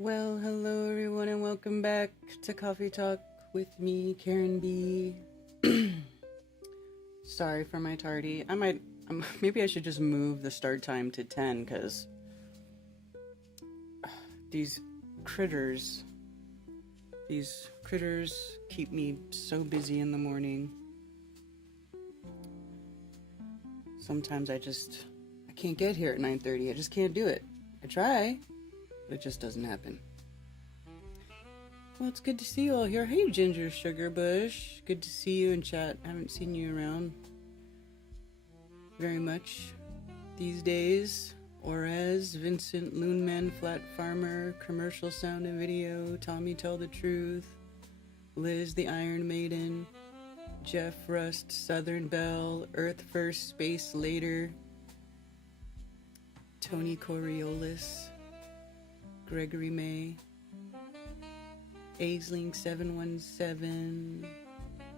Well, hello everyone, and welcome back to Coffee Talk with me, Karen B. Sorry for my tardy. Maybe I should just move the start time to 10 because these critters, keep me so busy in the morning. Sometimes I can't get here at 9:30. I just can't do it. I try. It just doesn't happen. Well, it's good to see you all here. Hey, Ginger Sugar Bush. Good to see you in chat. I haven't seen you around very much these days. Orez, Vincent, Loonman, Flat Farmer, Commercial Sound and Video, Tommy Tell the Truth, Liz the Iron Maiden, Jeff Rust, Southern Belle, Earth First, Space Later, Tony Coriolis, Gregory May, Aisling 717,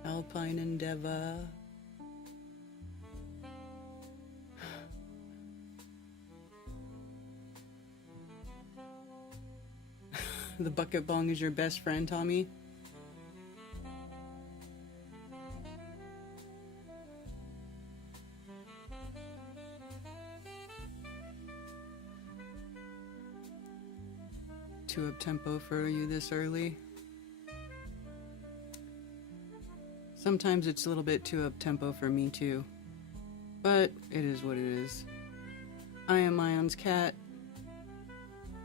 Alpine Endeava, the bucket bong is your best friend, Tommy. Too up-tempo for you this early? Sometimes it's a little bit too up-tempo for me too, but it is what it is. I am Ion's cat,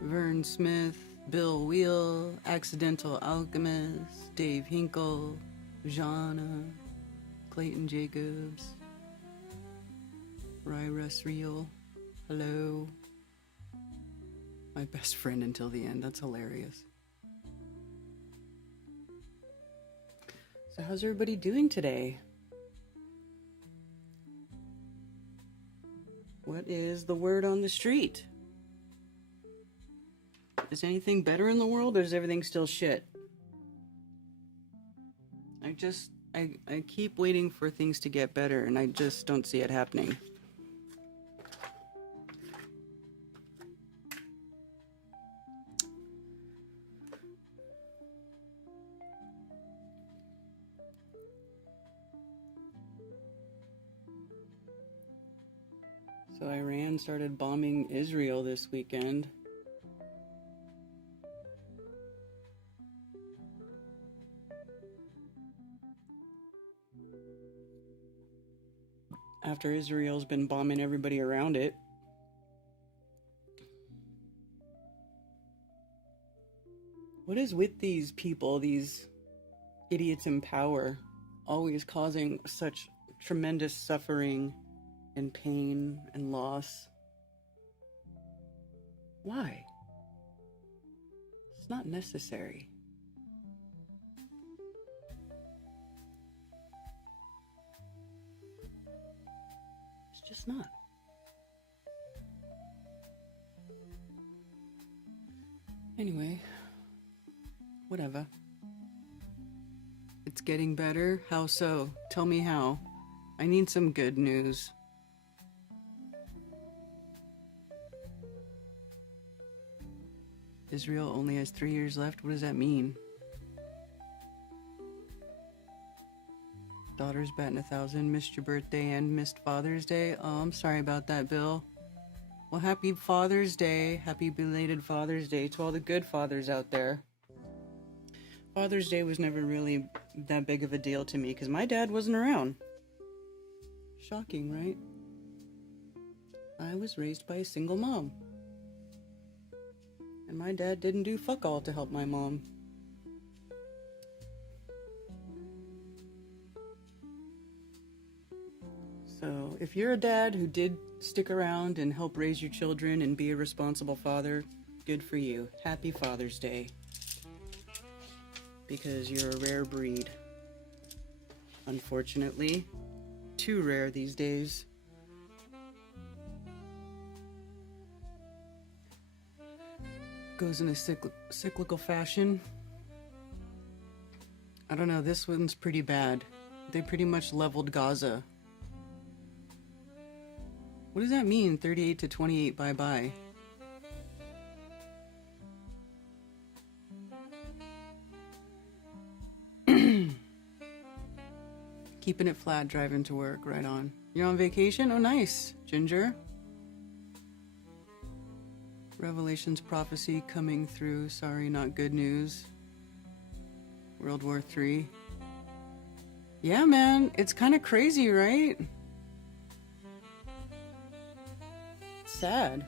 Vern Smith, Bill Wheel, Accidental Alchemist, Dave Hinkle, Jana, Clayton Jacobs, Ryra Real, hello. My best friend until the end. That's hilarious. So how's everybody doing today? What is the word on the street? Is anything better in the world, or is everything still shit? I keep waiting for things to get better, and I just don't see it happening. So Iran started bombing Israel this weekend. After Israel's been bombing everybody around it. What is with these people, these idiots in power, always causing such tremendous suffering and pain and loss? Why? It's not necessary. It's just not. Anyway, whatever. It's getting better? How so? Tell me how. I need some good news. Israel only has 3 years left? What does that mean? Daughter's batting 1,000. Missed your birthday and missed Father's Day. Oh, I'm sorry about that, Bill. Well, happy Father's Day. Happy belated Father's Day to all the good fathers out there. Father's Day was never really that big of a deal to me because my dad wasn't around. Shocking, right? I was raised by a single mom. And my dad didn't do fuck all to help my mom. So, if you're a dad who did stick around and help raise your children and be a responsible father, good for you. Happy Father's Day. Because you're a rare breed. Unfortunately. Too rare these days. Goes in a cyclical fashion. I don't know, this one's pretty bad. They pretty much leveled Gaza. What does that mean, 38 to 28, bye-bye? Keeping it flat, driving to work. Right on. You're on vacation? Oh, nice. Ginger. Revelation's prophecy coming through. Sorry, not good news. World War III. Yeah, man. It's kind of crazy, right? Sad.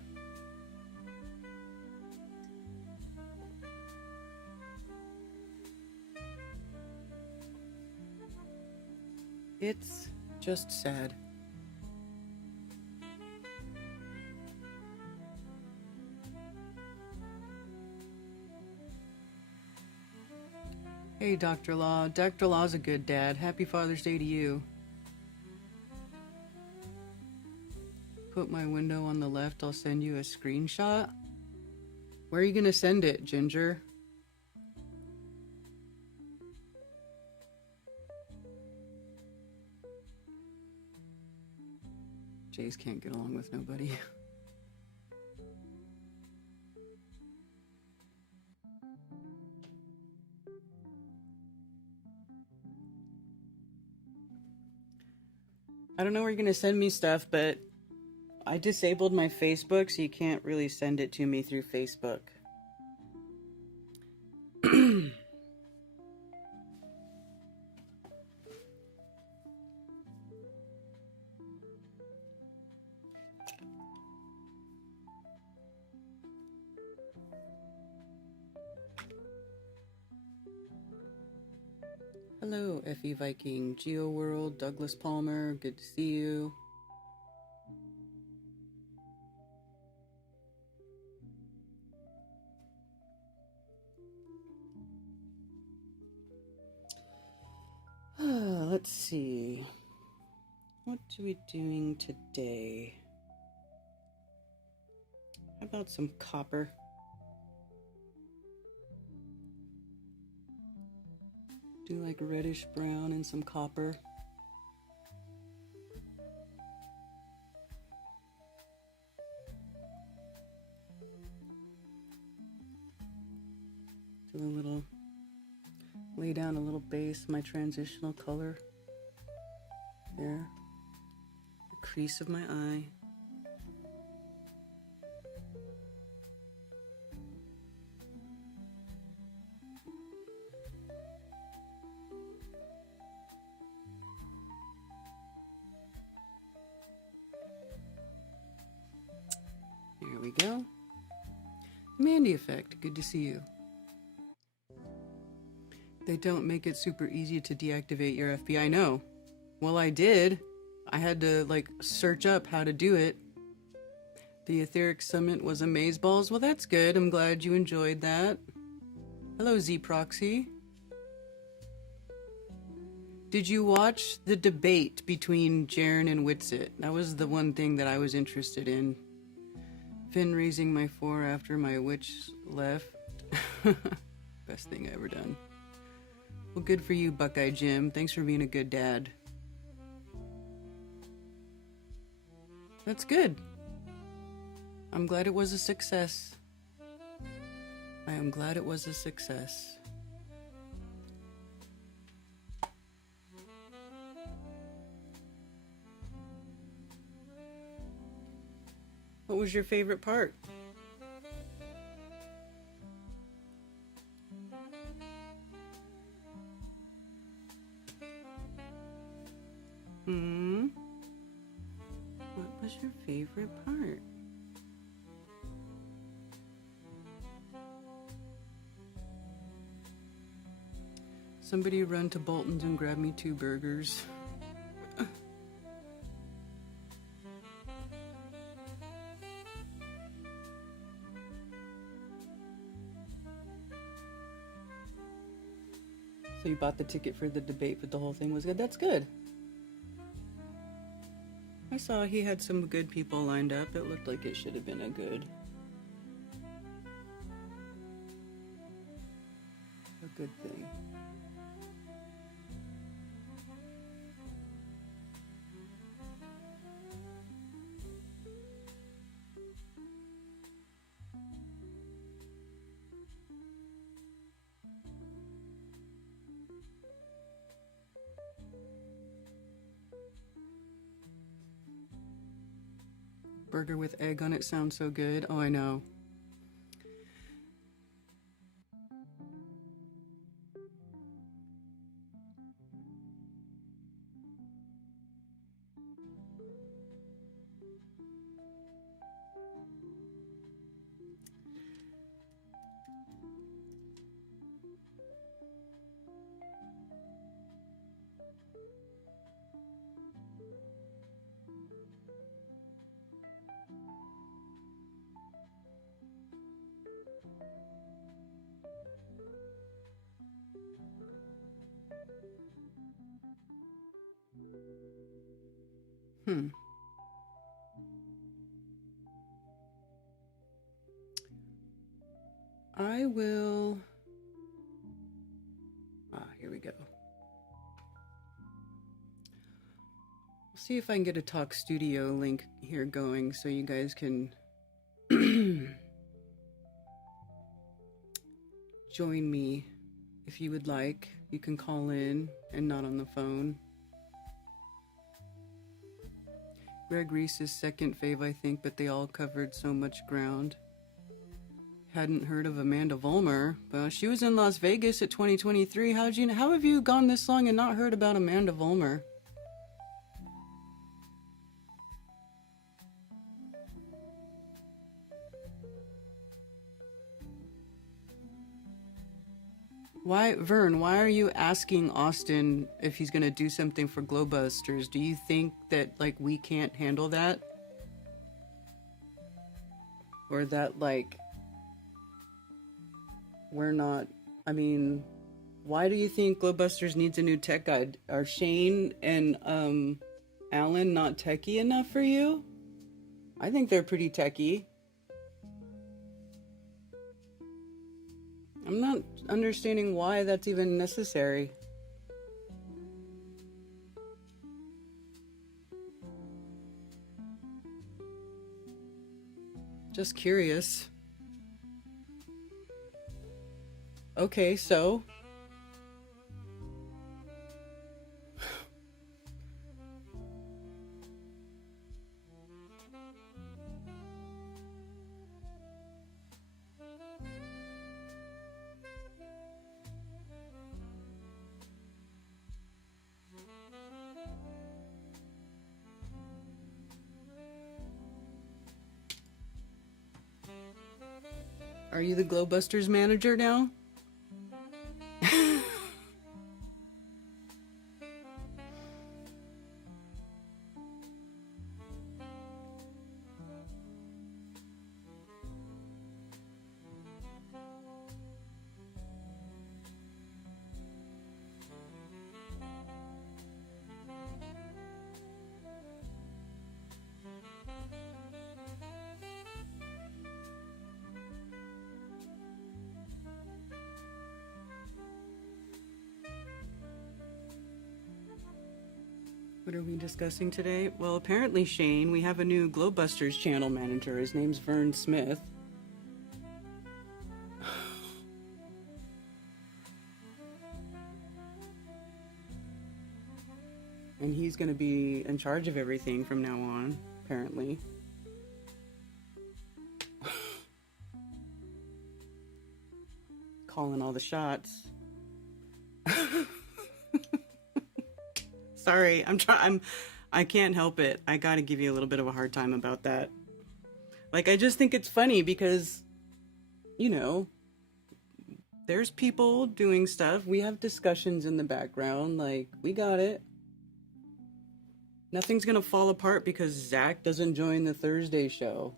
It's just sad. Hey, Dr. Law. Dr. Law's a good dad. Happy Father's Day to you. Put my window on the left. I'll send you a screenshot. Where are you going to send it, Ginger? Jays can't get along with nobody. I don't know where you're going to send me stuff, but I disabled my Facebook, so you can't really send it to me through Facebook. Hello, Effie Viking, Geo World, Douglas Palmer, good to see you. Let's see. What are we doing today? How about some copper? Do like reddish brown and some copper. Do a little, lay down a little base, my transitional color. There. The crease of my eye. There we go. Mandy effect, good to see you. They don't make it super easy to deactivate your FB. I know. Well, I did. I had to like search up how to do it. The Etheric Summit was amazeballs. Well, that's good. I'm glad you enjoyed that. Hello, Z Proxy. Did you watch the debate between Jaren and Witsit? That was the one thing that I was interested in. Finn raising my 4 after my witch left. Best thing I ever done. Well, good for you, Buckeye Jim. Thanks for being a good dad. That's good. I'm glad it was a success. I am glad it was a success. What was your favorite part? What was your favorite part? Somebody run to Bolton's and grab me 2 burgers. So you bought the ticket for the debate, but the whole thing was good? That's good. I saw he had some good people lined up. It looked like it should have been a good thing. Burger with egg on it sounds so good. Oh, I know. I will... here we go. See if I can get a Talk Studio link here going so you guys can join me if you would like. You can call in and not on the phone. Greg Reese's second fave, I think, but they all covered so much ground. Hadn't heard of Amanda Vollmer, but she was in Las Vegas at 2023. How have you gone this long and not heard about Amanda Vollmer? Vern, why are you asking Austin if he's gonna do something for Glowbusters? Do you think that, like, we can't handle that? Or that, like, we're not... I mean, why do you think Glowbusters needs a new tech guide? Are Shane and, Alan not techie enough for you? I think they're pretty techie. I'm not understanding why that's even necessary. Just curious. Okay, so... Are you the Glowbusters manager now? What are we discussing today? Well, apparently, Shane, we have a new Glowbusters channel manager. His name's Vern Smith. And he's going to be in charge of everything from now on, apparently. Calling all the shots. Sorry, I can't help it. I gotta give you a little bit of a hard time about that. Like, I just think it's funny because, you know, there's people doing stuff. We have discussions in the background. Like, we got it. Nothing's gonna fall apart because Zach doesn't join the Thursday show.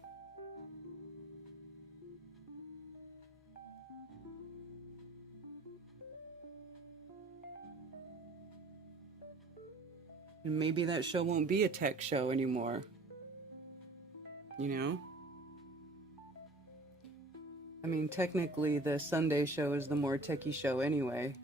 And maybe that show won't be a tech show anymore. You know? I mean, technically, the Sunday show is the more techie show anyway.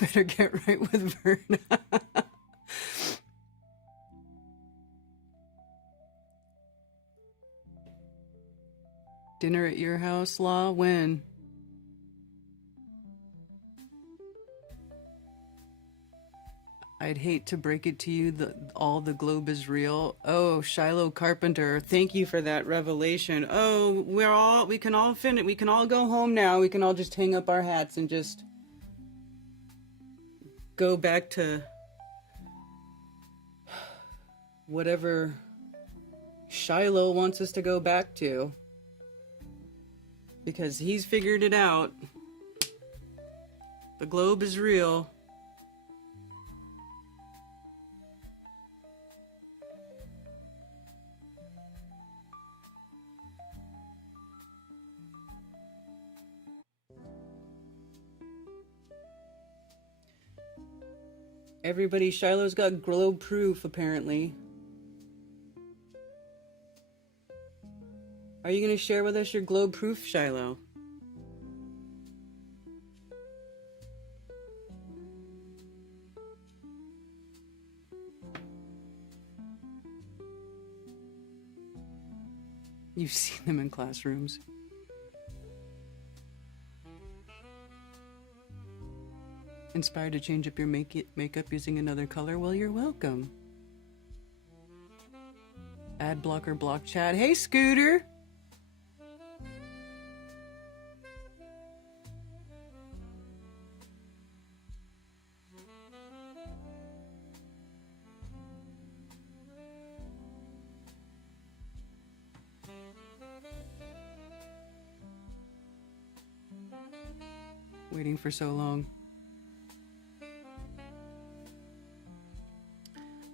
Better get right with Verna. Dinner at your house, Law? When? I'd hate to break it to you that all the globe is real. Oh, Shiloh Carpenter, thank you for that revelation. Oh, we can all finish. We can all go home now. We can all just hang up our hats and just go back to whatever Shiloh wants us to go back to. Because he's figured it out. The globe is real. Everybody, Shiloh's got globe proof, apparently. Are you going to share with us your globe proof, Shiloh? You've seen them in classrooms. Inspired to change up your makeup using another color? Well, you're welcome. Ad blocker block chat. Hey, Scooter! Waiting for so long.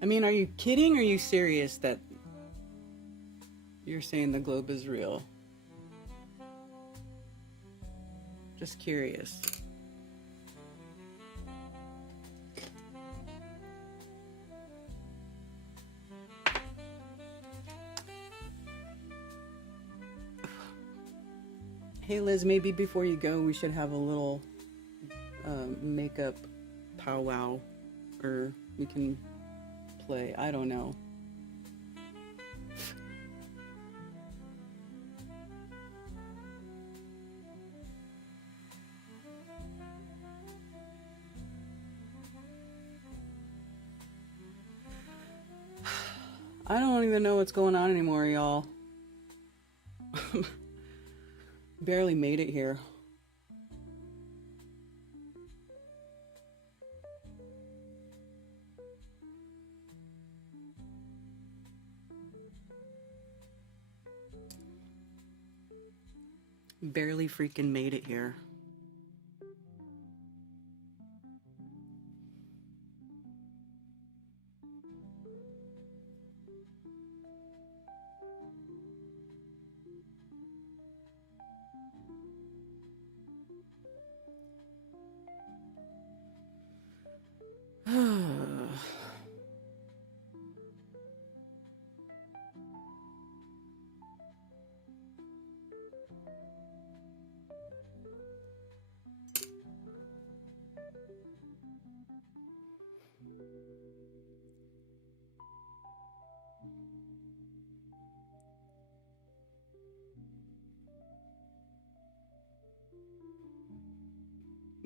I mean, are you kidding or are you serious that you're saying the globe is real? Just curious. Hey Liz, maybe before you go, we should have a little makeup powwow, or we can play. I don't know. I don't even know what's going on anymore, y'all. Barely made it here. Barely freaking made it here.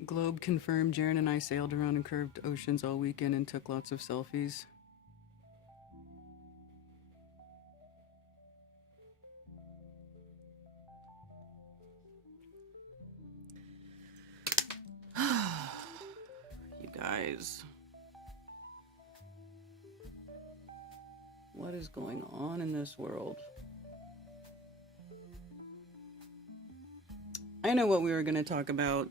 Globe confirmed. Jaren and I sailed around in curved oceans all weekend and took lots of selfies. You guys. What is going on in this world? I know what we were going to talk about.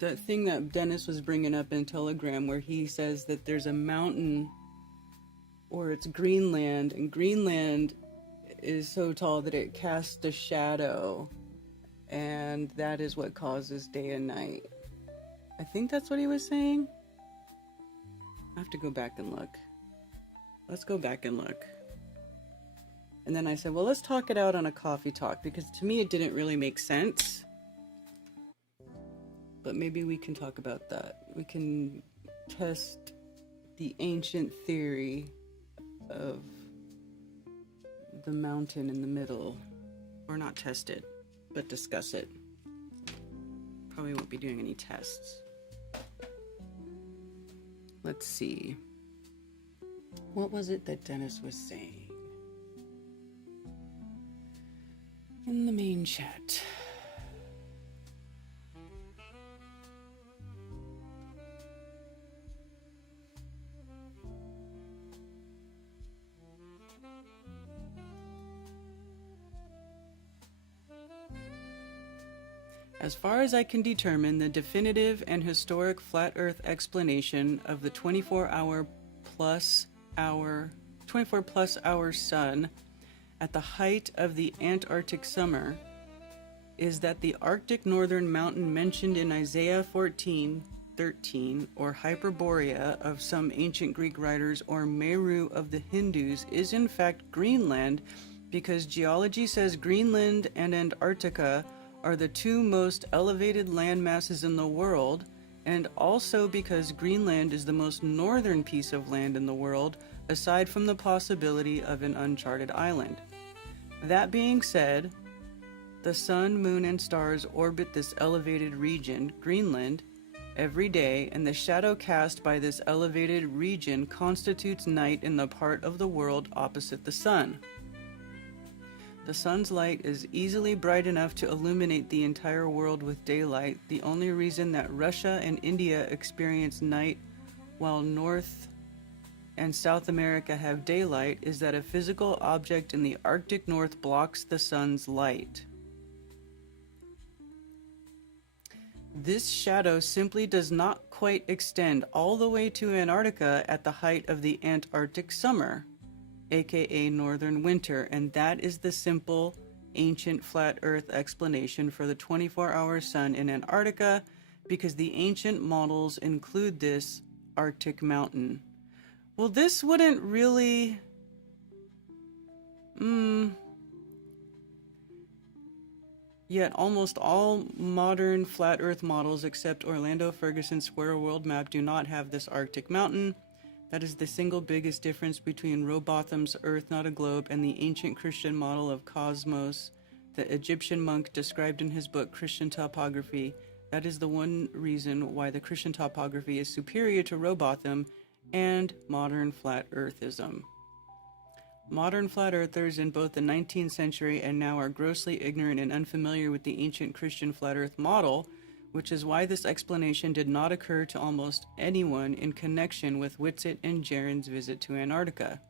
The thing that Dennis was bringing up in Telegram, where he says that there's a mountain, or it's Greenland, and Greenland is so tall that it casts a shadow, and that is what causes day and night. I think that's what he was saying. I have to go back and look. Let's go back and look. And then I said, well, let's talk it out on a coffee talk, because to me it didn't really make sense. But maybe we can talk about that. We can test the ancient theory of the mountain in the middle. Or not test it. but discuss it. Probably won't be doing any tests. Let's see. What was it that Dennis was saying in the main chat? As far as I can determine, the definitive and historic flat Earth explanation of the 24 plus hour sun at the height of the Antarctic summer is that the Arctic northern mountain mentioned in Isaiah 14:13, or Hyperborea of some ancient Greek writers, or Meru of the Hindus, is in fact Greenland, because geology says Greenland and Antarctica are the two most elevated land masses in the world, and also because Greenland is the most northern piece of land in the world, aside from the possibility of an uncharted island. That being said, the sun, moon, and stars orbit this elevated region, Greenland, every day, and the shadow cast by this elevated region constitutes night in the part of the world opposite the sun. The sun's light is easily bright enough to illuminate the entire world with daylight. The only reason that Russia and India experience night while North and South America have daylight is that a physical object in the Arctic North blocks the sun's light. This shadow simply does not quite extend all the way to Antarctica at the height of the Antarctic summer, aka northern winter, and that is the simple ancient flat earth explanation for the 24-hour sun in Antarctica, because the ancient models include this Arctic mountain. Well, this wouldn't really yet almost all modern flat earth models except Orlando Ferguson's Square World Map do not have this Arctic mountain. That is the single biggest difference between Rowbotham's Earth Not a Globe and the ancient Christian model of cosmos the Egyptian monk described in his book Christian Topography. That is the one reason why the Christian topography is superior to Rowbotham and modern flat earthism. Modern flat earthers in both the 19th century and now are grossly ignorant and unfamiliar with the ancient Christian flat earth model, which is why this explanation did not occur to almost anyone in connection with Whitsitt and Jaren's visit to Antarctica.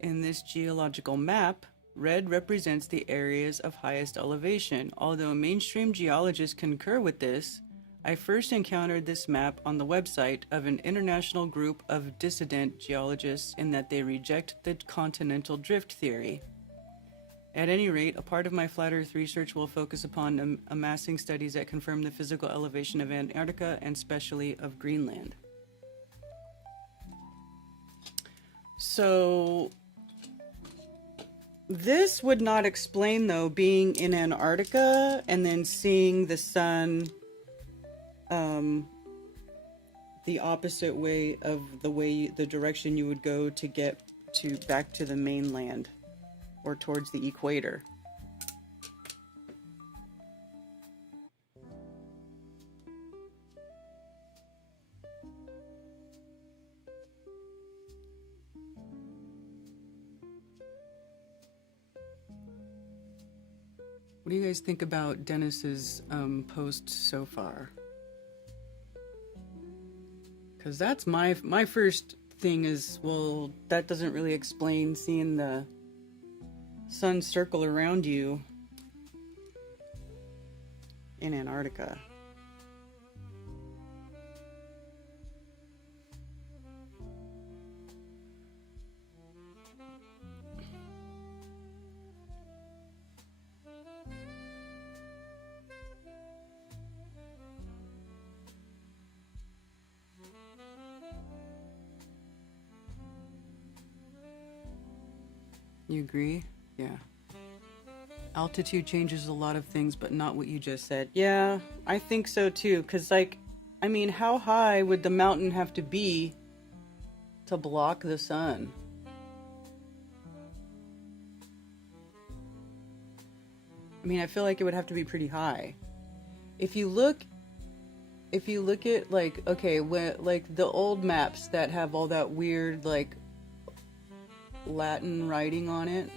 In this geological map, red represents the areas of highest elevation. Although mainstream geologists concur with this, I first encountered this map on the website of an international group of dissident geologists in that they reject the continental drift theory. At any rate, a part of my flat earth research will focus upon amassing studies that confirm the physical elevation of Antarctica and especially of Greenland. So, this would not explain, though, being in Antarctica and then seeing the sun the opposite way of the direction you would go to get to back to the mainland or towards the equator. What do you guys think about Dennis's post so far? Because that's my first thing is, well, that doesn't really explain seeing the sun circle around you in Antarctica. You agree? Yeah. Altitude changes a lot of things, but not what you just said. Yeah, I think so too. Because, like, I mean, how high would the mountain have to be to block the sun? I mean, I feel like it would have to be pretty high. If you look at like, okay, like the old maps that have all that weird like Latin writing on it,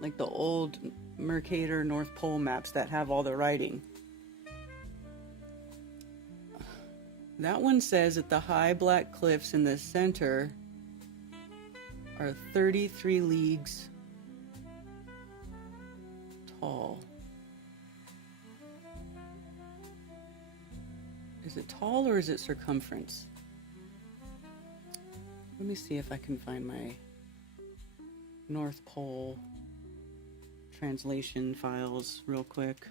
like the old Mercator North Pole maps that have all the writing. That one says that the high black cliffs in the center are 33 leagues tall. Is it tall or is it circumference? Let me see if I can find my North Pole translation files real quick.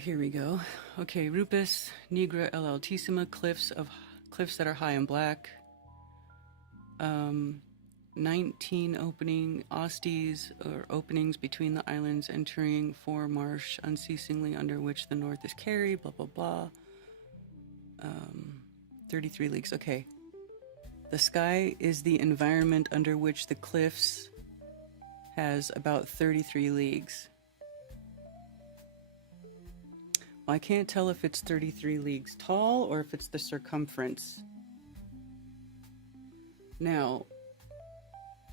Here we go. Okay, Rupes Nigra El Altísima, cliffs that are high and black. 19 opening osties or openings between the islands, entering four marsh unceasingly, under which the north is carried. Blah blah blah. 33 leagues. Okay. The sky is the environment under which the cliffs has about 33 leagues. I can't tell if it's 33 leagues tall or if it's the circumference. Now,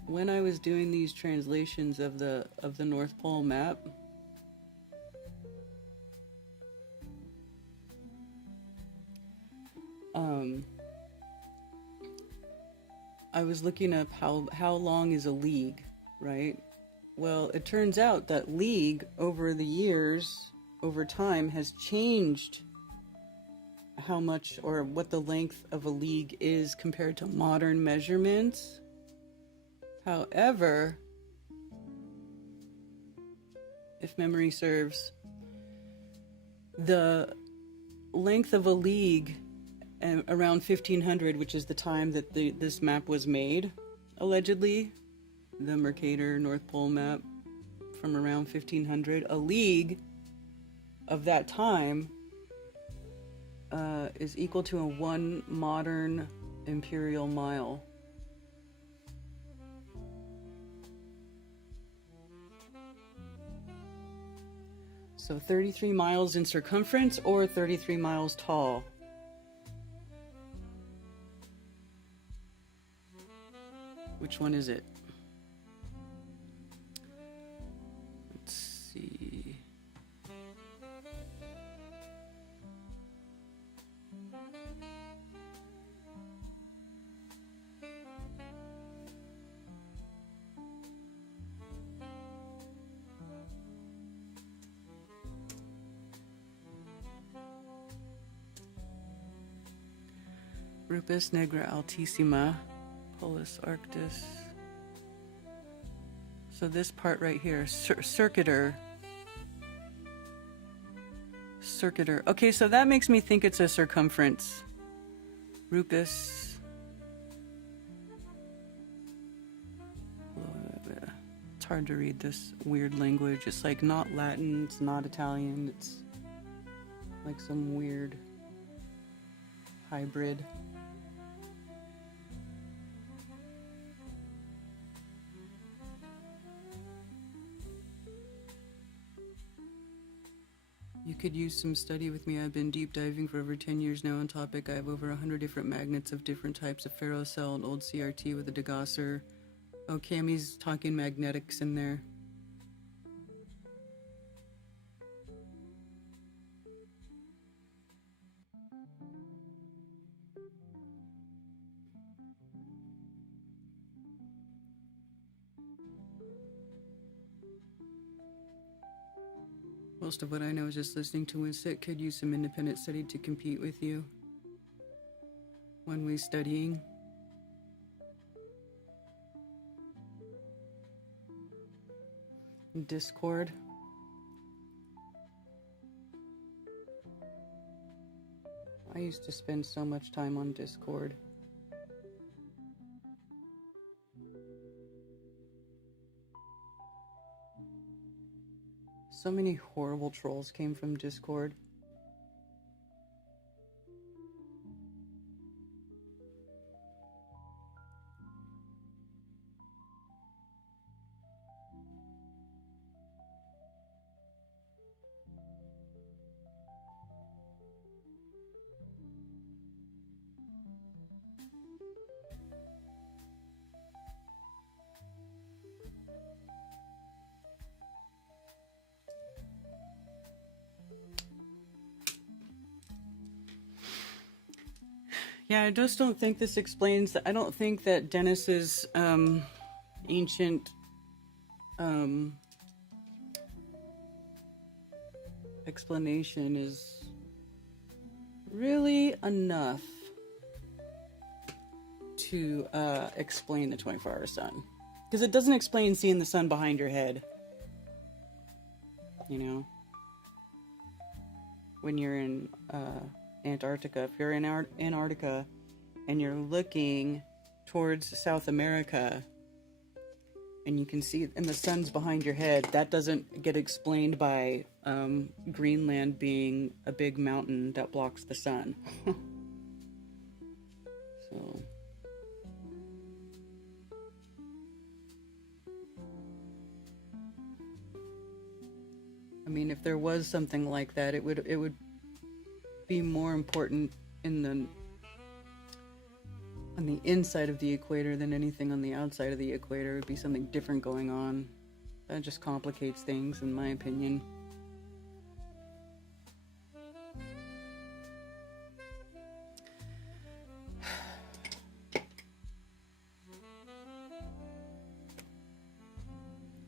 when I was doing these translations of the North Pole map, I was looking up how long is a league, right? Well, it turns out that league over the years, over time, has changed how much or what the length of a league is compared to modern measurements. However, if memory serves, the length of a league around 1500, which is the time that this map was made, allegedly, the Mercator North Pole map from around 1500, a league of that time is equal to a 1 modern imperial mile. So 33 miles in circumference or 33 miles tall. Which one is it? Let's see. Rupes Nigra Altísima, Polus Arctis. So this part right here, circuiter. Okay, so that makes me think it's a circumference. Rupes. It's hard to read this weird language. It's like not Latin, it's not Italian, it's like some weird hybrid. You could use some study with me. I've been deep diving for over 10 years now on topic. I have over 100 different magnets of different types of ferrocell and old CRT with a degausser. Oh, Cammy's talking magnetics in there. Most of what I know is just listening to Winsett could use some independent study to compete with you when we studying. Discord. I used to spend so much time on Discord. So many horrible trolls came from Discord. Yeah, I just don't think this explains that. I don't think that Dennis's ancient explanation is really enough to explain the 24-hour sun. Because it doesn't explain seeing the sun behind your head. You know? When you're in Antarctica. If you're in Antarctica and you're looking towards South America and you can see, and the sun's behind your head, that doesn't get explained by Greenland being a big mountain that blocks the sun. So... I mean, if there was something like that, it would be more important on the inside of the equator than anything on the outside of the equator. It would be something different going on. That just complicates things, in my opinion.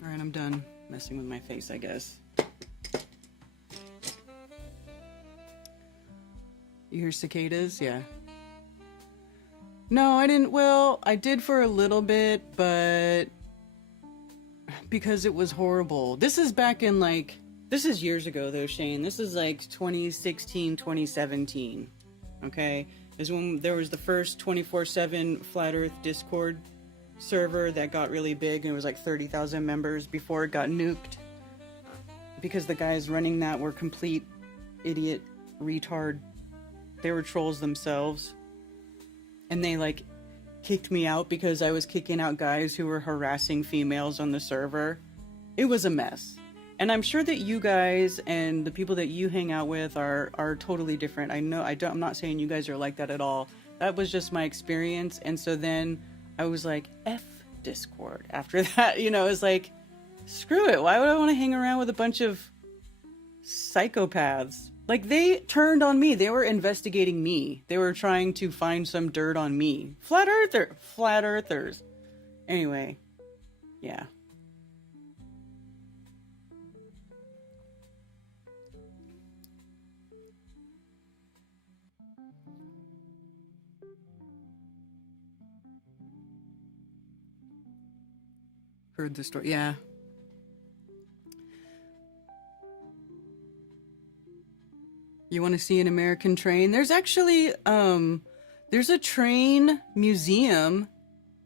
Alright, I'm done messing with my face, I guess. You hear cicadas? Yeah. No, I didn't. Well, I did for a little bit, but because it was horrible. This is back in this is years ago though, Shane. This is like 2016, 2017. Okay? This is when there was the first 24/7 Flat Earth Discord server that got really big, and it was like 30,000 members before it got nuked. Because the guys running that were complete idiot, retard. They were trolls themselves. And they kicked me out because I was kicking out guys who were harassing females on the server. It was a mess. And I'm sure that you guys and the people that you hang out with are totally different. I'm not saying you guys are like that at all. That was just my experience. And so then I was like, F Discord. After that, it was like, screw it. Why would I want to hang around with a bunch of psychopaths? They turned on me. They were investigating me. They were trying to find some dirt on me. Flat earthers. Anyway, yeah. Heard the story. Yeah. You want to see an American train? There's actually, there's a train museum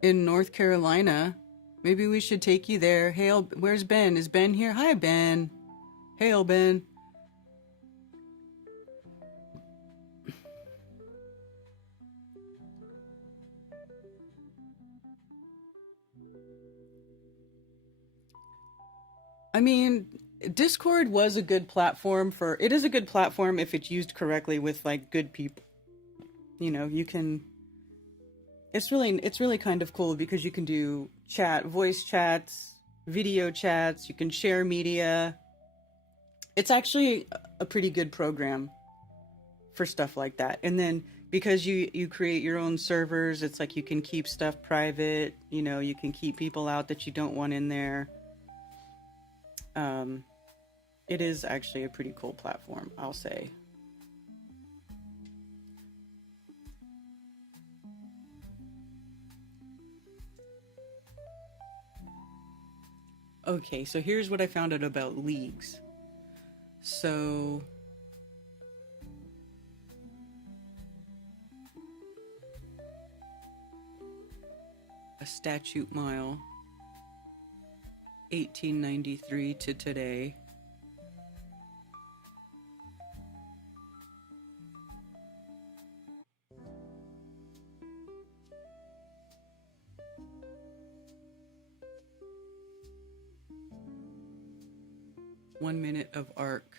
in North Carolina. Maybe we should take you there. Hey, where's Ben? Is Ben here? Hi, Ben. Hail, Ben. I mean, Discord was a good platform it is a good platform if it's used correctly with good people. You can, it's really kind of cool because you can do voice chats, video chats, you can share media. It's actually a pretty good program for stuff like that. And then because you create your own servers, it's you can keep stuff private, you can keep people out that you don't want in there. It is actually a pretty cool platform, I'll say. Okay, so here's what I found out about leagues. So a statute mile, 1893 to today. One minute of arc.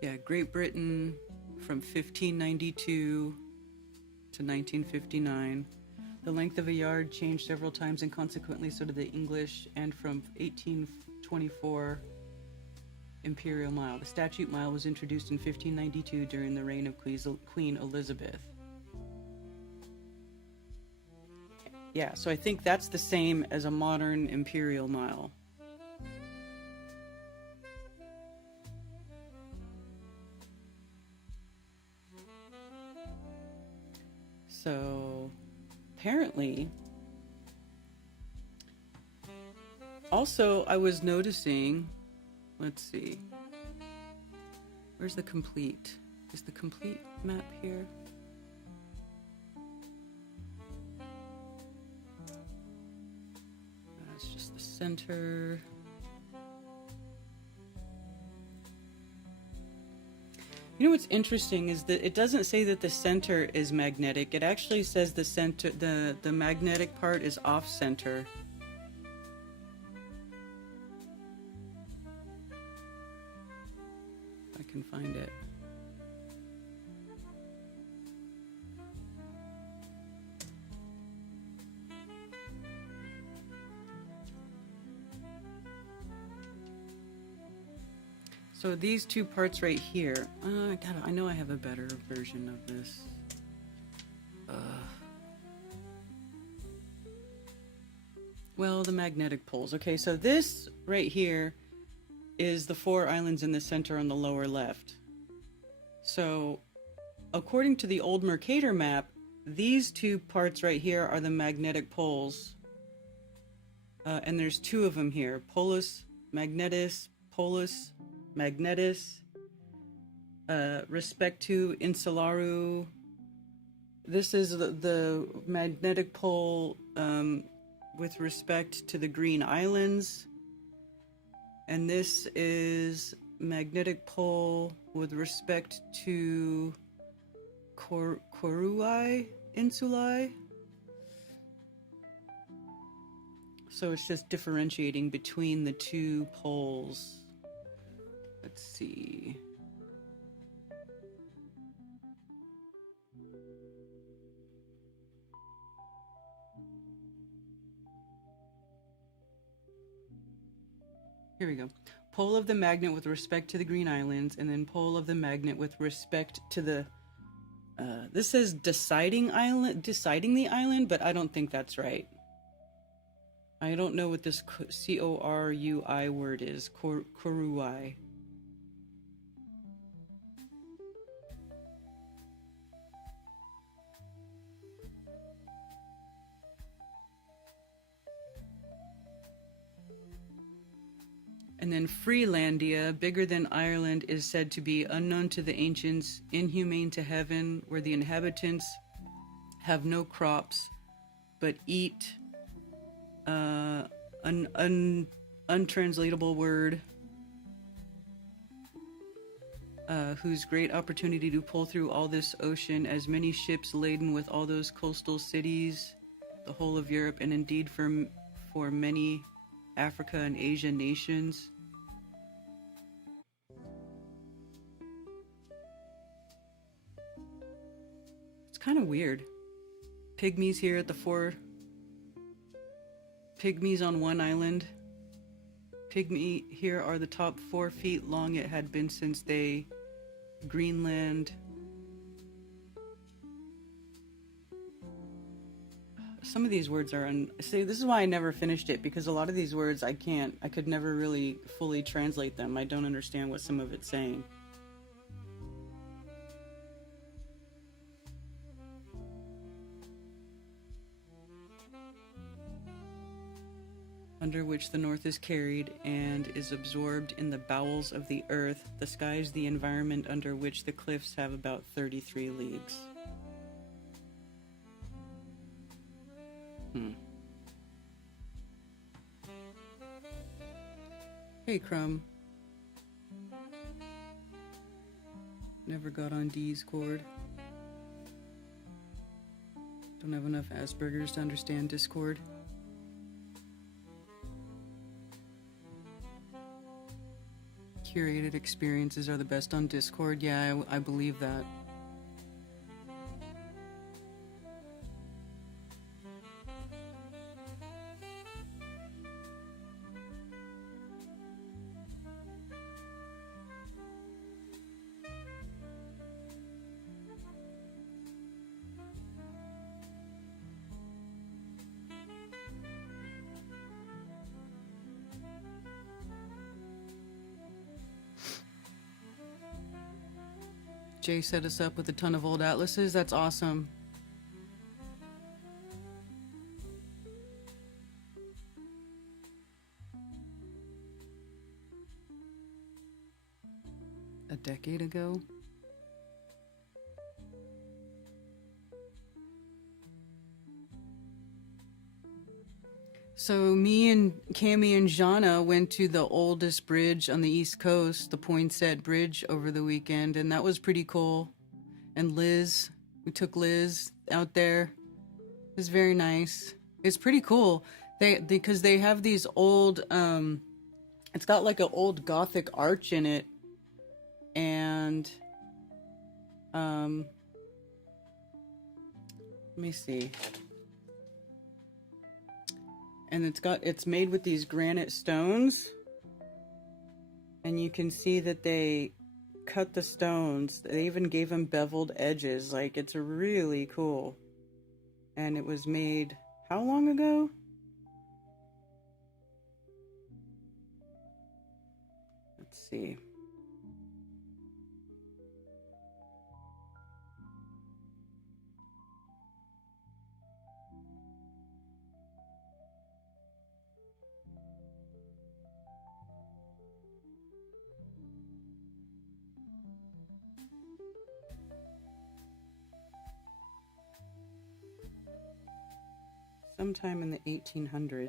Yeah, Great Britain from 1592 to 1959. The length of a yard changed several times, and consequently so did the English, and from 1824 imperial mile. The statute mile was introduced in 1592 during the reign of Queen Elizabeth. Yeah, so I think that's the same as a modern imperial mile. So apparently, also I was noticing, let's see, where's the complete? Is the complete map here? That's just the center. You know what's interesting is that it doesn't say that the center is magnetic. It actually says the center, the magnetic part is off center. If I can find it. So these two parts right here, I know I have a better version of this. Well, the magnetic poles. Okay, so this right here is the 4 islands in the center on the lower left. So according to the old Mercator map, these two parts right here are the magnetic poles. And there's 2 of them here, Polus Magnetis, Polus Magnetis, Respectu Insularu. This is the magnetic pole with respect to the Green Islands, and this is magnetic pole with respect to Korui Insulae. So it's just differentiating between the 2 poles. Let's see. Here we go. Pole of the magnet with respect to the Green Islands, and then pole of the magnet with respect to the this says deciding the island, but I don't think that's right. I don't know what this C-O-R-U-I word is. Korui. And then Freelandia, bigger than Ireland, is said to be unknown to the ancients, inhumane to heaven, where the inhabitants have no crops, but eat an untranslatable word, whose great opportunity to pull through all this ocean, as many ships laden with all those coastal cities, the whole of Europe, and indeed for many Africa and Asia nations. It's kind of weird. Pygmies here at the 4 pygmies on one island. Pygmy here are the top 4 feet long it had been since they Greenland. some of these words are see, this is why I never finished it, because a lot of these words I could never really fully translate them. I don't understand what some of it's saying. Under which the north is carried and is absorbed in the bowels of the earth. The sky is the environment under which the cliffs have about 33 leagues. Hey, Crumb. Never got on D's chord. Don't have enough Asperger's to understand Discord. Curated experiences are the best on Discord. Yeah, I believe that. Jay set us up with a ton of old atlases. That's awesome. A decade ago? So me and Cami and Jana went to the oldest bridge on the East Coast, the Poinsett Bridge, over the weekend, and that was pretty cool. And Liz, we took Liz out there. It was very nice. It's pretty cool. Because they have these old, it's got like an old Gothic arch in it, and let me see. And it's made with these granite stones, and you can see that they cut the stones. They even gave them beveled edges. Like, it's really cool. And it was made how long ago? Let's see. Sometime in the 1800s.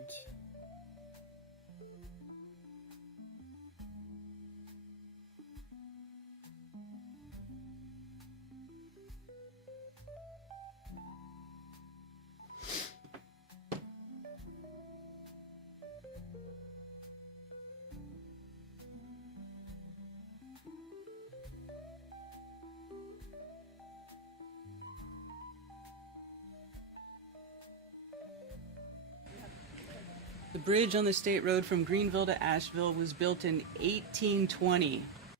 The bridge on the state road from Greenville to Asheville was built in 1820.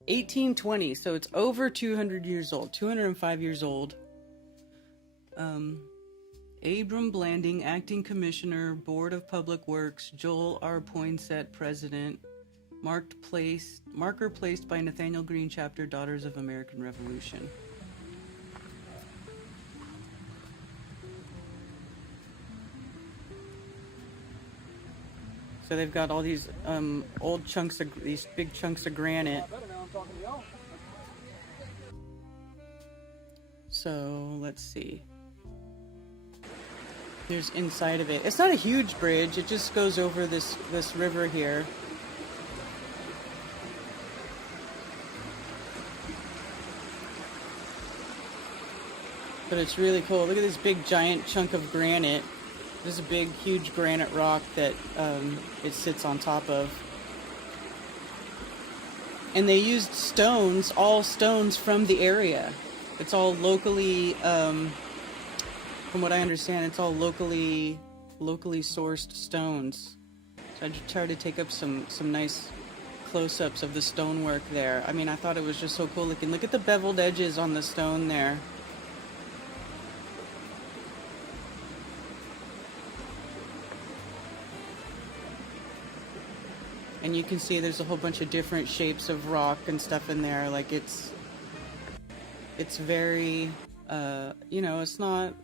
1820, so it's over 200 years old, 205 years old. Abram Blanding, Acting Commissioner, Board of Public Works, Joel R. Poinsett, President, marker placed by Nathaniel Green, Chapter, Daughters of American Revolution. So they've got all these old chunks of, these big chunks of granite. So let's see. There's inside of it. It's not a huge bridge. It just goes over this river here. But it's really cool. Look at this big giant chunk of granite. There's a big, huge granite rock that it sits on top of. And they used stones, all stones from the area. It's all locally, from what I understand, it's all locally sourced stones. So I just tried to take up some nice close-ups of the stonework there. I mean, I thought it was just so cool looking. Look at the beveled edges on the stone there. And you can see there's a whole bunch of different shapes of rock and stuff in there. Like it's very, you know, it's not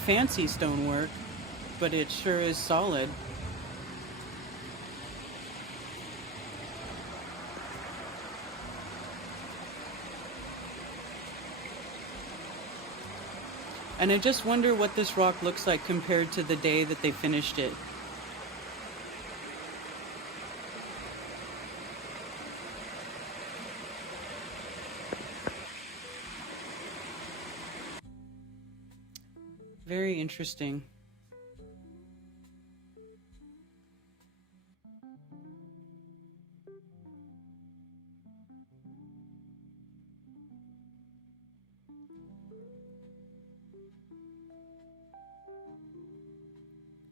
fancy stonework, but it sure is solid. And I just wonder what this rock looks like compared to the day that they finished it. Very interesting.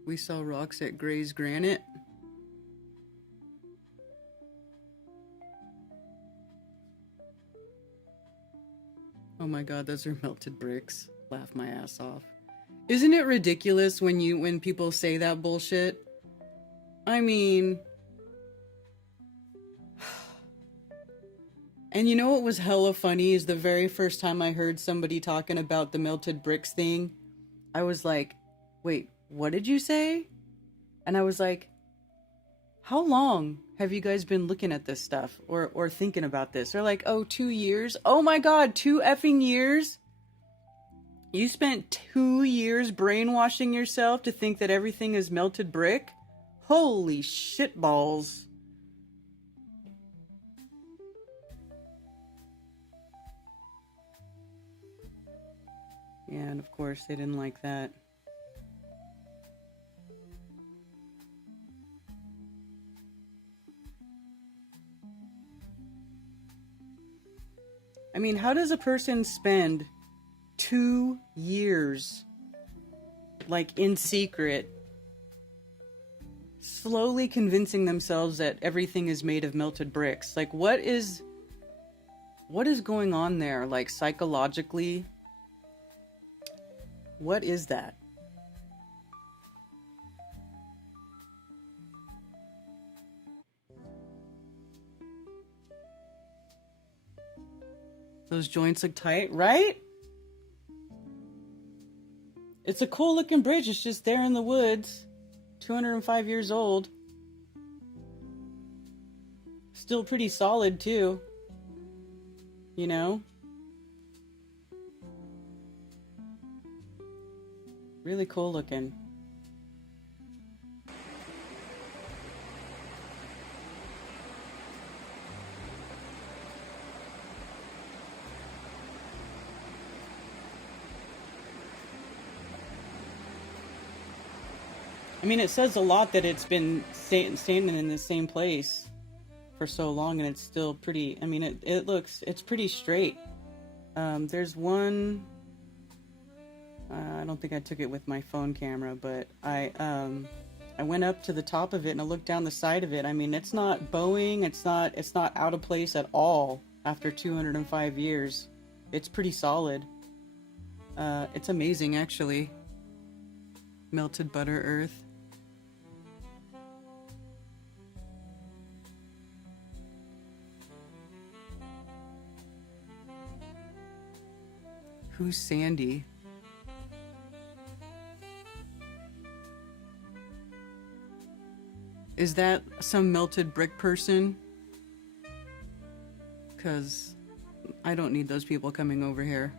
We saw rocks at Gray's Granite. Oh my god, those are melted bricks. Laugh my ass off. Isn't it ridiculous when people say that bullshit? I mean... And you know what was hella funny is the very first time I heard somebody talking about the melted bricks thing, I was like, wait, what did you say? And I was like, how long have you guys been looking at this stuff or thinking about this? They're like, oh, 2 years. Oh my god, 2 effing years? You spent 2 years brainwashing yourself to think that everything is melted brick? Holy shitballs. Yeah, and of course they didn't like that. I mean, how does a person spend 2 years, like, in secret, slowly convincing themselves that everything is made of melted bricks? Like, what is going on there, like, psychologically? What is that? Those joints look tight, right? It's a cool looking bridge. It's just there in the woods. 205 years old. Still pretty solid too. You know? Really cool looking. I mean, it says a lot that it's been standing in the same place for so long, and it's still pretty, I mean, it's pretty straight. There's one, I don't think I took it with my phone camera, but I went up to the top of it and I looked down the side of it. I mean, it's not bowing, it's not out of place at all after 205 years. It's pretty solid. It's amazing, actually. Melted butter earth. Who's Sandy? Is that some melted brick person? 'Cause I don't need those people coming over here.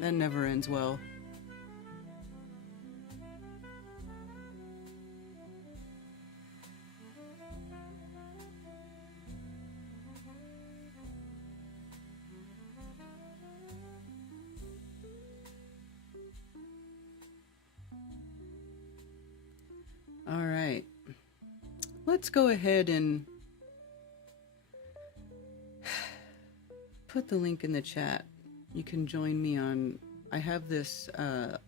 That never ends well. All right. Let's go ahead and put the link in the chat. You can join me on, I have this,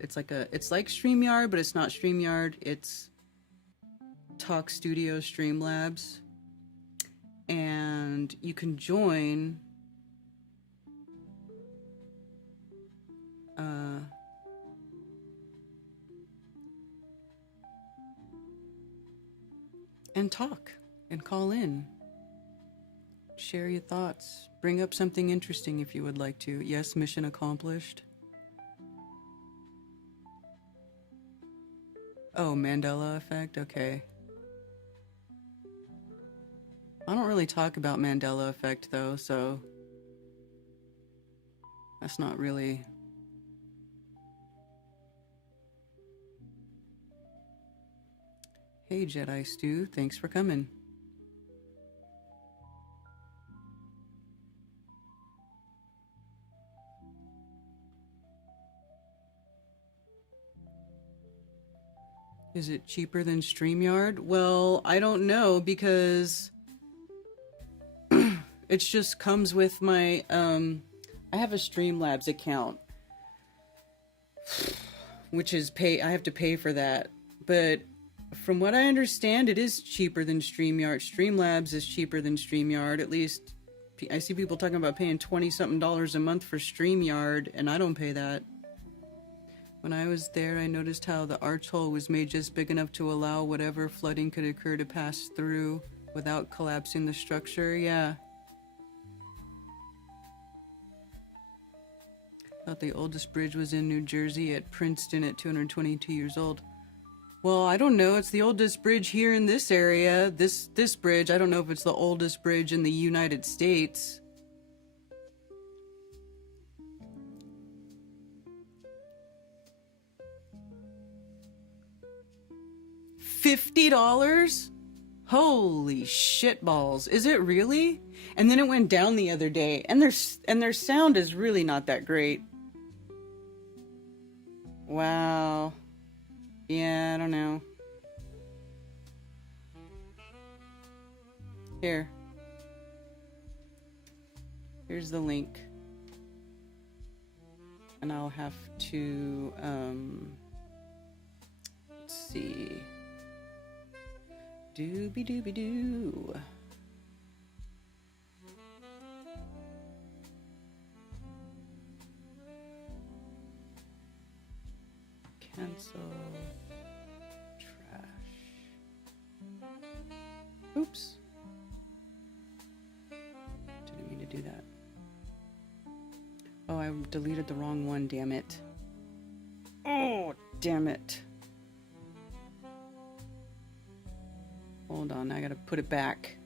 it's like StreamYard, but it's not StreamYard. It's Talk Studio Streamlabs. And you can join and talk and call in. Share your thoughts. Bring up something interesting if you would like to. Yes, mission accomplished. Oh, Mandela effect? Okay. I don't really talk about Mandela effect though, so that's not really... Hey Jedi Stu, thanks for coming. Is it cheaper than StreamYard? Well, I don't know because it just comes with my, I have a Streamlabs account, which is I have to pay for that. But from what I understand, it is cheaper than StreamYard. Streamlabs is cheaper than StreamYard. At least I see people talking about paying $20-something a month for StreamYard, and I don't pay that. When I was there, I noticed how the arch hole was made just big enough to allow whatever flooding could occur to pass through without collapsing the structure. Yeah. Thought the oldest bridge was in New Jersey at Princeton at 222 years old. Well, I don't know. It's the oldest bridge here in this area. This bridge, I don't know if it's the oldest bridge in the United States. $50? Holy shitballs. Is it really? And then it went down the other day. And their sound is really not that great. Wow. Yeah, I don't know. Here's the link. And I'll have to, let's see. Doobie-doobie-doo. Cancel. Trash. Oops. Didn't mean to do that. Oh, I deleted the wrong one, damn it. Oh, damn it. Hold on, I gotta put it back.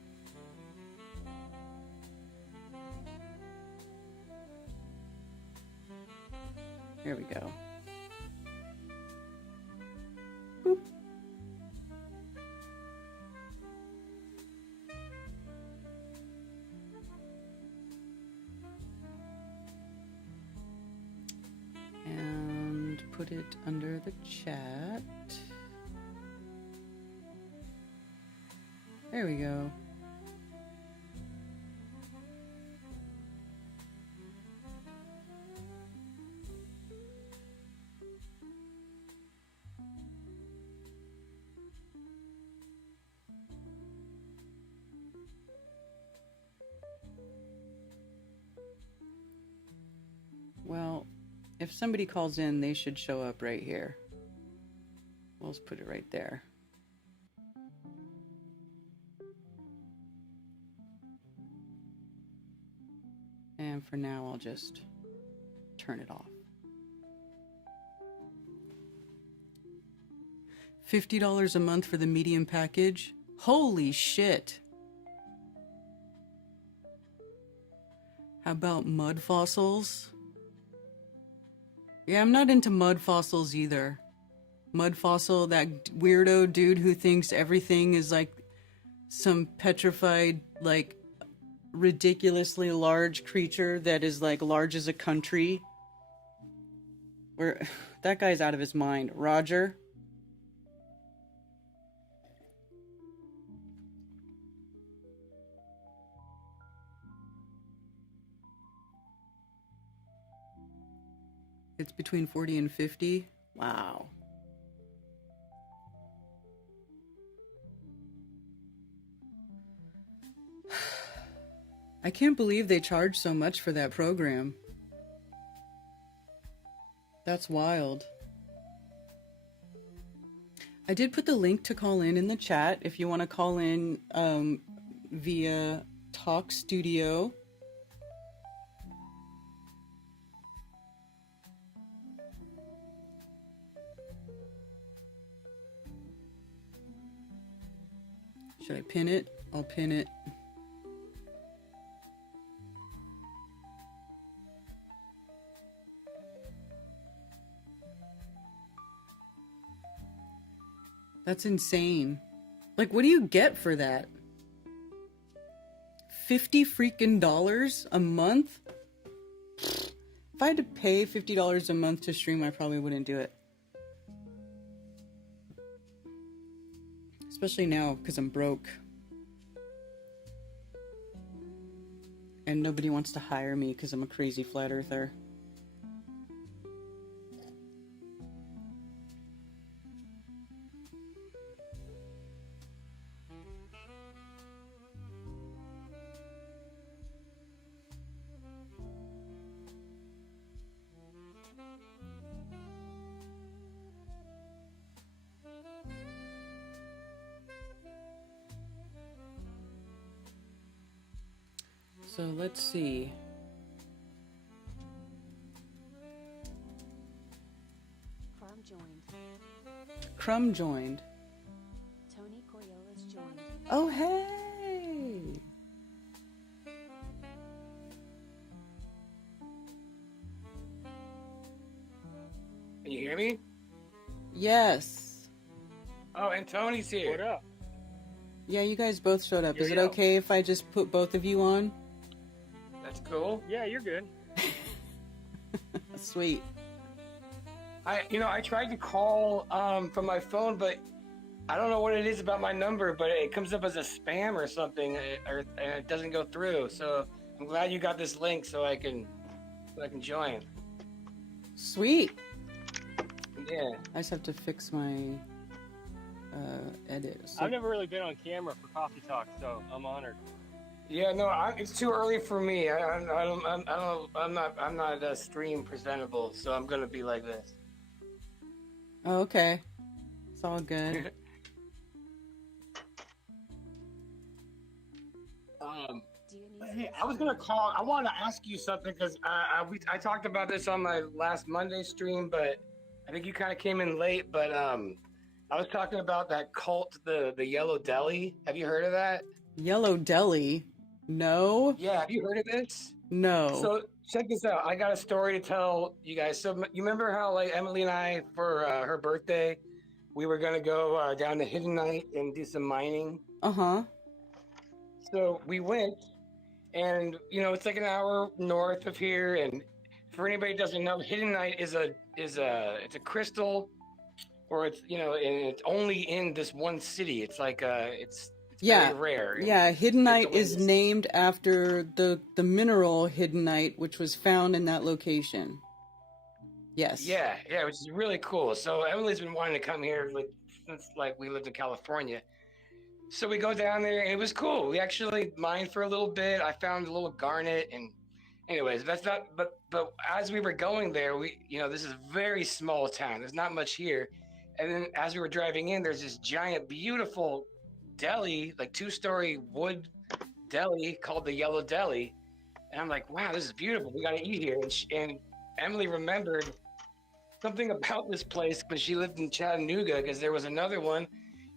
There we go. Boop. And put it under the chat. There we go. Well, if somebody calls in, they should show up right here. We'll just put it right there. And for now, I'll just turn it off. $50 a month for the medium package? Holy shit. How about mud fossils? Yeah, I'm not into mud fossils either. Mud fossil, that weirdo dude who thinks everything is like some petrified, like, ridiculously large creature that is like large as a country. That guy's out of his mind. Roger. It's between 40 and 50. Wow. I can't believe they charge so much for that program. That's wild. I did put the link to call in the chat if you want to call in via Talk Studio. Should I pin it? I'll pin it. That's insane. Like, what do you get for that? $50 freaking dollars a month? If I had to pay $50 a month to stream, I probably wouldn't do it. Especially now, because I'm broke. And nobody wants to hire me because I'm a crazy flat earther. So let's see. Crumb joined. Tony Coriolis joined. Oh, hey! Can you hear me? Yes. Oh, and Tony's here. What up? Yeah, you guys both showed up. Is it Yo. okay if I just put both of you on? That's cool. Yeah, you're good. Sweet. I tried to call from my phone, but I don't know what it is about my number, but it comes up as a spam or something, and it doesn't go through. So I'm glad you got this link so I can join. Sweet. Yeah. I just have to fix my edit. So I've never really been on camera for Coffee Talk, so I'm honored. Yeah, no, it's too early for me. I'm not stream presentable, so I'm gonna be like this. Oh, okay. It's all good. Hey, I was gonna call. I wanted to ask you something because I talked about this on my last Monday stream, but I think you kind of came in late. But I was talking about that cult, the Yellow Deli. Have you heard of that? Yellow Deli? No? Yeah, have you heard of this? No. So check this out. I got a story to tell you guys. So you remember how like Emily and I, for her birthday, we were gonna go down to Hidden Night and do some mining. Uh-huh. So we went, and it's like an hour north of here. And for anybody who doesn't know, Hidden Night it's a crystal, or it's and it's only in this one city. It's like it's Yeah. very rare. Yeah, Hiddenite is delicious. named after the mineral Hiddenite, which was found in that location. Yes. Yeah, which is really cool. So Emily's been wanting to come here since we lived in California. So we go down there, and it was cool. We actually mined for a little bit. I found a little garnet, and anyways, that's not. But as we were going there, this is a very small town. There's not much here. And then as we were driving in, there's this giant, beautiful deli, like 2-story wood deli called the Yellow Deli. And I'm like, wow, this is beautiful. We got to eat here. And Emily remembered something about this place because she lived in Chattanooga, because there was another one,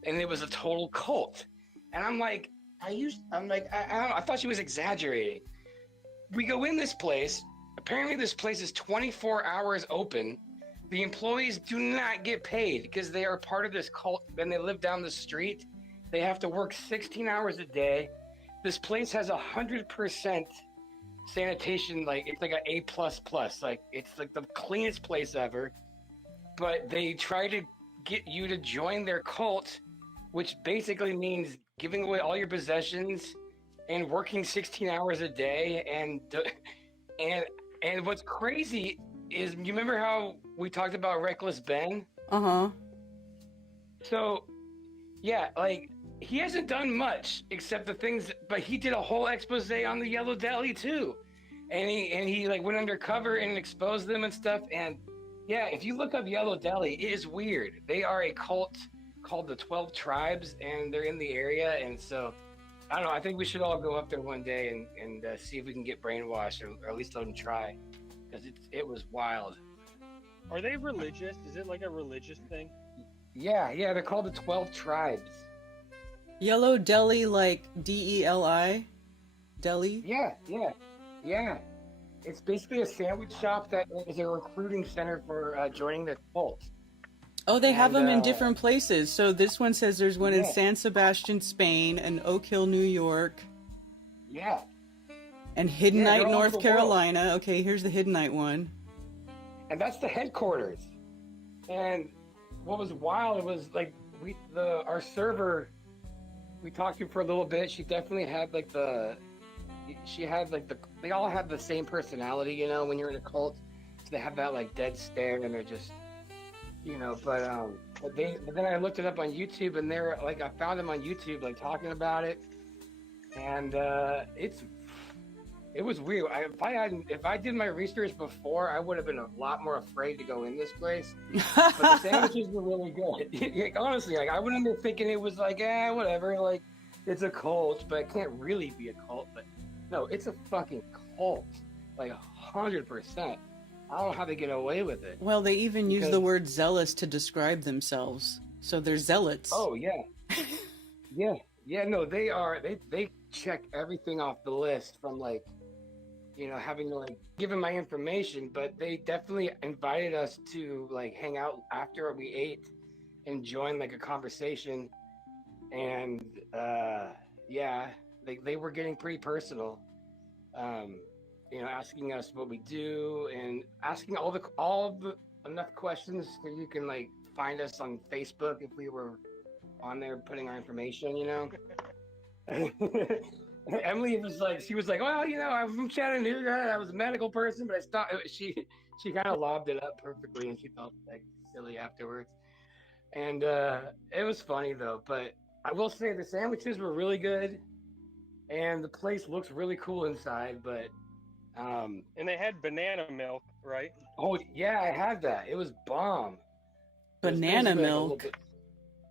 and it was a total cult. And I'm like, I don't know, I thought she was exaggerating. We go in this place. Apparently this place is 24 hours open. The employees do not get paid because they are part of this cult, and they live down the street. They have to work 16 hours a day. This place has 100% sanitation. Like, it's like an A++. Like, it's like the cleanest place ever. But they try to get you to join their cult, which basically means giving away all your possessions and working 16 hours a day. And what's crazy is, you remember how we talked about Reckless Ben? Uh-huh. So, yeah, like, he hasn't done much except the things, but he did a whole expose on the Yellow Deli too. And he like went undercover and exposed them and stuff. And yeah, if you look up Yellow Deli, it is weird. They are a cult called the 12 Tribes, and they're in the area. And so, I don't know. I think we should all go up there one day and see if we can get brainwashed, or at least let them try, because it was wild. Are they religious? Is it like a religious thing? Yeah, they're called the 12 Tribes. Yellow Deli, like Deli? Deli? Yeah. It's basically a sandwich shop that is a recruiting center for joining the cult. Oh, they have And, them in different places. So this one says there's one in Yeah. San Sebastian, Spain, and Oak Hill, New York, Yeah. and Yeah, they're Hiddenite, all over North the world. Carolina. Okay, here's the Hiddenite one. And that's the headquarters. And what was wild was like our server, we talked to for a little bit. She definitely had like they all have the same personality, you know, when you're in a cult. So they have that like dead stare, and they're just, you know, but then I looked it up on YouTube, and they're like, I found them on YouTube like talking about it, and it was weird. If I did my research before, I would have been a lot more afraid to go in this place. But the sandwiches were really good. Like, honestly, like I went in there thinking it was like, whatever, like it's a cult, but it can't really be a cult. But no, it's a fucking cult, like 100%. I don't know how they get away with it. Well, they even use Because- the word zealous to describe themselves. So they're zealots. Oh yeah, yeah. No, they are. They check everything off the list from like, you know, having to like give them my information, but they definitely invited us to like hang out after we ate and join like a conversation. And yeah, they were getting pretty personal. You know, asking us what we do and asking all the enough questions so you can like find us on Facebook if we were on there putting our information, you know. Emily was like, well, you know, I'm from Chattanooga. I was a medical person, but I stopped. She kind of lobbed it up perfectly, and she felt like silly afterwards. And it was funny though. But I will say the sandwiches were really good, and the place looks really cool inside. But And they had banana milk, right? oh yeah, I had that. It was bomb. It was Banana basically, like, a little milk. bit-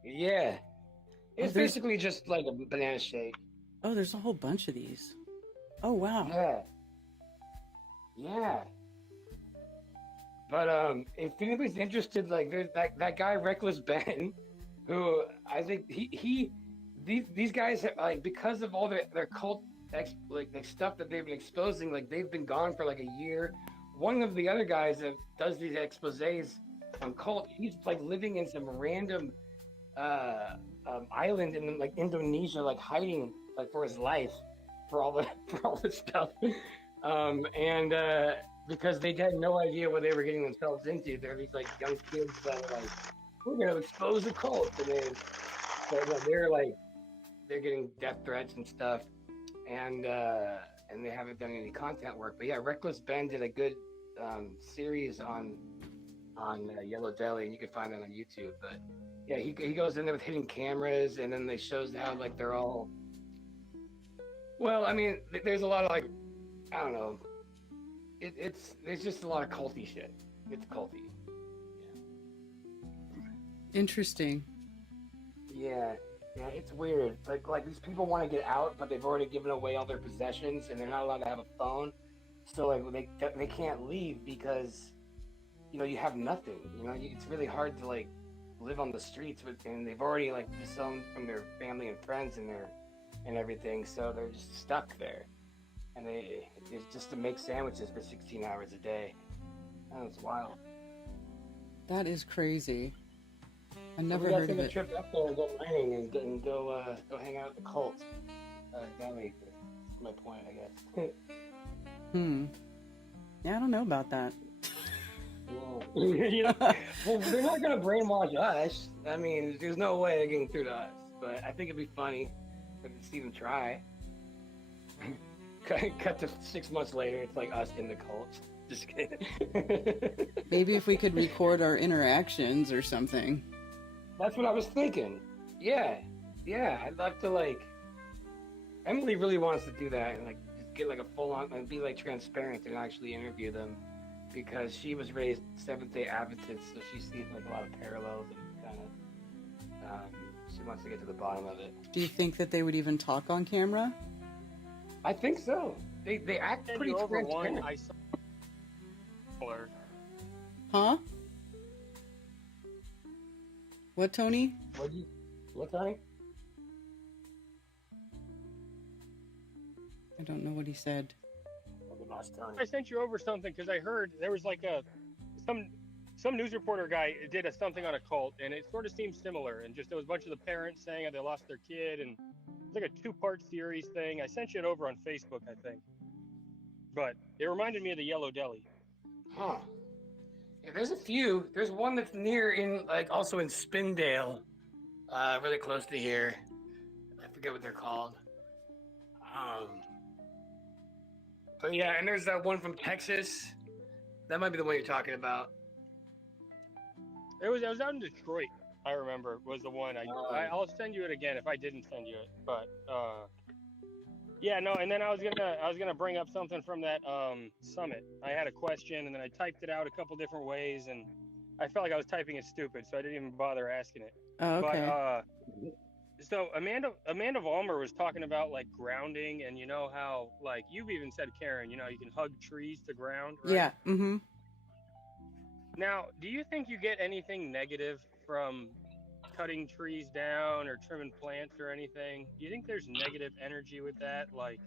yeah, it's there's- basically just like a banana shake. Oh, there's a whole bunch of these. Oh, wow. Yeah. But if anybody's interested, like there's that guy Reckless Ben, who I think these guys have, like, because of all their cult like stuff that they've been exposing, like they've been gone for like a year. One of the other guys that does these exposés on cult, he's like living in some random island in like Indonesia, like hiding like for his life for all the stuff. Because they had no idea what they were getting themselves into. They're these like young kids that are like, we're gonna expose the cult, and they're getting death threats and stuff, and they haven't done any content work. But yeah, Reckless Ben did a good series on Yellow Deli, and you can find that on YouTube. But yeah, he goes in there with hidden cameras, and then they shows how like they're all. Well, I mean, there's a lot of like, I don't know. There's just a lot of culty shit. It's culty. Interesting. Yeah, it's weird. Like these people want to get out, but they've already given away all their possessions, and they're not allowed to have a phone. So like they can't leave because, you know, you have nothing. You know, it's really hard to like live on the streets and they've already like disowned from their family and friends and everything. So they're just stuck there, and it's just to make sandwiches for 16 hours a day. That's wild. That is crazy. I never We got heard to of take a it. trip up there and go mining and go hang out at the cult. That's my point, I guess. Yeah, I don't know about that. Yeah. You know, well, they're not gonna brainwash us. I mean, there's no way they're getting through to us. But I think it'd be funny to see them try. Cut to 6 months later, it's like us in the cult. Just kidding. Maybe if we could record our interactions or something. That's what I was thinking. Yeah. I'd love to like. Emily really wants to do that and like just get like a full on and be like transparent and actually interview them, because she was raised Seventh Day Adventist, so she sees like a lot of parallels and kind of She wants to get to the bottom of it. Do you think that they would even talk on camera? I think so. They act Send pretty you over one transparent. I saw. Huh? What, Tony? What, Tony? I don't know what he said. I sent you over something because I heard there was like some news reporter guy did something on a cult, and it sort of seemed similar. And just there was a bunch of the parents saying how they lost their kid, and it's like a 2-part series thing. I sent you it over on Facebook, I think. But it reminded me of the Yellow Deli. Huh. Yeah, there's a few. There's one that's also in Spindale, really close to here. I forget what they're called. But yeah, and there's that one from Texas. That might be the one you're talking about. It was out in Detroit. I remember was the one. I'll send you it again if I didn't send you it. But yeah, no. And then I was gonna bring up something from that summit. I had a question, and then I typed it out a couple different ways, and I felt like I was typing it stupid, so I didn't even bother asking it. Oh, okay. But so Amanda Vollmer was talking about like grounding, and you know how like you've even said, Karen, you know you can hug trees to ground. Right? Yeah. Mm-hmm. Now, do you think you get anything negative from cutting trees down or trimming plants or anything? Do you think there's negative energy with that, like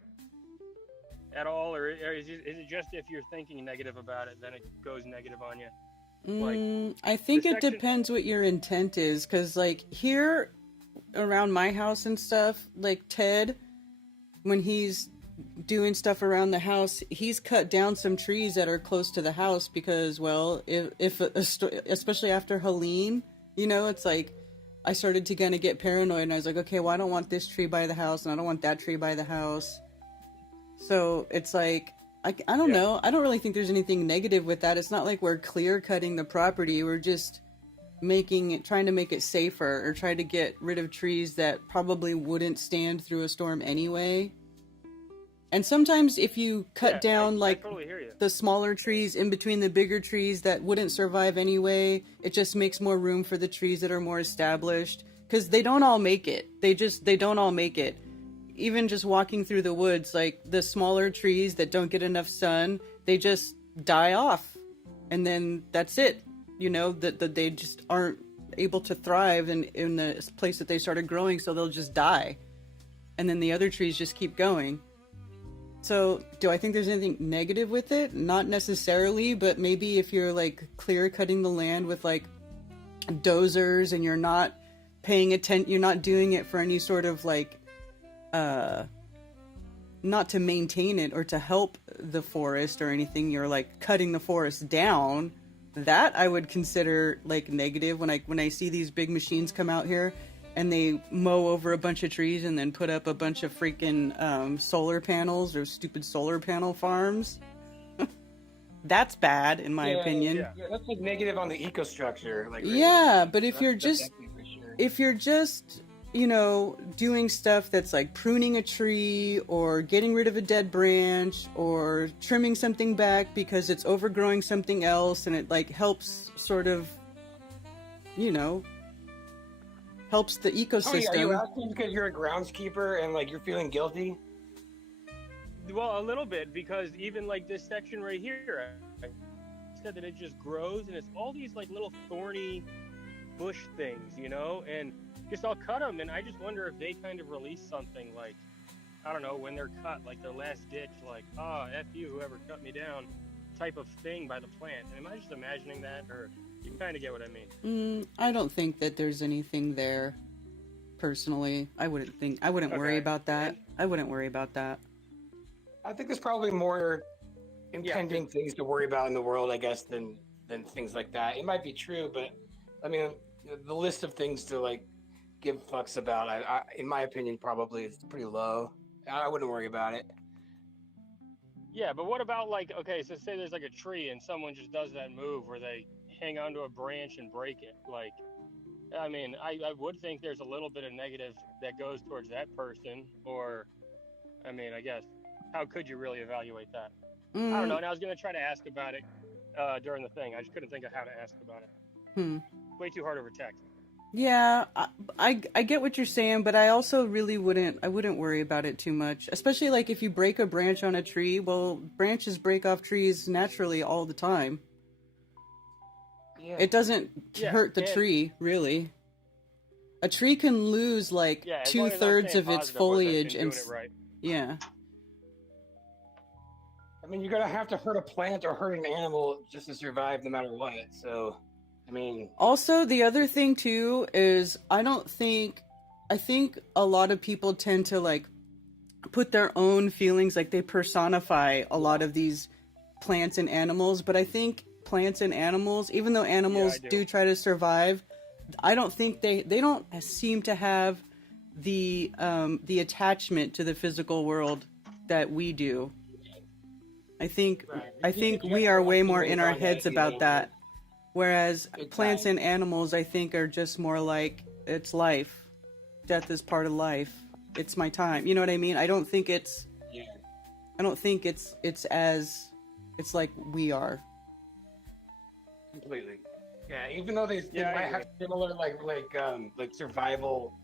at all, or is it just if you're thinking negative about it, then it goes negative on you? I think it section- depends what your intent is, because like here around my house and stuff, like Ted, when he's doing stuff around the house, he's cut down some trees that are close to the house because, well, if especially after Helene, you know, it's like I started to kind of get paranoid, and I was like, okay, well, I don't want this tree by the house, and I don't want that tree by the house. So it's like I don't know. I don't really think there's anything negative with that. It's not like we're clear cutting the property. We're just trying to make it safer, or try to get rid of trees that probably wouldn't stand through a storm anyway. And sometimes if you cut down I totally hear you. the smaller trees in between the bigger trees that wouldn't survive anyway, it just makes more room for the trees that are more established, because they don't all make it. They don't all make it. Even just walking through the woods, like the smaller trees that don't get enough sun, they just die off. And then that's it. You know, that they just aren't able to thrive in the place that they started growing, so they'll just die. And then the other trees just keep going. So, do I think there's anything negative with it? Not necessarily, but maybe if you're like clear cutting the land with like dozers, and you're not paying attention, you're not doing it for any sort of like, not to maintain it or to help the forest or anything, you're like cutting the forest down, that I would consider like negative. When I see these big machines come out here and they mow over a bunch of trees and then put up a bunch of freaking solar panels or stupid solar panel farms. That's bad, in my opinion. Yeah, that's like negative on the ecostructure. Like, yeah, but if you're that's just, for sure. if you're just, you know, doing stuff that's like pruning a tree or getting rid of a dead branch or trimming something back because it's overgrowing something else, and it like helps sort of, you know, helps the ecosystem. Are you asking because you're a groundskeeper and like you're feeling guilty? Well, a little bit, because even like this section right here, I said that it just grows, and it's all these like little thorny bush things, you know, and just I'll cut them, and I just wonder if they kind of release something like, I don't know, when they're cut, like their last ditch, like, F you, whoever cut me down, type of thing by the plant. And am I just imagining that, or you kind of get what I mean? I don't think that there's anything there, personally. I wouldn't worry about that. I wouldn't worry about that. I think there's probably more impending things to worry about in the world, I guess, than things like that. It might be true, but I mean, the list of things to like give fucks about, I in my opinion, probably is pretty low. I wouldn't worry about it. Yeah, but what about like, okay, so say there's like a tree and someone just does that move where they hang onto a branch and break it. Like, I mean, I would think there's a little bit of negative that goes towards that person, or, I mean, I guess, how could you really evaluate that? I don't know, and I was going to try to ask about it during the thing. I just couldn't think of how to ask about it. Way too hard over text. Yeah, I get what you're saying, but I also really wouldn't worry about it too much. Especially like if you break a branch on a tree, well, branches break off trees naturally all the time. Yeah. It doesn't Yeah, hurt the and tree, really. A tree can lose like yeah, as long as I'm two-thirds staying of its positive with it foliage and doing it right. yeah. I mean, you're gonna have to hurt a plant or hurt an animal just to survive, no matter what. So, I mean, Also, the other thing too is I think a lot of people tend to like put their own feelings, like they personify a lot yeah, of these plants and animals, but I think plants and animals, even though Yeah, I animals do. do try to survive, I don't think they don't seem to have the attachment to the physical world that we do. right. I You think could we are generalize way more in feelings our on that heads if you about want to. that. Whereas Big plants time. and animals, I think, are just more like it's life. Death is part of life. It's my time. You know what I mean? Yeah, I don't think it's as it's like we are. completely. Yeah, even though they Yeah, I might agree. have similar like survival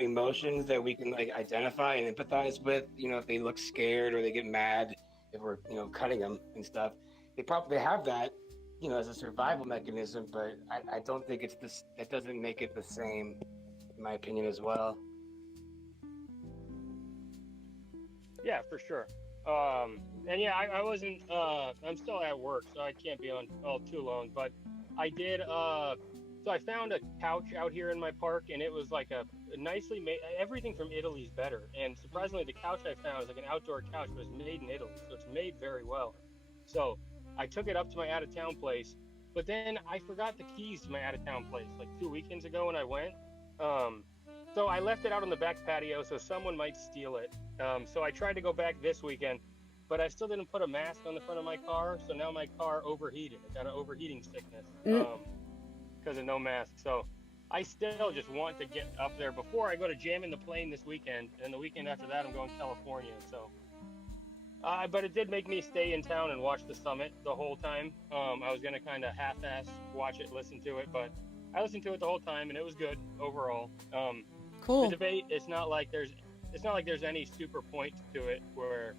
emotions that we can like identify and empathize with. You know, if they look scared or they get mad if we're cutting them and stuff, they probably have that as a survival mechanism. But I don't think it's this. That doesn't make it the same, in my opinion, as well. Yeah, for sure. And yeah, I wasn't. I'm still at work, so I can't be on all too long. But I did. So I found a couch out here in my park, and it was like a nicely made. Everything from Italy's better, and surprisingly, the couch I found was like an outdoor couch, but it's made in Italy, so it's made very well. So I took it up to my out of town place, but then I forgot the keys to my out of town place like 2 weekends ago when I went. Um, so I left it out on the back patio, so someone might steal it. So I tried to go back this weekend, but I still didn't put a mask on the front of my car. So now my car overheated. It got an overheating sickness Mm. because of no mask. So I still just want to get up there before I go to jam in the plane this weekend. And the weekend after that, I'm going to California. So, but it did make me stay in town and watch the summit the whole time. I was gonna kind of half-ass watch it, listen to it, but I listened to it the whole time, and it was good overall. The Cool. debate, it's not like there's any super point to it where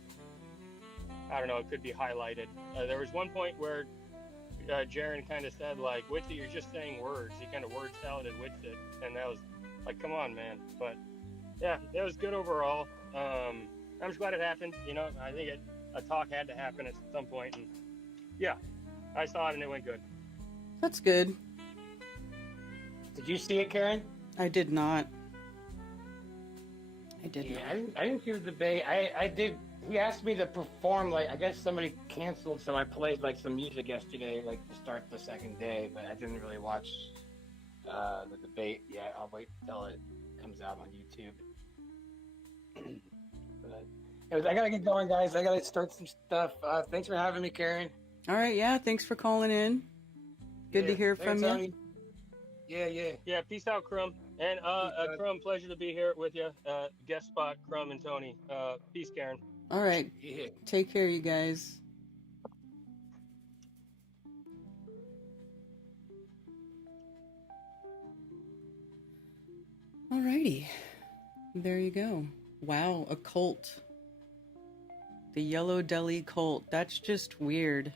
I don't know, it could be highlighted. There was one point where Jaron kind of said like, "Witsit, you're just saying words." He kind of word saladed Witsit, and that was like, "Come on, man!" But yeah, it was good overall. I'm just glad it happened. I think a talk had to happen at some point, and yeah, I saw it and it went good. That's good. Did you see it, Karen? I did not. I did Yeah, not. I didn't see the debate. I did. He asked me to perform. Like, I guess somebody canceled, so I played like some music yesterday, like to start the second day. But I didn't really watch the debate yet. I'll wait until it comes out on YouTube. But anyways, I gotta get going, guys. I gotta start some stuff. Thanks for having me, Karen. All right, yeah, thanks for calling in. Good to Yeah, hear later, from you. Tony. Yeah. Yeah, peace out, Crumb. And bud. Crumb, pleasure to be here with you. Guest spot, Crumb and Tony. Peace, Karen. All right, Yeah. take care, you guys. All righty, there you go. Wow, a cult. The Yellow Deli cult. That's just weird.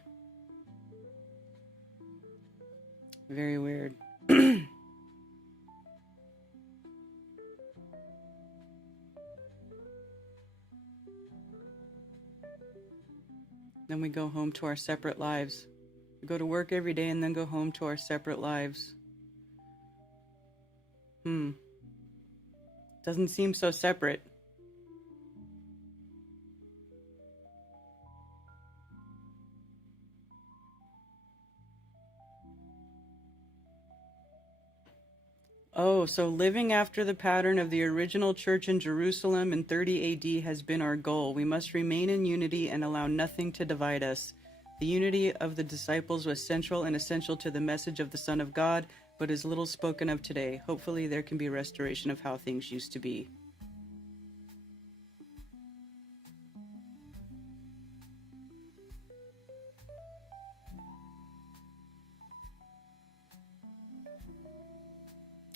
Very weird. Then we go home to our separate lives. We go to work every day and then go home to our separate lives. Doesn't seem so separate. Oh, so living after the pattern of the original church in Jerusalem in 30 AD has been our goal. We must remain in unity and allow nothing to divide us. The unity of the disciples was central and essential to the message of the Son of God, but is little spoken of today. Hopefully there can be restoration of how things used to be.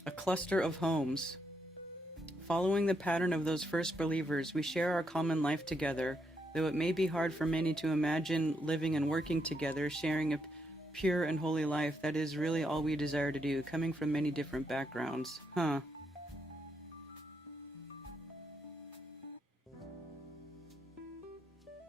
A cluster of homes. Following the pattern of those first believers, we share our common life together, though it may be hard for many to imagine living and working together, sharing a pure and holy life. That is really all we desire to do, coming from many different backgrounds. Huh.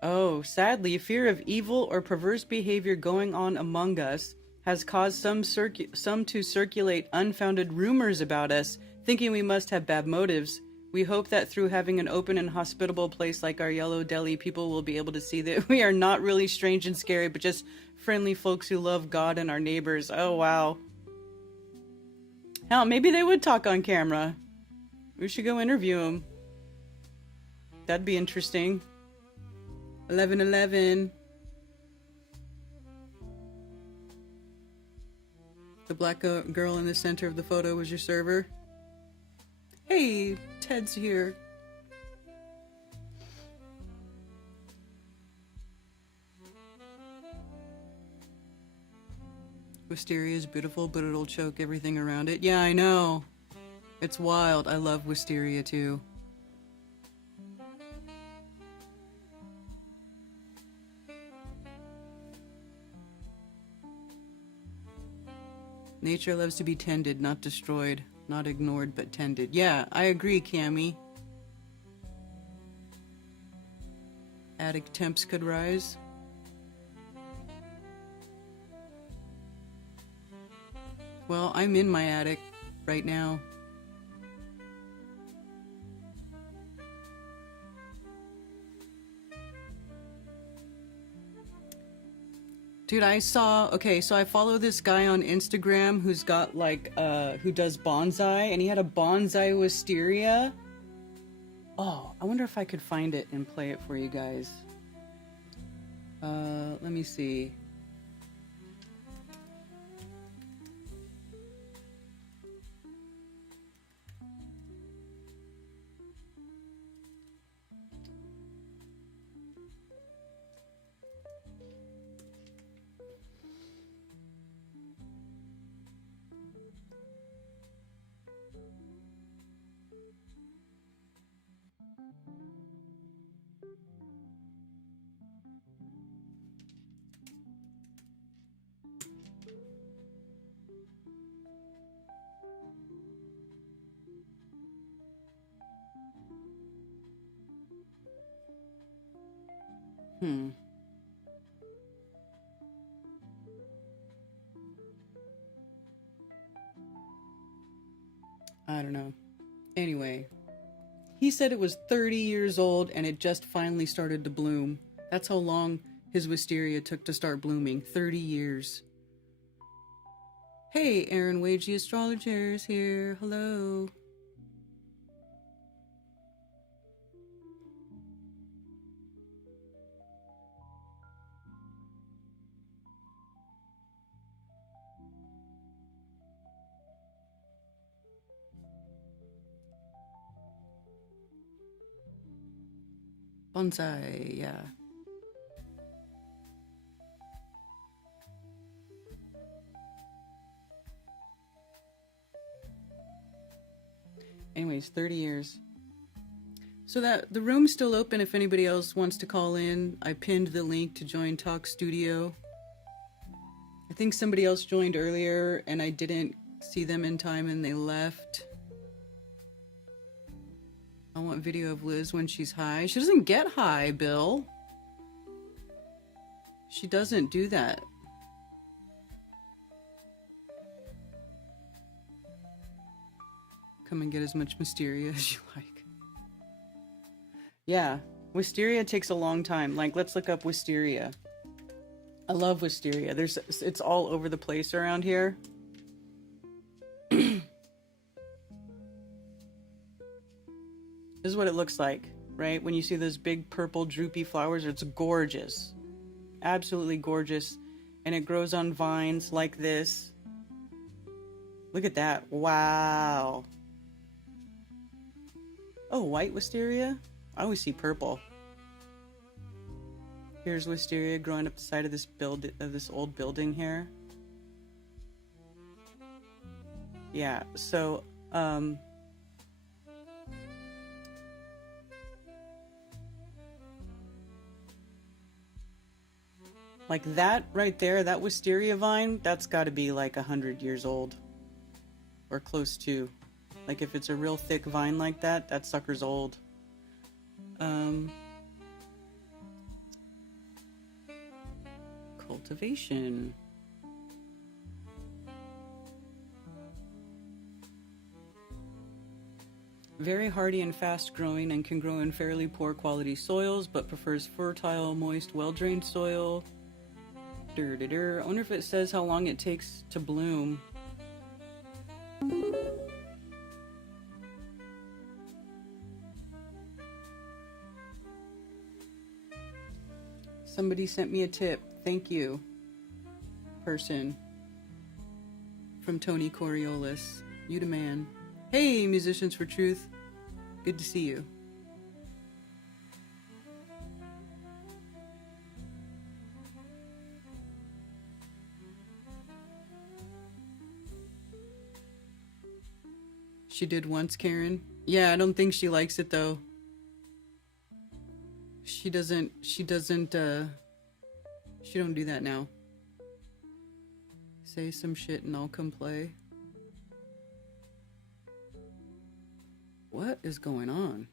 Oh, sadly, fear of evil or perverse behavior going on among us has caused some to circulate unfounded rumors about us, thinking we must have bad motives. We hope that through having an open and hospitable place like our Yellow Deli, people will be able to see that we are not really strange and scary, but just friendly folks who love God and our neighbors. Oh, wow. Hell, maybe they would talk on camera. We should go interview them. That'd be interesting. 1111. The black girl in the center of the photo was your server. Hey, Ted's here. Wisteria is beautiful, but it'll choke everything around it. Yeah, I know. It's wild. I love wisteria too. Nature loves to be tended, not destroyed. Not ignored, but tended. Yeah, I agree, Cammy. Attic temps could rise. Well, I'm in my attic right now. Dude, I saw, okay, so I follow this guy on Instagram who's got like, who does bonsai, and he had a bonsai wisteria. Oh, I wonder if I could find it and play it for you guys. Let me see. I don't know. Anyway, he said it was 30 years old and it just finally started to bloom. That's how long his wisteria took to start blooming. 30 years. Hey, Aaron Wage, the astrologer is here. Hello. Bonsai, yeah. Anyways, 30 years. So that the room's still open if anybody else wants to call in. I pinned the link to join Talk Studio. I think somebody else joined earlier and I didn't see them in time and they left. I want video of Liz when she's high. She doesn't get high, Bill. She doesn't do that. Come and get as much wisteria as you like. Yeah, wisteria takes a long time. Like, let's look up wisteria. I love wisteria. It's all over the place around here. This is what it looks like, right? When you see those big purple droopy flowers, it's gorgeous. Absolutely gorgeous. And it grows on vines like this. Look at that. Wow. Oh, white wisteria? I always see purple. Here's wisteria growing up the side of this old building here. Yeah, so, like that right there, that wisteria vine, that's got to be like 100 years old. Or close to. Like if it's a real thick vine like that, that sucker's old. Cultivation. Very hardy and fast growing and can grow in fairly poor quality soils, but prefers fertile, moist, well-drained soil. I wonder if it says how long it takes to bloom. Somebody sent me a tip. Thank you, person. From Tony Coriolis. You the man. Hey, Musicians for Truth. Good to see you. She did once, Karen. Yeah, I don't think she likes it though. She don't do that now. Say some shit and I'll come play. What is going on?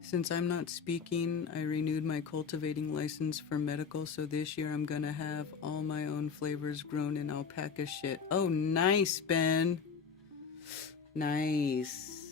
Since I'm not speaking, I renewed my cultivating license for medical, so this year I'm gonna have all my own flavors grown in alpaca shit. Oh, nice, Ben. Nice.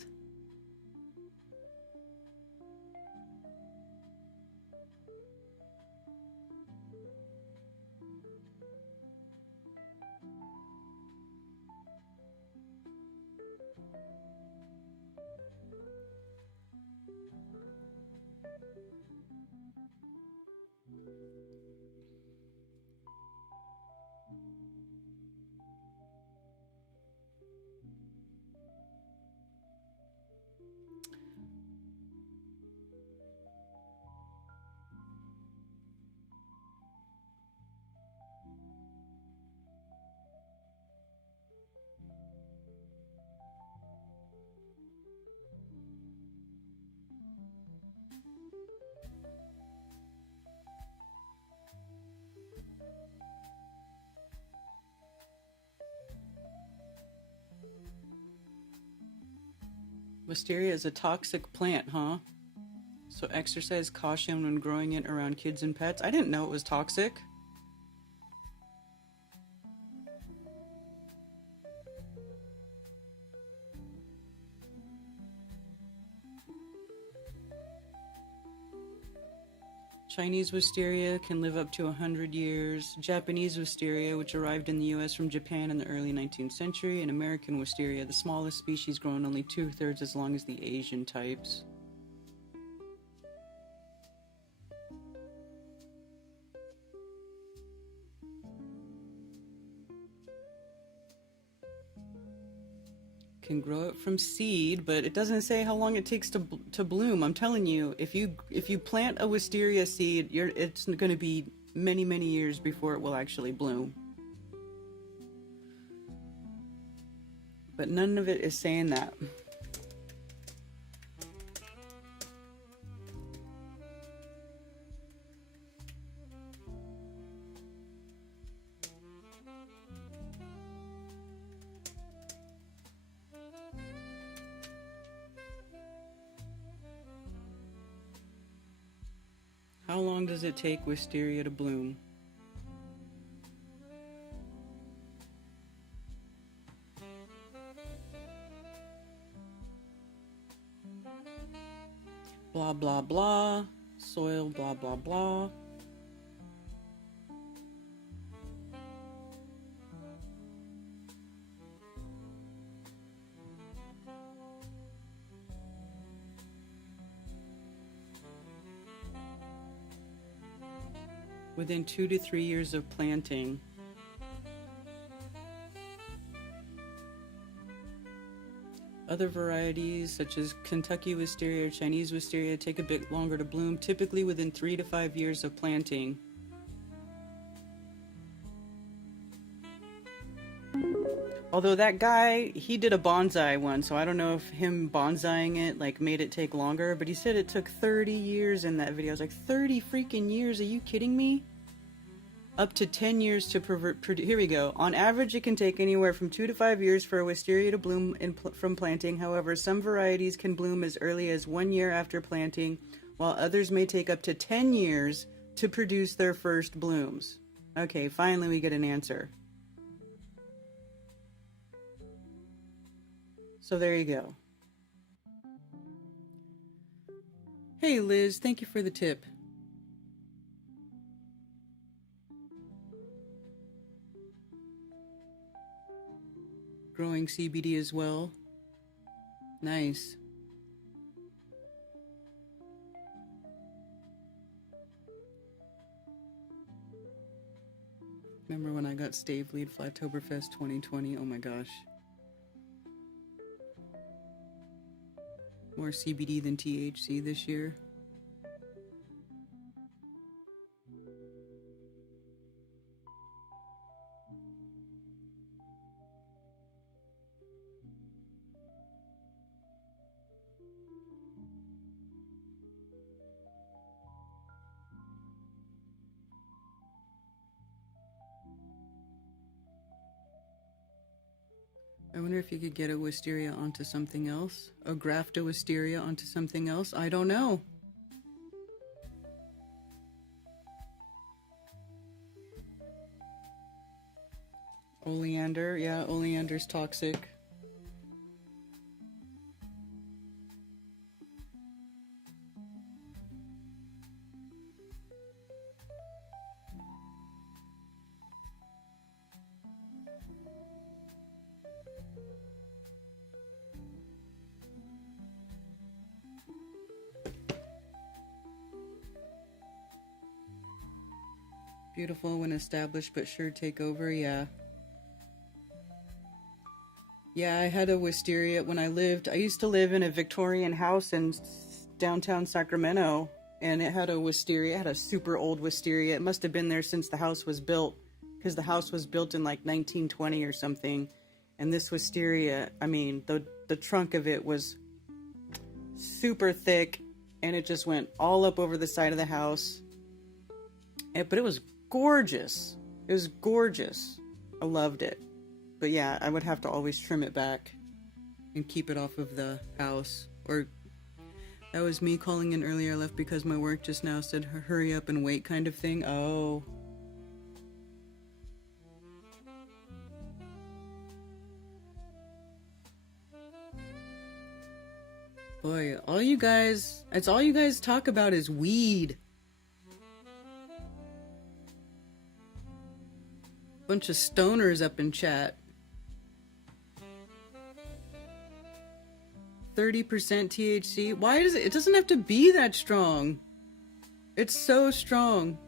Wisteria is a toxic plant, huh? So exercise caution when growing it around kids and pets. I didn't know it was toxic. Chinese wisteria can live up to 100 years. Japanese wisteria, which arrived in the U.S. from Japan in the early 19th century, and American wisteria, the smallest species grown only 2/3 as long as the Asian types. Can grow it from seed, but it doesn't say how long it takes to bloom. I'm telling you, if you plant a wisteria seed, it's going to be many, many years before it will actually bloom. But none of it is saying that. How long does it take wisteria to bloom? Blah, blah, blah. Soil, blah, blah, blah. Within 2 to 3 years of planting. Other varieties, such as Kentucky wisteria or Chinese wisteria, take a bit longer to bloom, typically within 3 to 5 years of planting. Although that guy, he did a bonsai one, so I don't know if him bonsaiing it like made it take longer, but he said it took 30 years in that video. I was like, 30 freaking years? Are you kidding me? Up to 10 years to here we go. On average, it can take anywhere from 2 to 5 years for a wisteria to bloom from planting. However, some varieties can bloom as early as 1 year after planting, while others may take up to 10 years to produce their first blooms. Okay, finally we get an answer. So there you go. Hey Liz, thank you for the tip. Growing CBD as well. Nice. Remember when I got stave lead Flattoberfest 2020? Oh my gosh. More CBD than THC this year. I wonder if you could get a wisteria onto something else. Or graft a wisteria onto something else. I don't know. Oleander. Yeah, oleander's toxic. Beautiful when established, but sure take over, yeah. Yeah, I had a wisteria when I used to live in a Victorian house in downtown Sacramento, and it had a wisteria. It had a super old wisteria. It must have been there since the house was built, because the house was built in like 1920 or something. And this wisteria, I mean, the trunk of it was super thick, and it just went all up over the side of the house. But it was gorgeous. It was gorgeous. I loved it. But yeah, I would have to always trim it back and keep it off of the house. Or that was me calling in earlier. I left because my work just now said hurry up and wait kind of thing. Oh. Boy, it's all you guys talk about is weed. Bunch of stoners up in chat. 30% THC. Why does it doesn't have to be that strong. It's so strong.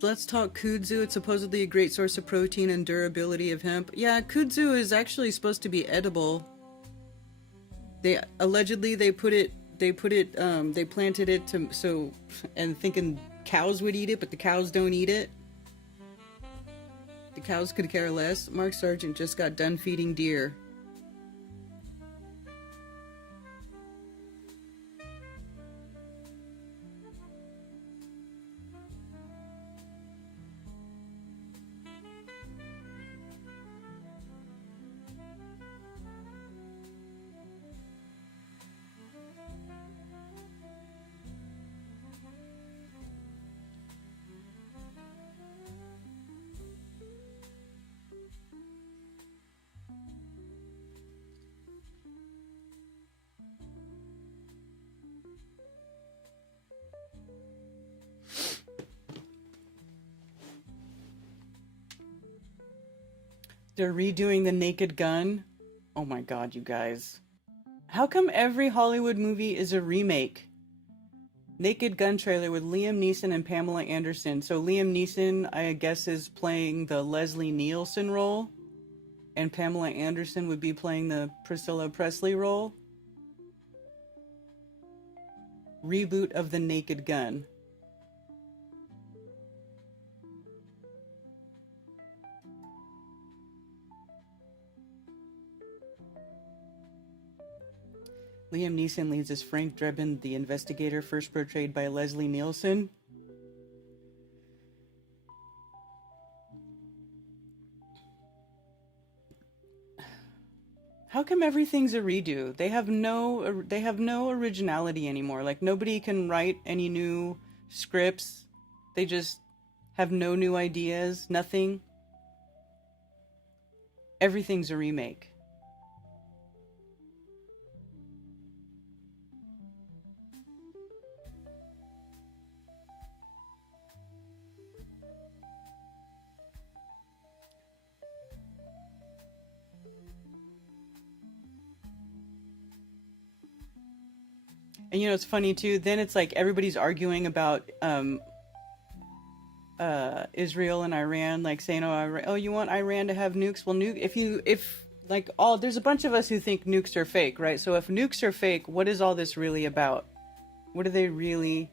Let's talk kudzu. It's supposedly a great source of protein and durability of hemp. Yeah, kudzu is actually supposed to be edible. They planted it and thinking cows would eat it, but the cows don't eat it. The cows could care less. Mark Sargent just got done feeding deer. They're redoing The Naked Gun. Oh my god, you guys. How come every Hollywood movie is a remake? Naked Gun trailer with Liam Neeson and Pamela Anderson. So Liam Neeson, I guess, is playing the Leslie Nielsen role. And Pamela Anderson would be playing the Priscilla Presley role. Reboot of The Naked Gun. Liam Neeson leads as Frank Drebin, the investigator first portrayed by Leslie Nielsen. How come everything's a redo? They have no originality anymore. Like, nobody can write any new scripts. They just have no new ideas, nothing. Everything's a remake. And you know, it's funny too, then it's like everybody's arguing about Israel and Iran, like saying, oh, you want Iran to have nukes? Well, there's a bunch of us who think nukes are fake, right? So if nukes are fake, what is all this really about? What are they really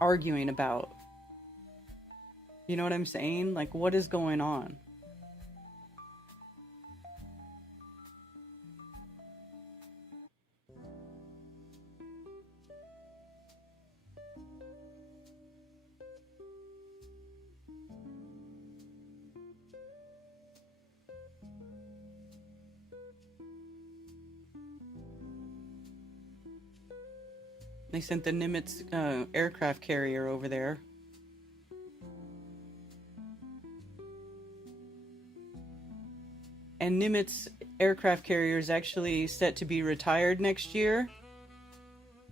arguing about? You know what I'm saying? Like, what is going on? They sent the Nimitz aircraft carrier over there. And Nimitz aircraft carrier is actually set to be retired next year.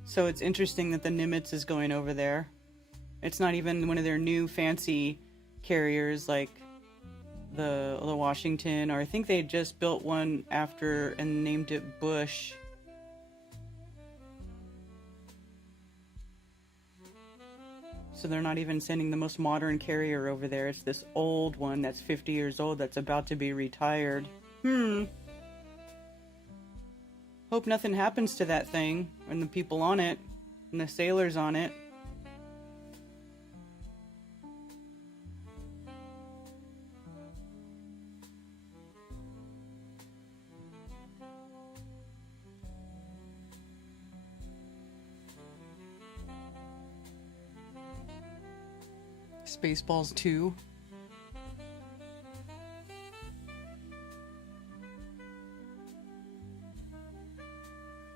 So it's interesting that the Nimitz is going over there. It's not even one of their new fancy carriers like the Washington, or I think they just built one after and named it Bush. So they're not even sending the most modern carrier over there. It's this old one that's 50 years old that's about to be retired. Hope nothing happens to that thing and the people on it and the sailors on it. Spaceballs 2.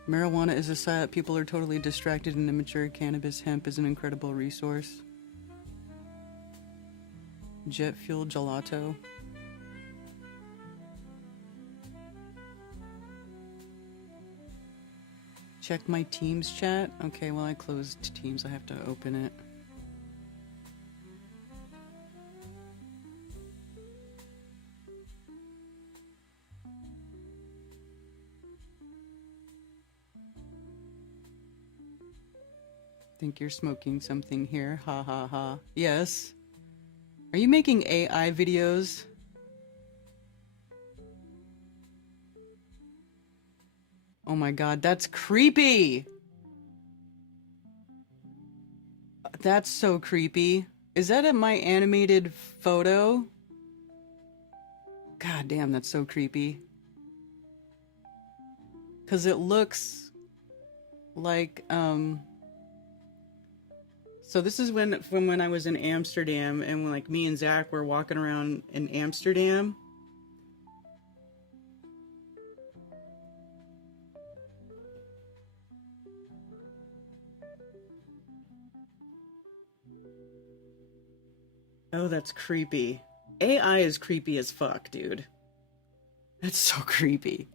Marijuana is a psyop. People are totally distracted and immature. Cannabis, hemp is an incredible resource. Jet fuel gelato. Check my Teams chat. Okay, well, I closed Teams. I have to open it. Think you're smoking something here. Ha ha ha. Yes. Are you making AI videos? Oh my god, that's creepy! That's so creepy. Is that my animated photo? God damn, that's so creepy. 'Cause it looks like, so this is from when I was in Amsterdam, and when, like, me and Zach were walking around in Amsterdam. Oh, that's creepy. AI is creepy as fuck, dude. That's so creepy.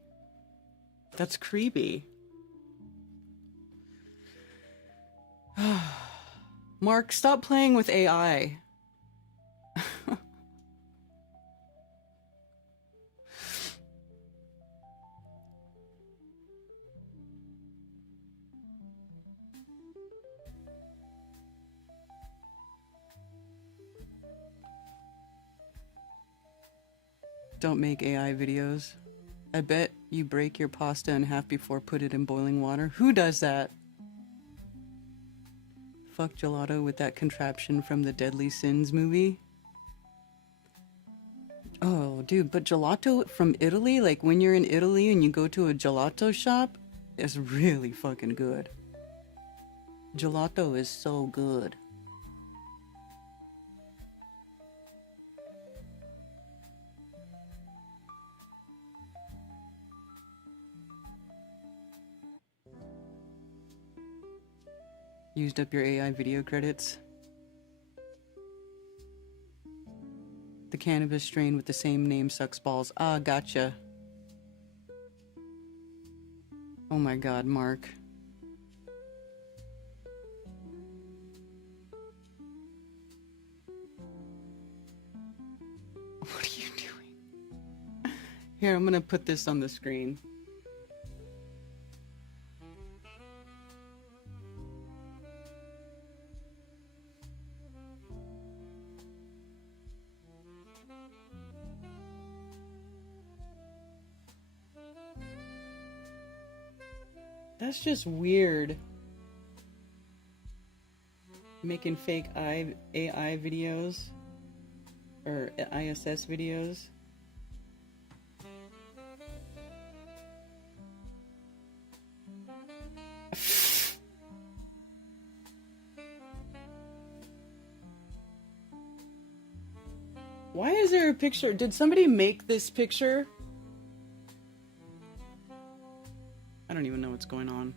That's creepy. Mark, stop playing with AI. Don't make AI videos. I bet you break your pasta in half before put it in boiling water. Who does that? Fuck gelato with that contraption from the Deadly Sins movie. Oh, dude, but gelato from Italy? Like, when you're in Italy and you go to a gelato shop, It's really fucking good. Gelato is so good. Used up your AI video credits. The cannabis strain with the same name sucks balls. Ah, gotcha. Oh my god, Mark. What are you doing? Here, I'm gonna put this on the screen. That's just weird. Making fake AI videos or ISS videos. Why is there a picture? Did somebody make this picture? I don't even know what's going on.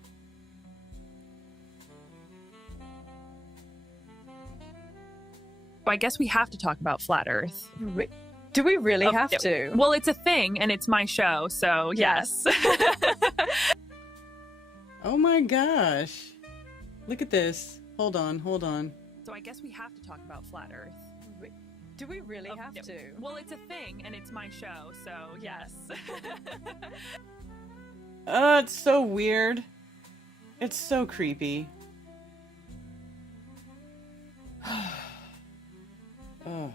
I guess we have to talk about flat Earth. Do we really Oh, have yeah. to? Well, it's a thing, and it's my show, so yes. Oh my gosh. Look at this. Hold on, hold on. So I guess we have to talk about flat Earth. Do we really Oh, have yeah. to? Well, it's a thing, and it's my show, so yes. It's so weird. It's so creepy. Oh.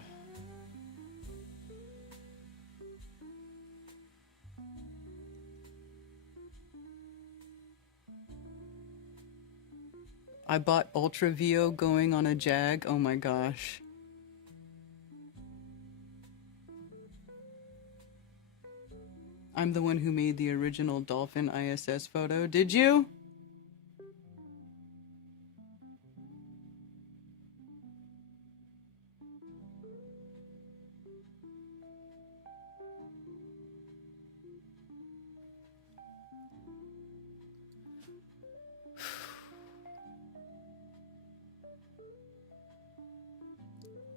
I bought Ultra VO going on a Jag. Oh my gosh. I'm the one who made the original Dolphin ISS photo. Did you?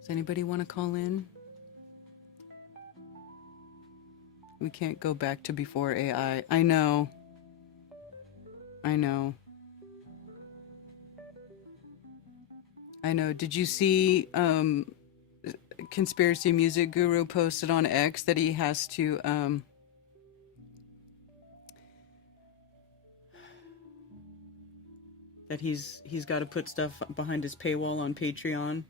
Does anybody want to call in? We can't go back to before AI. I know. I know. I know. Did you see Conspiracy Music Guru posted on X that he has to that he's got to put stuff behind his paywall on Patreon?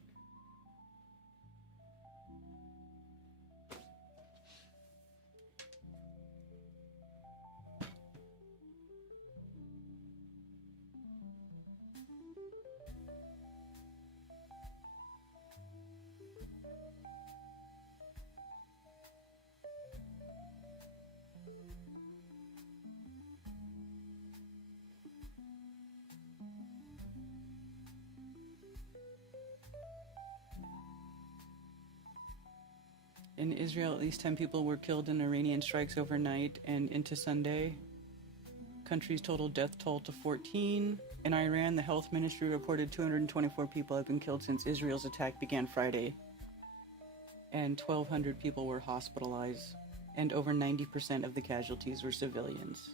In Israel, at least 10 people were killed in Iranian strikes overnight and into Sunday. Country's total death toll to 14. In Iran, the health ministry reported 224 people have been killed since Israel's attack began Friday. And 1,200 people were hospitalized, and over 90% of the casualties were civilians.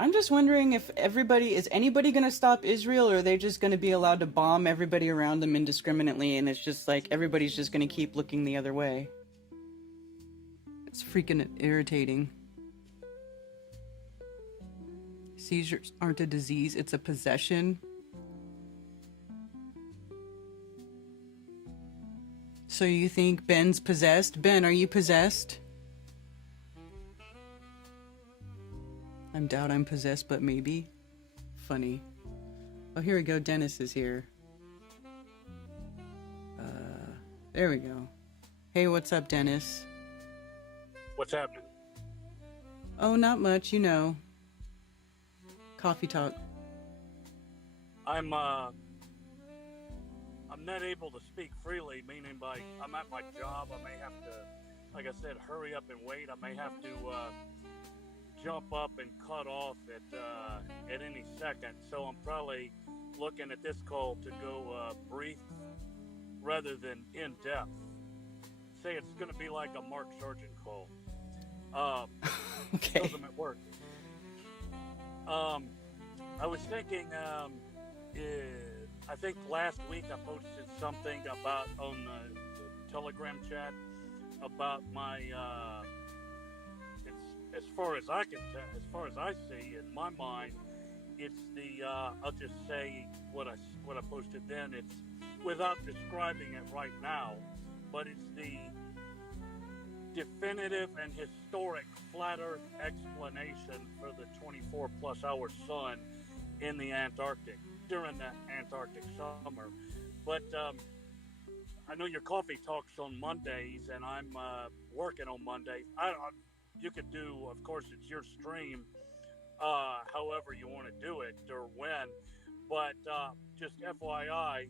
I'm just wondering if anybody going to stop Israel, or are they just going to be allowed to bomb everybody around them indiscriminately, and it's just like everybody's just going to keep looking the other way? It's freaking irritating. Seizures aren't a disease, it's a possession. So you think Ben's possessed? Ben, are you possessed? I doubt I'm possessed, but maybe. Funny. Oh, here we go. Dennis is here. There we go. Hey, what's up, Dennis? What's happening? Oh, not much, you know. Coffee talk. I'm not able to speak freely, meaning by I'm at my job. I may have to, like I said, hurry up and wait. I may have to jump up and cut off at any second. So I'm probably looking at this call to go brief rather than in depth. Say it's going to be like a Mark Sargent call. Okay. Because I'm at work. I was thinking. I think last week I posted something about on the Telegram chat about my. It's as far as I can tell, as far as I see in my mind, it's the. I'll just say what I posted then. It's without describing it right now, but it's the definitive and historic flat Earth explanation for the 24 plus hour sun in the Antarctic during the Antarctic summer. But I know your coffee talks on Mondays, and I'm working on Mondays. You could do, of course, it's your stream, however you want to do it or when. But just FYI,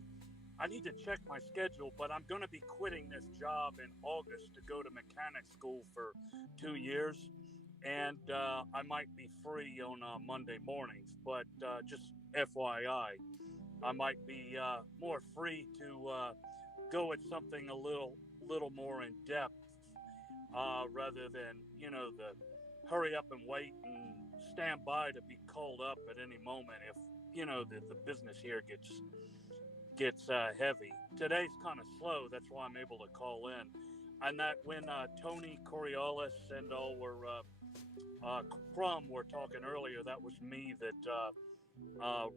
I need to check my schedule, but I'm going to be quitting this job in August to go to mechanic school for 2 years. And I might be free on Monday mornings, but just FYI, I might be more free to go at something a little more in depth rather than the hurry up and wait and stand by to be called up at any moment if the business here gets heavy. Today's kind of slow. That's why I'm able to call in. And that when Tony Coriolis and all were Crumb were talking earlier, that was me that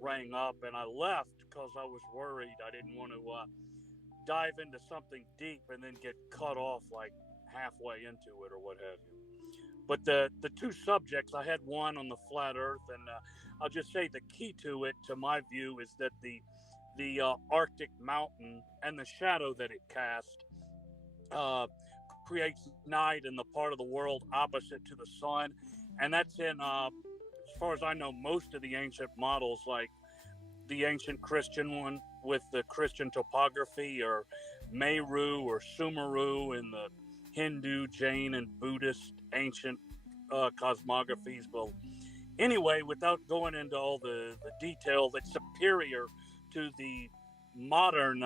rang up, and I left because I was worried. I didn't want to dive into something deep and then get cut off like halfway into it or what have you. But the two subjects, I had one on the flat Earth, and I'll just say the key to it, to my view, is that the Arctic mountain and the shadow that it casts creates night in the part of the world opposite to the sun, and that's in as far as I know, most of the ancient models, like the ancient Christian one with the Christian topography, or Meru or Sumeru in the Hindu, Jain, and Buddhist ancient cosmographies. Well, anyway, without going into all the detail, that's superior to the modern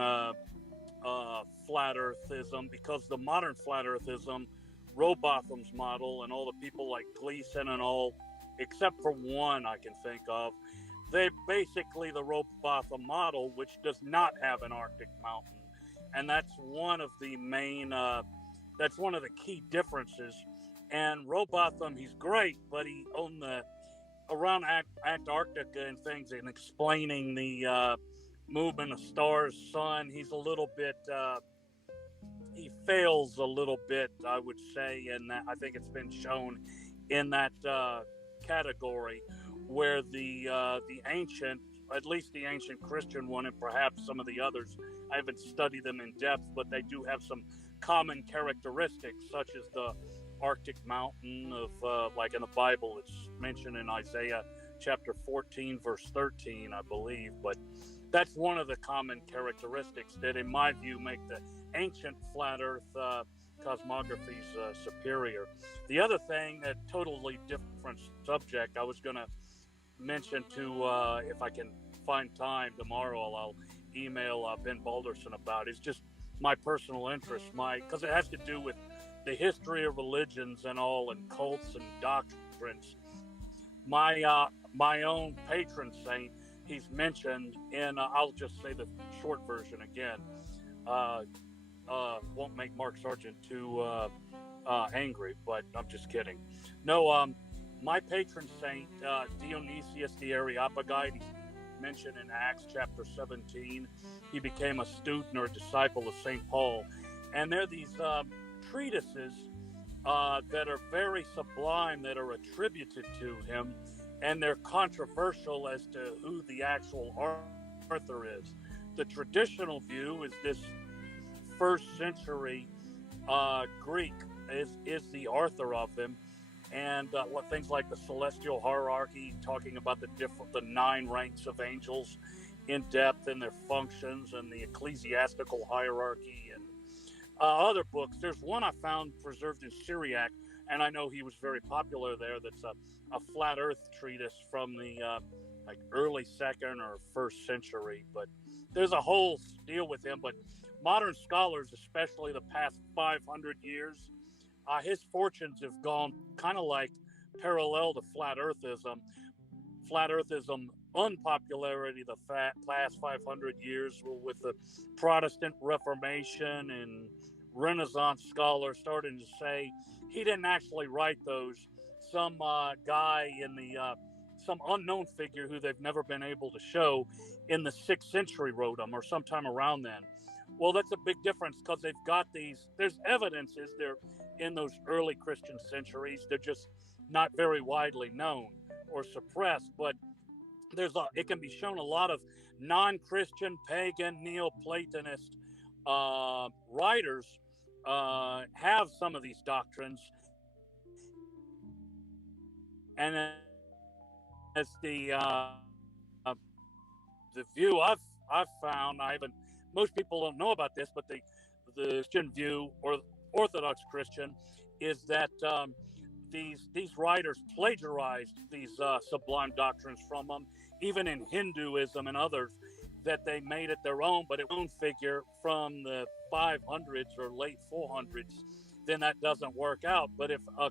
flat earthism, because the modern flat earthism, Rowbotham's model, and all the people like Gleason and all, except for one I can think of, they basically the Rowbotham model, which does not have an Arctic mountain, and that's one of the main that's one of the key differences. And Rowbotham, he's great, but he on the around Antarctica and things, and explaining the movement of stars, sun, he's a little bit he fails a little bit, I would say, and I think it's been shown in that category, where the ancient, at least the ancient Christian one, and perhaps some of the others, I haven't studied them in depth, but they do have some common characteristics, such as the Arctic mountain of, like in the Bible, it's mentioned in Isaiah chapter 14, verse 13, I believe. But that's one of the common characteristics that, in my view, make the ancient flat Earth cosmographies superior. The other thing, a totally different subject, I was going to mention to, if I can find time tomorrow, I'll email Ben Balderson about, is just my personal interest, because it has to do with the history of religions and all, and cults and doctrines. My own patron saint, he's mentioned in, I'll just say the short version again, won't make Mark Sargent too angry, but I'm just kidding. No, my patron saint, Dionysius the Areopagite, he's mentioned in Acts chapter 17. He became a student or a disciple of St. Paul. And there are these treatises that are very sublime, that are attributed to him, and they're controversial as to who the actual author is. The traditional view is this first century Greek is the author of them, and what things like the celestial hierarchy, talking about the 9 ranks of angels in depth and their functions, and the ecclesiastical hierarchy, and other books. There's one I found preserved in Syriac, and I know he was very popular there. That's a flat Earth treatise from the like early 2nd or 1st century. But there's a whole deal with him. But modern scholars, especially the past 500 years, his fortunes have gone kind of like parallel to flat Earthism. Flat Earthism unpopularity the past 500 years with the Protestant Reformation and Renaissance scholars starting to say he didn't actually write those. Some guy in the some unknown figure who they've never been able to show in the 6th century wrote them, or sometime around then. Well, that's a big difference because they've got these. There's evidences they're in those early Christian centuries. They're just not very widely known or suppressed, but it can be shown a lot of non-Christian, pagan, Neoplatonist writers have some of these doctrines, and as the view I've found, most people don't know about this, but the Christian view, or Orthodox Christian, is that these writers plagiarized these sublime doctrines from them, even in Hinduism and others, that they made it their own, but it own figure from the 500s or late 400s, then that doesn't work out. But if a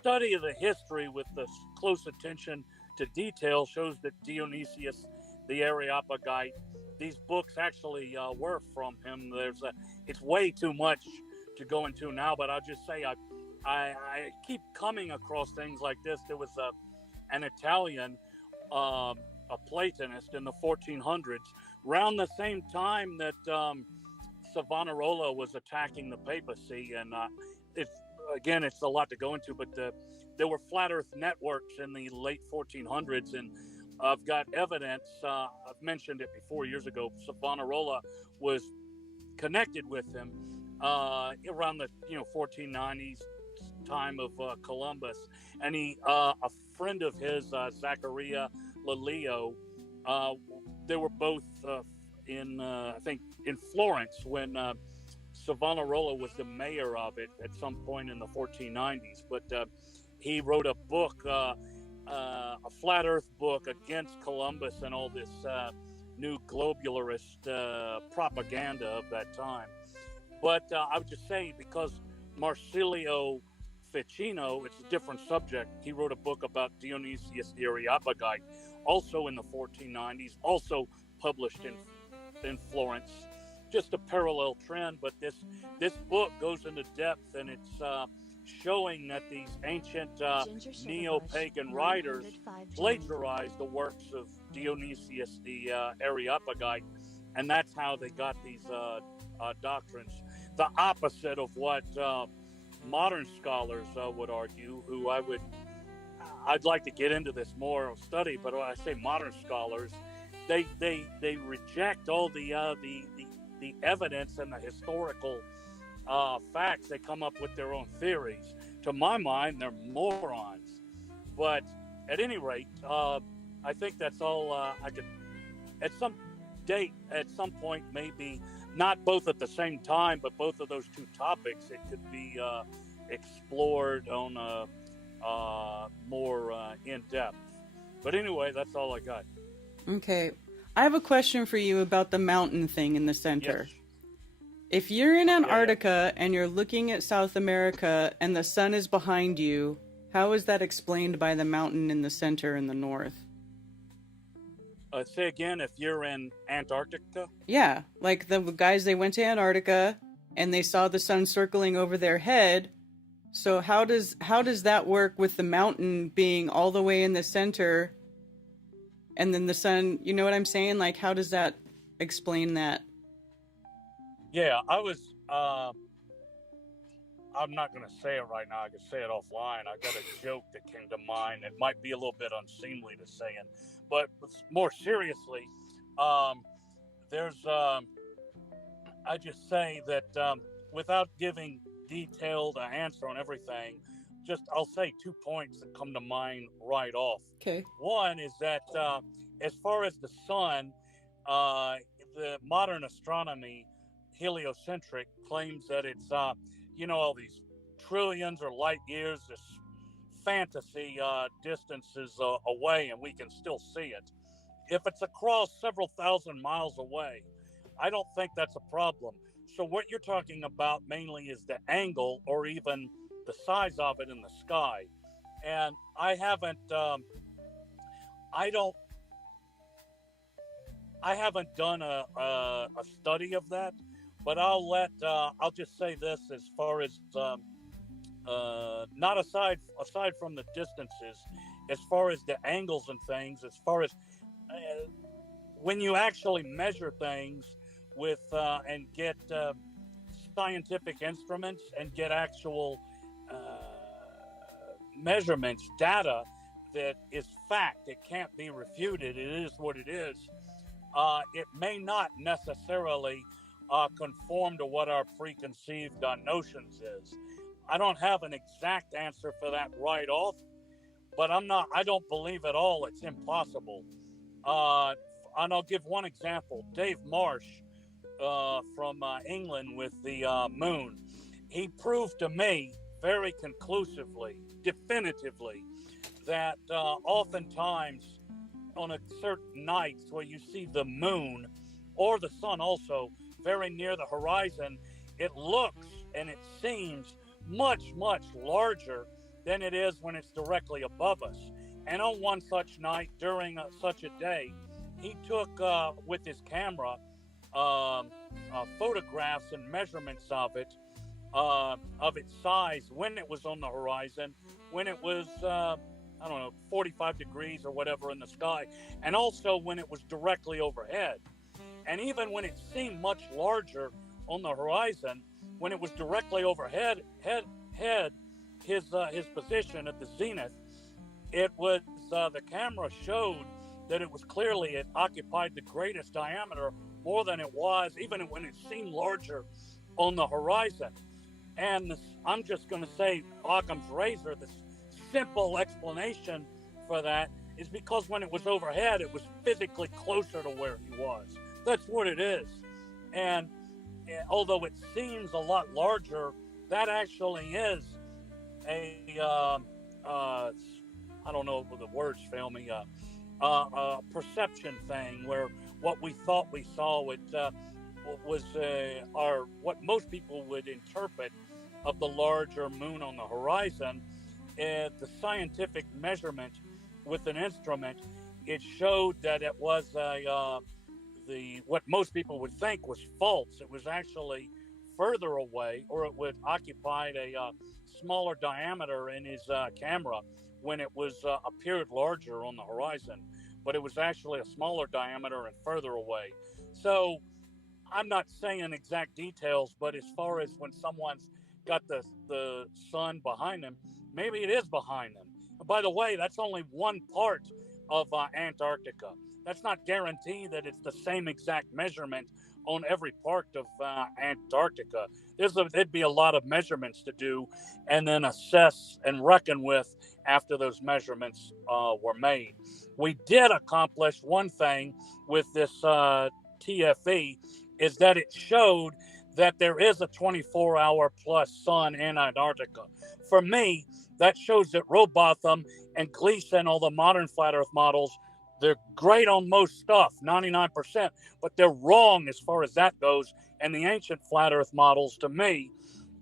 study of the history with the close attention to detail shows that Dionysius the Areopagite, these books actually were from him. It's way too much to go into now, but I'll just say I keep coming across things like this. There was an Italian, a Platonist in the 1400s, around the same time that Savonarola was attacking the papacy, and it's a lot to go into, but there were flat Earth networks in the late 1400s, and I've got evidence. I've mentioned it before years ago. Savonarola was connected with him around the 1490s time of Columbus, and a friend of his, Zaccaria Lelio, they were both in I think in Florence when Savonarola was the mayor of it at some point in the 1490s. But he wrote a book, a flat Earth book against Columbus and all this new globularist propaganda of that time. But I would just say, because Marsilio Ficino, it's a different subject. He wrote a book about Dionysius the Areopagite, also in the 1490s, also published in Florence. Just a parallel trend, but this book goes into depth, and it's showing that these ancient neo-pagan writers plagiarized the works of Dionysius the Areopagite, and that's how they got these doctrines. The opposite of what modern scholars would argue, who I'd like to get into this more study, but when I say modern scholars, they reject all the evidence and the historical facts. They come up with their own theories. To my mind, they're morons. But at any rate, I think that's all I could. At some point, maybe not both at the same time, but both of those two topics, it could be explored on a more in depth. But anyway, that's all I got. Okay. I have a question for you about the mountain thing in the center. Yes. If you're in Antarctica and you're looking at South America and the sun is behind you, how is that explained by the mountain in the center in the north? Say again, if you're in Antarctica? Yeah, like the guys, they went to Antarctica and they saw the sun circling over their head. So how does that work with the mountain being all the way in the center and then the sun, you know what I'm saying? Like, how does that explain that? Yeah, I'm not going to say it right now. I can say it offline. I got a joke that came to mind. It might be a little bit unseemly to say it, but more seriously, there's I just say that without giving detailed answer on everything, just I'll say 2 points that come to mind right off. Okay. One is that as far as the sun, uh, the modern astronomy, heliocentric, claims that it's all these trillions or light years, this fantasy distances away, and we can still see it. If it's across several thousand miles away, I don't think that's a problem. So what you're talking about mainly is the angle or even the size of it in the sky. And I don't, I haven't done a study of that, but I'll just say this as far as not aside from the distances, as far as the angles and things, as far as when you actually measure things with and get scientific instruments and get actual measurements, data that is fact, it can't be refuted. It is what it is. It may not necessarily conform to what our preconceived notions is. I don't have an exact answer for that right off, but I don't believe at all it's impossible. And I'll give one example. Dave Marsh from England with the moon, he proved to me very conclusively, definitively, that oftentimes on a certain nights where you see the moon or the sun also very near the horizon, it looks and it seems much, much larger than it is when it's directly above us. And on one such night during such a day, he took with his camera photographs and measurements of its size when it was on the horizon, when it was 45 degrees or whatever in the sky, and also when it was directly overhead. And even when it seemed much larger on the horizon, when it was directly overhead, his position at the zenith, it was the camera showed that it was clearly it occupied the greatest diameter, more than it was even when it seemed larger on the horizon. And I'm just going to say Occam's razor, the simple explanation for that is because when it was overhead, it was physically closer to where he was. That's what it is. And although it seems a lot larger, that actually is I don't know if the words fail me, a perception thing where what we thought we saw was what most people would interpret of the larger moon on the horizon. The scientific measurement with an instrument, it showed that it was what most people would think was false. It was actually further away, or it would occupy a smaller diameter in his camera when it was appeared larger on the horizon, but it was actually a smaller diameter and further away. So I'm not saying exact details, but as far as when someone's got the sun behind them, maybe it is behind them. And by the way, that's only one part of Antarctica. That's not guaranteed that it's the same exact measurement on every part of Antarctica. There'd be a lot of measurements to do and then assess and reckon with after those measurements were made. We did accomplish one thing with this TFE, is that it showed that there is a 24-hour plus sun in Antarctica. For me, that shows that Robotham and Gleason, all the modern flat Earth models, they're great on most stuff, 99%, but they're wrong as far as that goes. And the ancient flat Earth models, to me,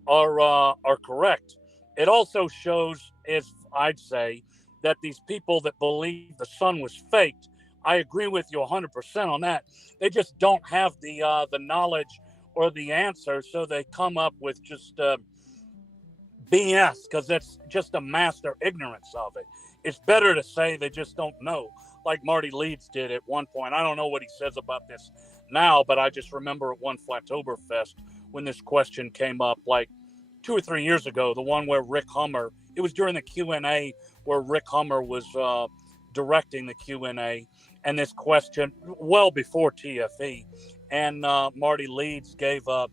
are correct. It also shows, as I'd say, that these people that believe the sun was faked, I agree with you 100% on that. They just don't have the knowledge or the answer, so they come up with just BS, because that's just a master ignorance of it. It's better to say they just don't know, like Marty Leeds did at one point. I don't know what he says about this now, but I just remember at one Flattoberfest when this question came up, like 2 or 3 years ago, the one where Rick Hummer, it was during the Q&A where Rick Hummer was directing the Q&A, and this question, well before TFE, and Marty Leeds gave a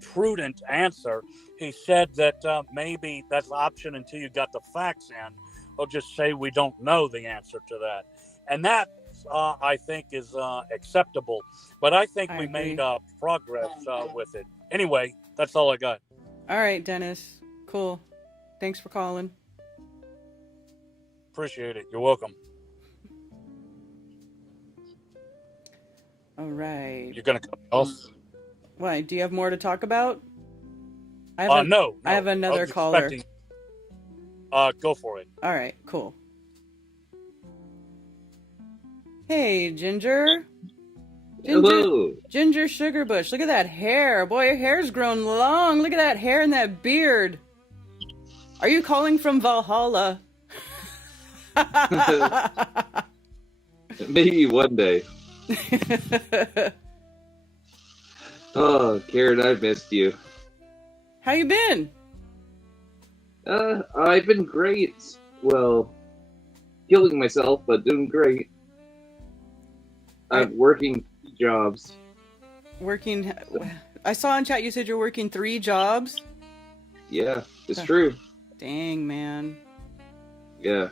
prudent answer. He said that maybe that's an option until you got the facts in. Or just say we don't know the answer to that. And that, I think, is acceptable. But I think I we agree. made progress with it. Anyway, that's all I got. All right, Dennis. Cool. Thanks for calling. Appreciate it. You're welcome. All right. You're going to come else? Why? Do you have more to talk about? I have No. I have another I was caller. expecting. Go for it. All right, cool. Hey, Ginger. Hello. Ginger Sugarbush. Look at that hair. Boy, your hair's grown long. Look at that hair and that beard. Are you calling from Valhalla? Maybe one day. Oh, Karen, I've missed you. How you been? I've been great. Well, killing myself, but doing great. I'm working jobs. Working. I saw in chat you said you're working 3 jobs. Yeah, it's true. Dang, man. Yeah,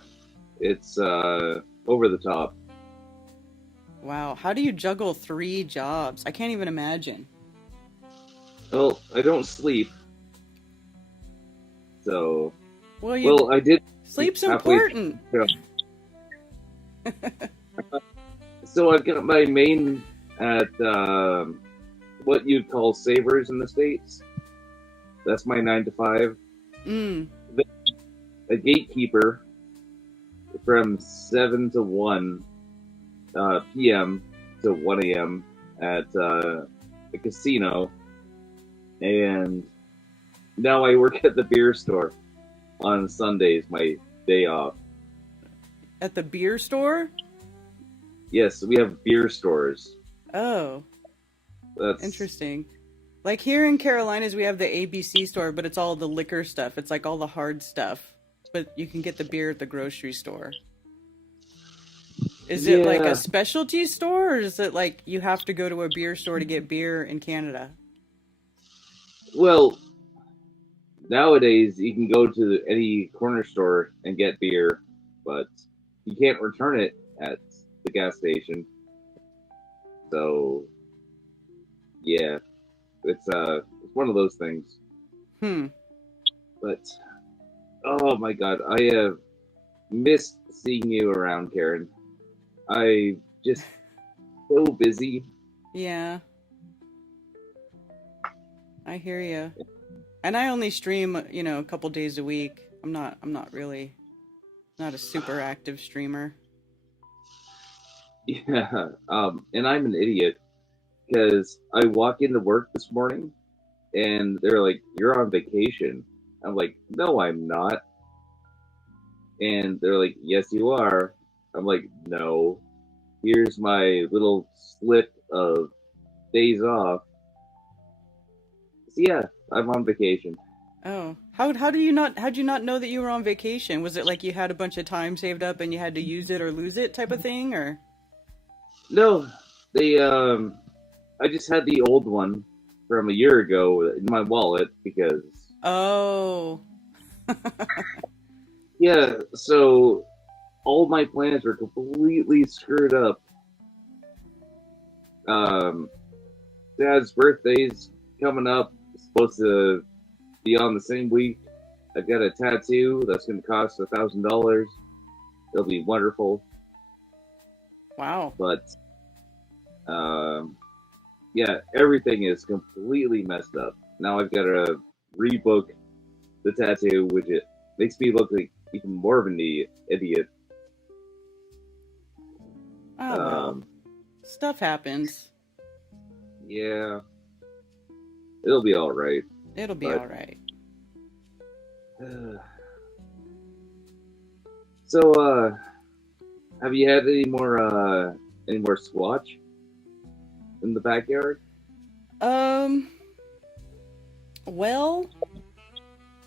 it's over the top. Wow. How do you juggle 3 jobs? I can't even imagine. Well, I don't sleep. So, Well, I did. sleep's halfway important. through. So I've got my main at what you'd call savers in the States. That's my 9 to 5. A gatekeeper from 7 to 1 p.m. to 1 a.m. at a casino. And now I work at the beer store on Sundays, my day off. At the beer store? Yes, we have beer stores. Oh. That's interesting. Like here in Carolinas, we have the ABC store, but it's all the liquor stuff. It's like all the hard stuff. But you can get the beer at the grocery store. Is it like a specialty store, or is it like you have to go to a beer store to get beer in Canada? Well, nowadays you can go to any corner store and get beer, but you can't return it at the gas station. So, yeah, it's one of those things. But oh my God, I have missed seeing you around, Karen. I just so busy. Yeah. I hear you. And I only stream, a couple days a week. I'm not a super active streamer. Yeah, and I'm an idiot because I walk into work this morning and they're like, "You're on vacation." I'm like, "No, I'm not." And they're like, "Yes, you are." I'm like, "No. Here's my little slip of days off." So yeah, I'm on vacation. Oh, how'd you not know that you were on vacation? Was it like you had a bunch of time saved up and you had to use it or lose it type of thing, or? No, I just had the old one from a year ago in my wallet because. Oh. Yeah, so all my plans were completely screwed up. Dad's birthday's coming up. It's supposed to be on the same week. I've got a tattoo that's going to cost $1,000. It'll be wonderful. Wow. But, yeah, everything is completely messed up. Now I've got to rebook the tattoo, which it makes me look like even more of an idiot. Oh, well. Stuff happens. Yeah. It'll be alright. It'll be alright. So, have you had any more Squatch in the backyard? Well,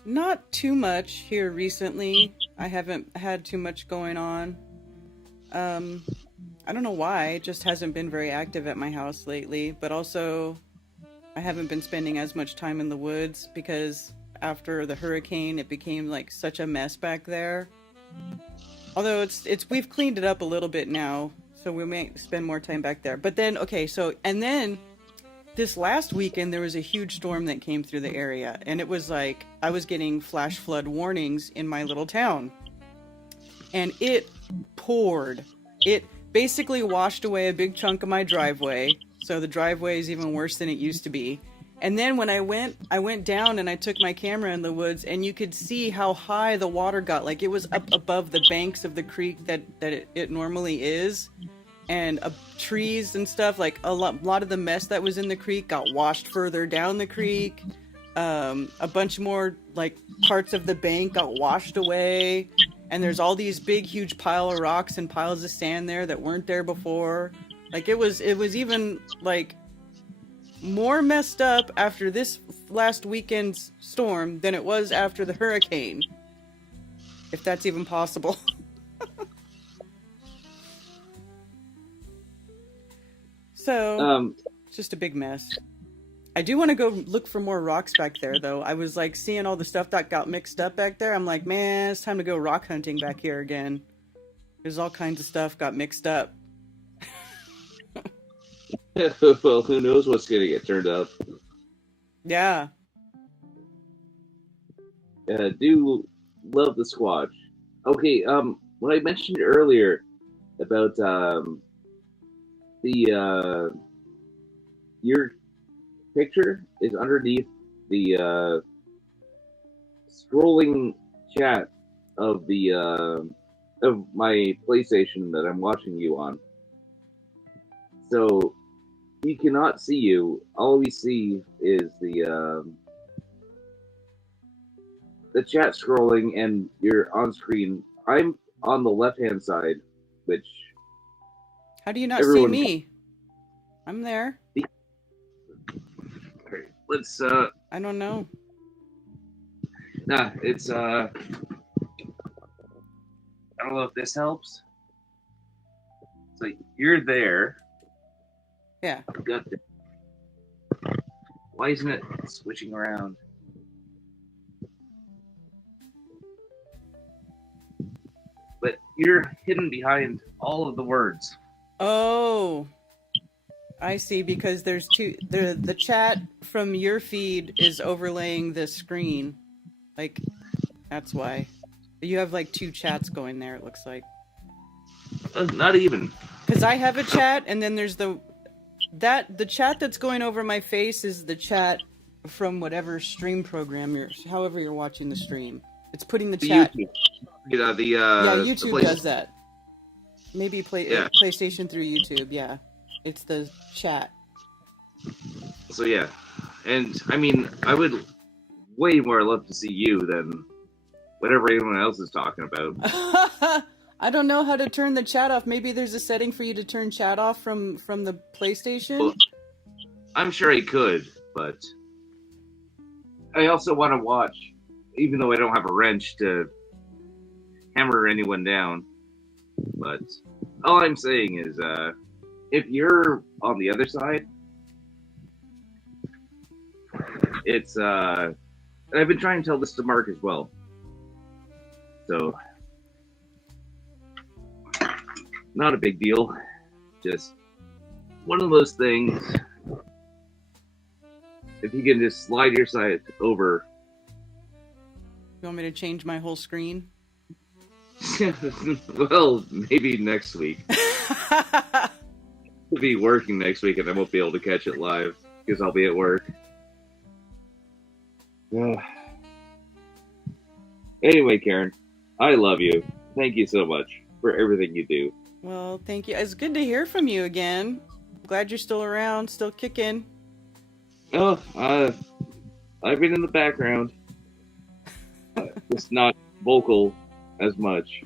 not too much here recently. I haven't had too much going on. I don't know why. It just hasn't been very active at my house lately. But also, I haven't been spending as much time in the woods because after the hurricane, it became like such a mess back there. Although we've cleaned it up a little bit now, so we may spend more time back there. But then, okay, so and then this last weekend there was a huge storm that came through the area, and it was like I was getting flash flood warnings in my little town, and it poured. It basically washed away a big chunk of my driveway, so the driveway is even worse than it used to be. And then when I went down and I took my camera in the woods, and you could see how high the water got. Like it was up above the banks of the creek that it normally is. And trees and stuff, like a lot of the mess that was in the creek got washed further down the creek. A bunch more like parts of the bank got washed away. And there's all these big, huge pile of rocks and piles of sand there that weren't there before. Like it was even like more messed up after this last weekend's storm than it was after the hurricane. If that's even possible. So, just a big mess. I do want to go look for more rocks back there, though. I was like seeing all the stuff that got mixed up back there. I'm like, man, it's time to go rock hunting back here again. There's all kinds of stuff got mixed up. Well, who knows what's going to get turned up. Yeah. Do love the Squatch. Okay, when I mentioned earlier about your picture is underneath the scrolling chat of the of my PlayStation that I'm watching you on. So we cannot see you. All we see is the chat scrolling, and you're on screen. I'm on the left-hand side, which... How do you not see me? I'm there. Okay, let's, I don't know. Nah, it's, I don't know if this helps. So you're there. Yeah. I've got the... Why isn't it switching around? But you're hidden behind all of the words. Oh, I see. Because there's the chat from your feed is overlaying the screen. Like, that's why. You have like two chats going there, it looks like. Not even. Because I have a chat, and then there's the chat that's going over my face is the chat from whatever stream program however you're watching the stream. It's putting the chat. YouTube. YouTube does that. Maybe PlayStation through YouTube. Yeah, it's the chat. So yeah, and I mean, I would way more love to see you than whatever anyone else is talking about. I don't know how to turn the chat off. Maybe there's a setting for you to turn chat off from the PlayStation. Well, I'm sure I could, but I also want to watch, even though I don't have a wrench to hammer anyone down. But all I'm saying is, if you're on the other side, it's, and I've been trying to tell this to Mark as well. So, not a big deal. Just one of those things. If you can just slide your side over. You want me to change my whole screen? Well, maybe next week. I'll be working next week, and I won't be able to catch it live because I'll be at work. Anyway, Karen, I love you. Thank you so much for everything you do. Well, thank you. It's good to hear from you again. Glad you're still around, still kicking. Oh, I've been in the background. Just not vocal as much.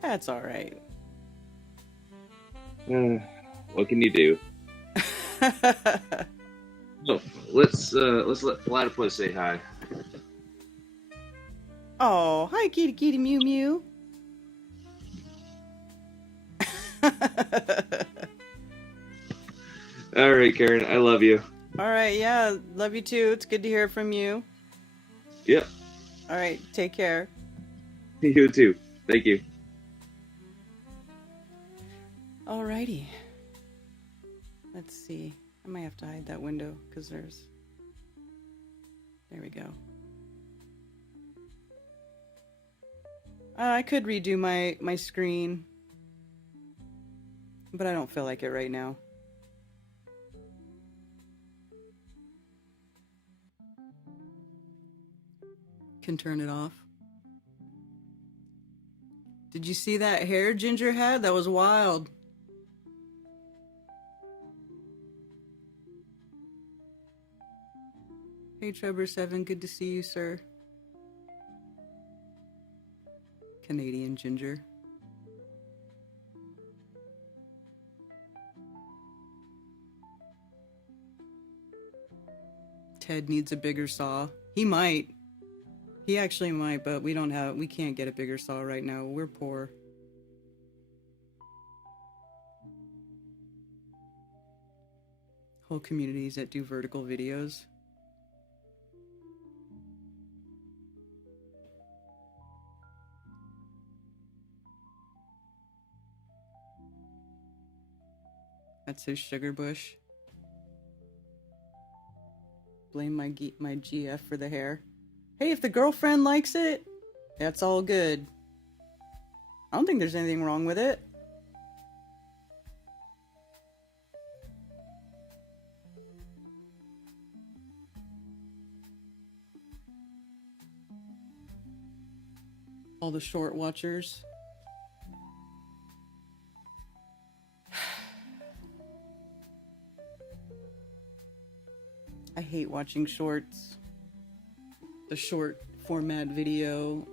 That's all right. What can you do? So, let's let Platypus say hi. Oh, hi, kitty, kitty, mew, mew. All right, Karen. I love you. All right, yeah, love you too. It's good to hear from you. Yep. All right, take care. You too. Thank you. Alrighty. Let's see. I might have to hide that window because there's. There we go. I could redo my screen, but I don't feel like it right now. Can turn it off. Did you see that hair Ginger had? That was wild. Hey Trevor7, good to see you, sir. Canadian Ginger. Ted needs a bigger saw. He might. He actually might, but we can't get a bigger saw right now. We're poor. Whole communities that do vertical videos. That's his sugar bush. Blame my GF for the hair. Hey, if the girlfriend likes it, that's all good. I don't think there's anything wrong with it. All the short watchers. I hate watching shorts. The short format video.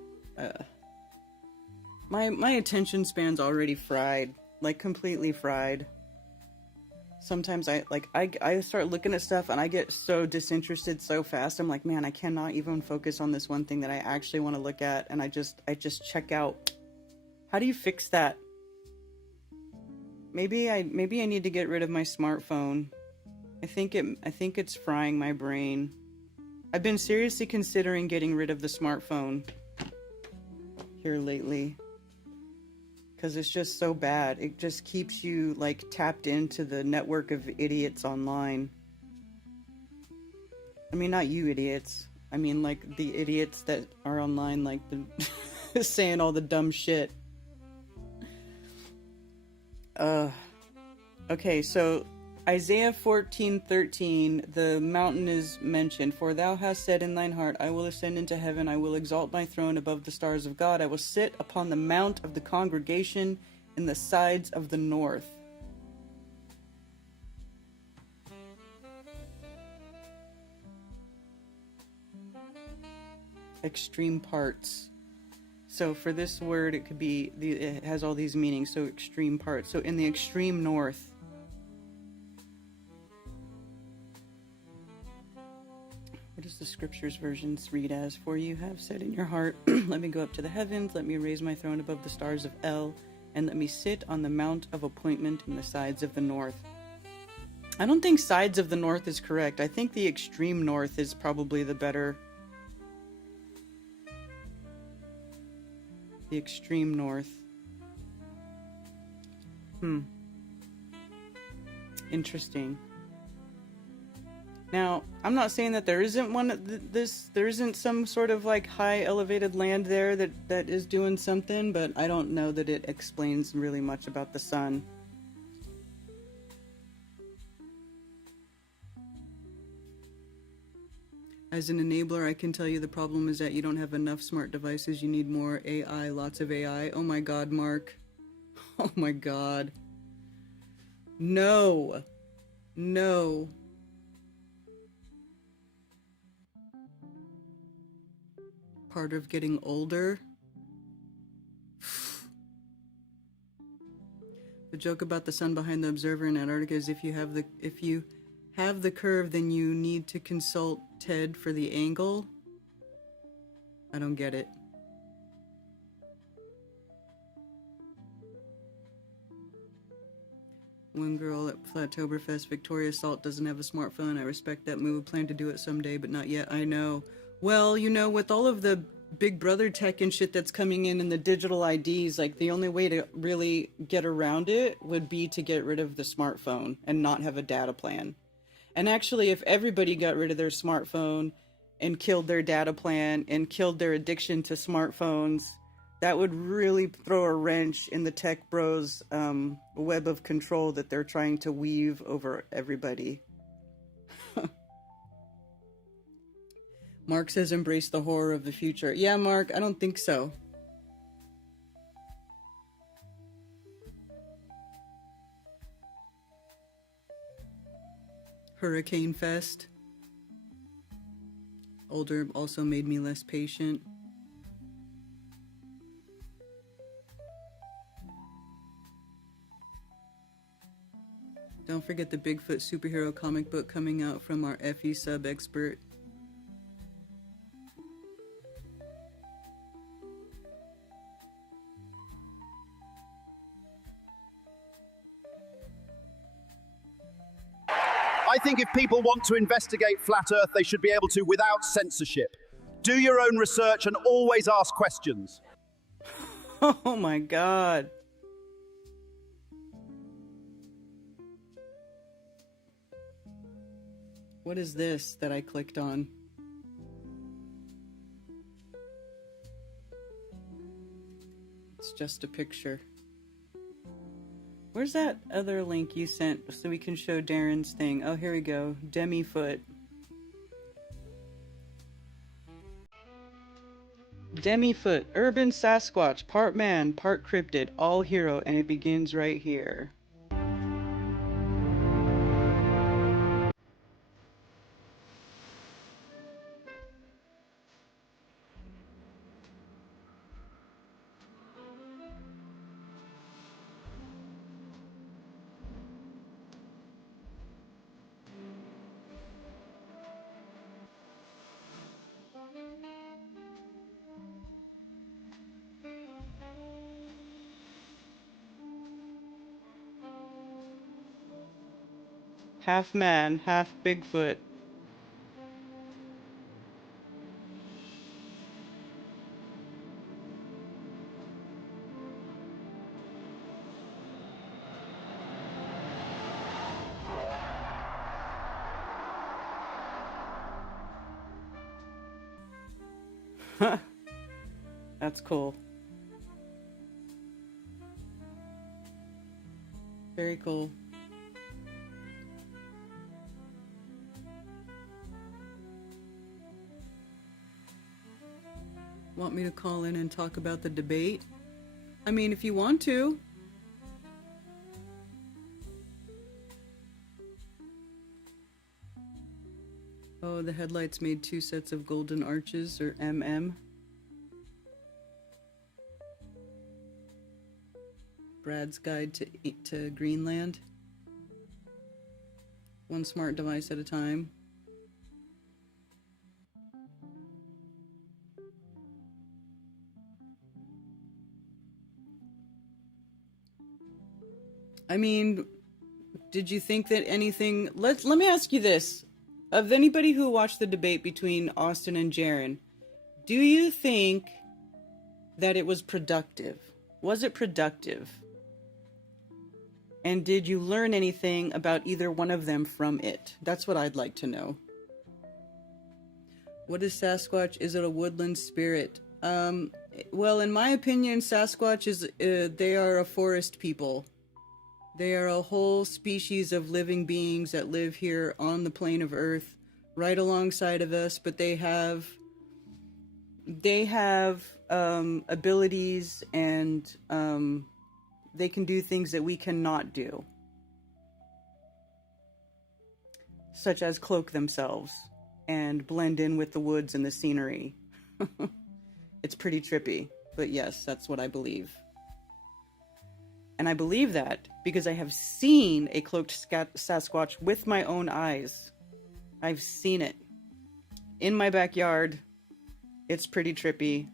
My attention span's already fried. Like completely fried. Sometimes I start looking at stuff and I get so disinterested so fast. I'm like, man, I cannot even focus on this one thing that I actually want to look at, and I just check out. How do you fix that? Maybe I need to get rid of my smartphone. I think it's frying my brain. I've been seriously considering getting rid of the smartphone here lately. Because it's just so bad. It just keeps you, like, tapped into the network of idiots online. I mean, not you idiots. I mean, like, the idiots that are online, like, saying all the dumb shit. Okay, so Isaiah 14:13, the mountain is mentioned. For thou hast said in thine heart, I will ascend into heaven, I will exalt my throne above the stars of God, I will sit upon the mount of the congregation in the sides of the north. Extreme parts. So for this word, it could be, it has all these meanings, so extreme parts. So in the extreme north. What does the scriptures versions read as? For you have said in your heart, let me go up to the heavens, let me raise my throne above the stars of El, and let me sit on the mount of appointment in the sides of the north. I don't think sides of the north is correct. I think the extreme north is probably the better. The extreme north. Interesting. Now, I'm not saying that there isn't there isn't some sort of like high elevated land there that is doing something, but I don't know that it explains really much about the sun. As an enabler, I can tell you the problem is that you don't have enough smart devices. You need more AI, lots of AI. Oh my God, Mark. Oh my God. No. No. Part of getting older. The joke about the sun behind the observer in Antarctica is if you have the curve, then you need to consult Ted for the angle. I don't get it. One girl at Flattoberfest, Victoria Salt, doesn't have a smartphone. I respect that move. Plan to do it someday, but not yet. I know. Well, you know, with all of the Big Brother tech and shit that's coming in and the digital IDs, like the only way to really get around it would be to get rid of the smartphone and not have a data plan. And actually, if everybody got rid of their smartphone and killed their data plan and killed their addiction to smartphones, that would really throw a wrench in the tech bros web of control that they're trying to weave over everybody. Mark says embrace the horror of the future. Yeah, Mark, I don't think so. Hurricane Fest. Older also made me less patient. Don't forget the Bigfoot superhero comic book coming out from our FE sub expert. I think if people want to investigate Flat Earth, they should be able to without censorship. Do your own research and always ask questions. Oh my God. What is this that I clicked on? It's just a picture. Where's that other link you sent so we can show Darren's thing? Oh, here we go. Demifoot. Demifoot, urban Sasquatch, part man, part cryptid, all hero, and it begins right here. Half man, half Bigfoot. That's cool. Very cool. Want me to call in and talk about the debate? I mean, if you want to. Oh, the headlights made 2 sets of golden arches, or MM. Brad's Guide to Greenland. One smart device at a time. I mean, did you think that anything... Let me ask you this. Of anybody who watched the debate between Austin and Jaron, do you think that it was productive? Was it productive? And did you learn anything about either one of them from it? That's what I'd like to know. What is Sasquatch? Is it a woodland spirit? Well, in my opinion, Sasquatch is... they are a forest people. They are a whole species of living beings that live here on the plane of Earth, right alongside of us, but they have abilities and they can do things that we cannot do, such as cloak themselves and blend in with the woods and the scenery. It's pretty trippy, but yes, that's what I believe. And I believe that because I have seen a cloaked Sasquatch with my own eyes. I've seen it in my backyard. It's pretty trippy.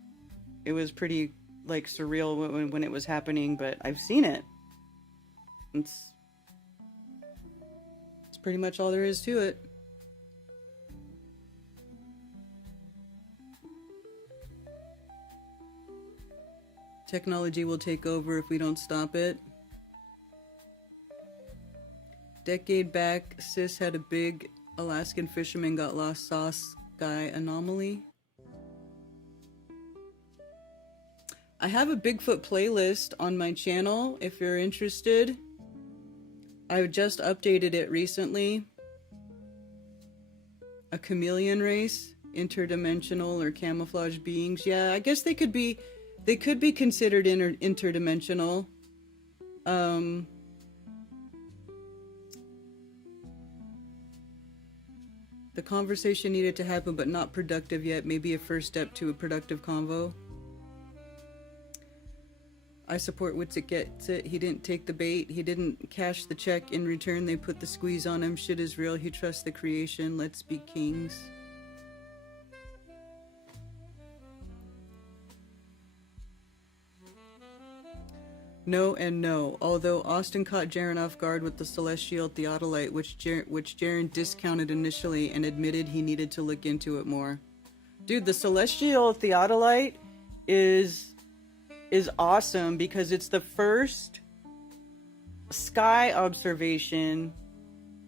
It was pretty like surreal when it was happening, but I've seen it. pretty much all there is to it. Technology will take over if we don't stop it. Decade back, Sis had a big Alaskan fisherman got lost sauce guy anomaly. I have a Bigfoot playlist on my channel if you're interested. I just updated it recently. A chameleon race, interdimensional or camouflage beings. Yeah, I guess they could be considered interdimensional. The conversation needed to happen, but not productive yet. Maybe a first step to a productive convo. I support Witsit gets it. He didn't take the bait. He didn't cash the check. In return, they put the squeeze on him. Shit is real. He trusts the creation. Let's be kings. No and no. Although Austin caught Jaren off guard with the celestial theodolite, which Jaren discounted initially and admitted he needed to look into it more. Dude, the celestial theodolite is awesome because it's the first sky observation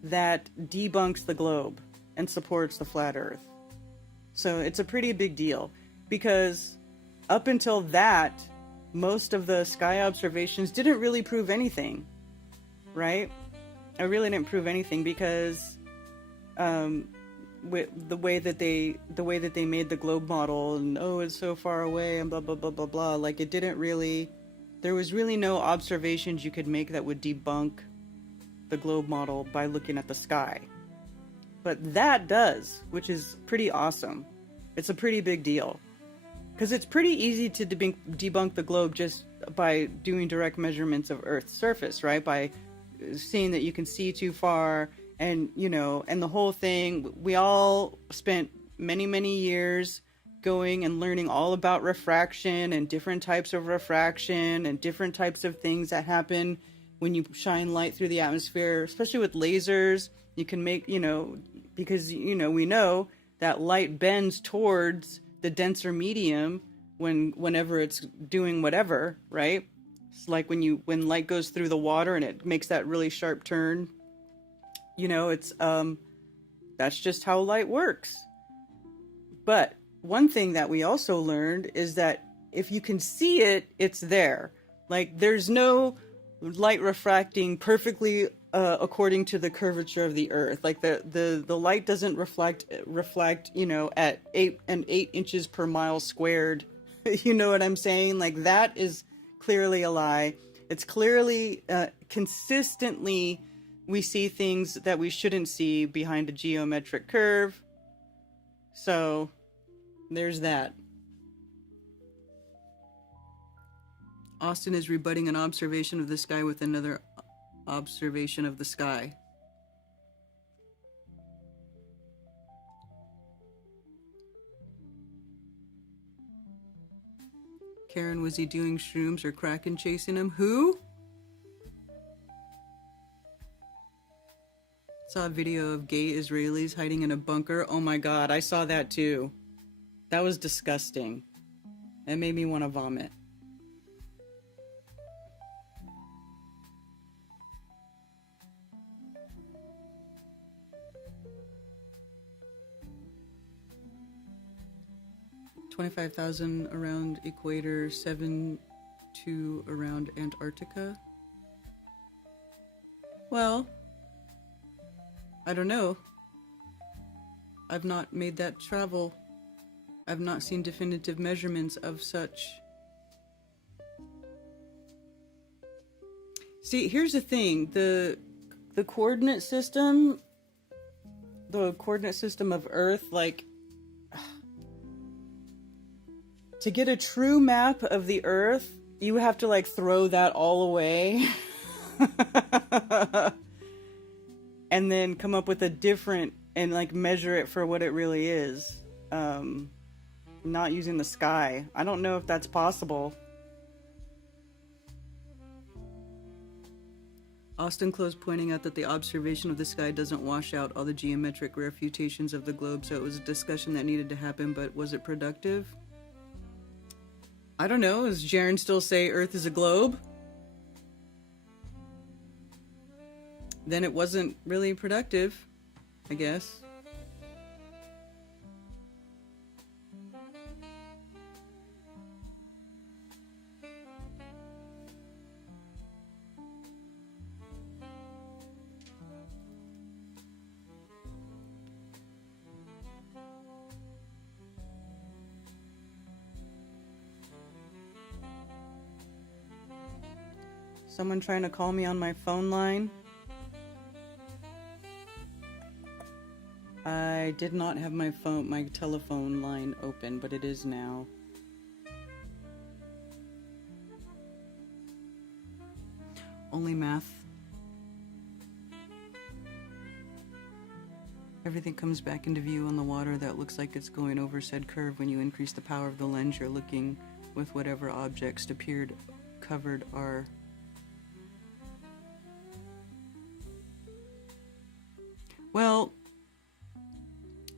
that debunks the globe and supports the flat earth. So it's a pretty big deal because up until that, most of the sky observations didn't really prove anything, right? I really didn't prove anything because with the way that they made the globe model and it's so far away and blah blah blah blah blah, like it didn't really, there was really no observations you could make that would debunk the globe model by looking at the sky. But that does, which is pretty awesome. It's a pretty big deal because it's pretty easy to debunk the globe just by doing direct measurements of Earth's surface, right? By seeing that you can see too far. And, and the whole thing, we all spent many, many years going and learning all about refraction and different types of refraction and different types of things that happen when you shine light through the atmosphere, especially with lasers. You can make, because, we know that light bends towards the denser medium whenever it's doing whatever, right? It's like when light goes through the water and it makes that really sharp turn. It's that's just how light works. But one thing that we also learned is that if you can see it, it's there. Like there's no light refracting perfectly according to the curvature of the Earth. Like the light doesn't reflect at 8 inches per mile squared. You know what I'm saying? Like that is clearly a lie. It's clearly consistently we see things that we shouldn't see behind a geometric curve. So there's that. Austin is rebutting an observation of the sky with another observation of the sky. Karen, was he doing shrooms or crack and chasing him? Who? Saw a video of gay Israelis hiding in a bunker. Oh my god, I saw that too. That was disgusting. It made me want to vomit. $25,000 around equator, 7,200 around Antarctica. Well, I don't know. I've not made that travel. I've not seen definitive measurements of such. See, here's the thing. The coordinate system of Earth, like, to get a true map of the Earth, you have to like throw that all away. And then come up with a different and like measure it for what it really is. Not using the sky. I don't know if that's possible. Austin Close pointing out that the observation of the sky doesn't wash out all the geometric refutations of the globe, so it was a discussion that needed to happen, but was it productive? I don't know. Does Jaren still say Earth is a globe? Then it wasn't really productive, I guess. Someone trying to call me on my phone line? I did not have my telephone line open, but it is now. Only math. Everything comes back into view on the water that looks like it's going over said curve. When you increase the power of the lens, you're looking with whatever objects appeared covered are. Well,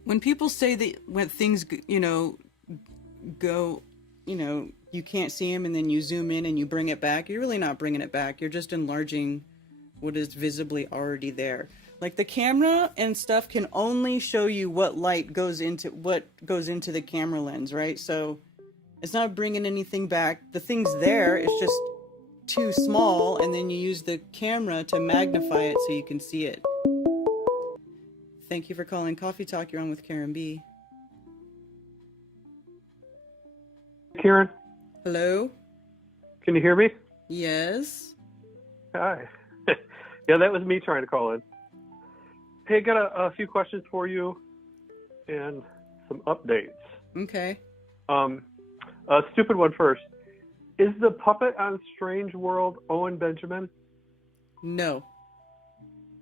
when people say that when things, go, you can't see them and then you zoom in and you bring it back, you're really not bringing it back. You're just enlarging what is visibly already there. Like the camera and stuff can only show you what light goes into the camera lens, right? So it's not bringing anything back. The thing's there. It's just too small, and then you use the camera to magnify it so you can see it. Thank you for calling Coffee Talk. You're on with Karen B. Karen? Hello? Can you hear me? Yes. Hi. Yeah, that was me trying to call in. Hey, got a few questions for you and some updates. Okay. A stupid one first. Is the puppet on Strange World Owen Benjamin? No.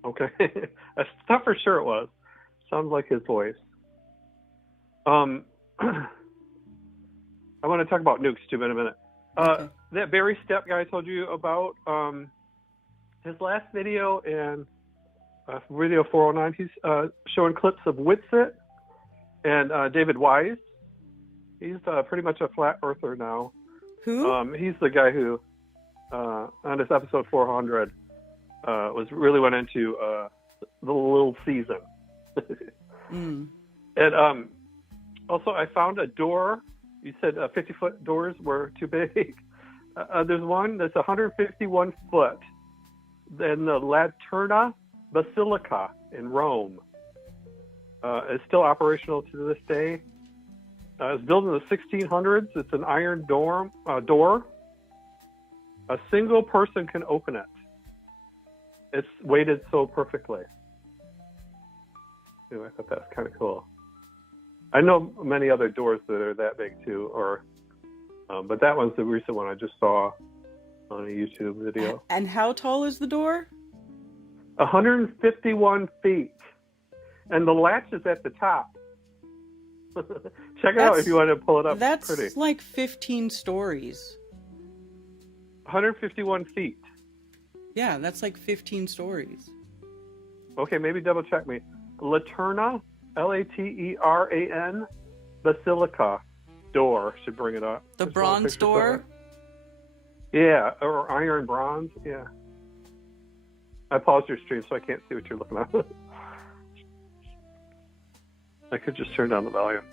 Okay. I thought for sure it was. Sounds like his voice. I want to talk about nukes too in a minute. Okay. That Barry Stepp guy I told you about, his last video and video 409, he's showing clips of Witsit and David Wise. He's pretty much a flat earther now. Who? He's the guy who, on this episode 400, went into the little season. Mm. And also, I found a door. You said 50-foot doors were too big. There's one that's 151 foot. Then the Laterna Basilica in Rome is still operational to this day. It's built in the 1600s. It's an iron door. A single person can open it. It's weighted so perfectly. Anyway, I thought that was kind of cool. I know many other doors that are that big too, but that one's the recent one I just saw on a YouTube video. And how tall is the door? 151 feet. And the latch is at the top. Check it out if you want to pull it up. That's pretty. like 15 stories. 151 feet. Yeah, that's like 15 stories. Okay, maybe double check me. Laterna, Lateran, Basilica door should bring it up. The There's bronze door? Yeah, or iron bronze. Yeah. I paused your stream so I can't see what you're looking at. I could just turn down the volume.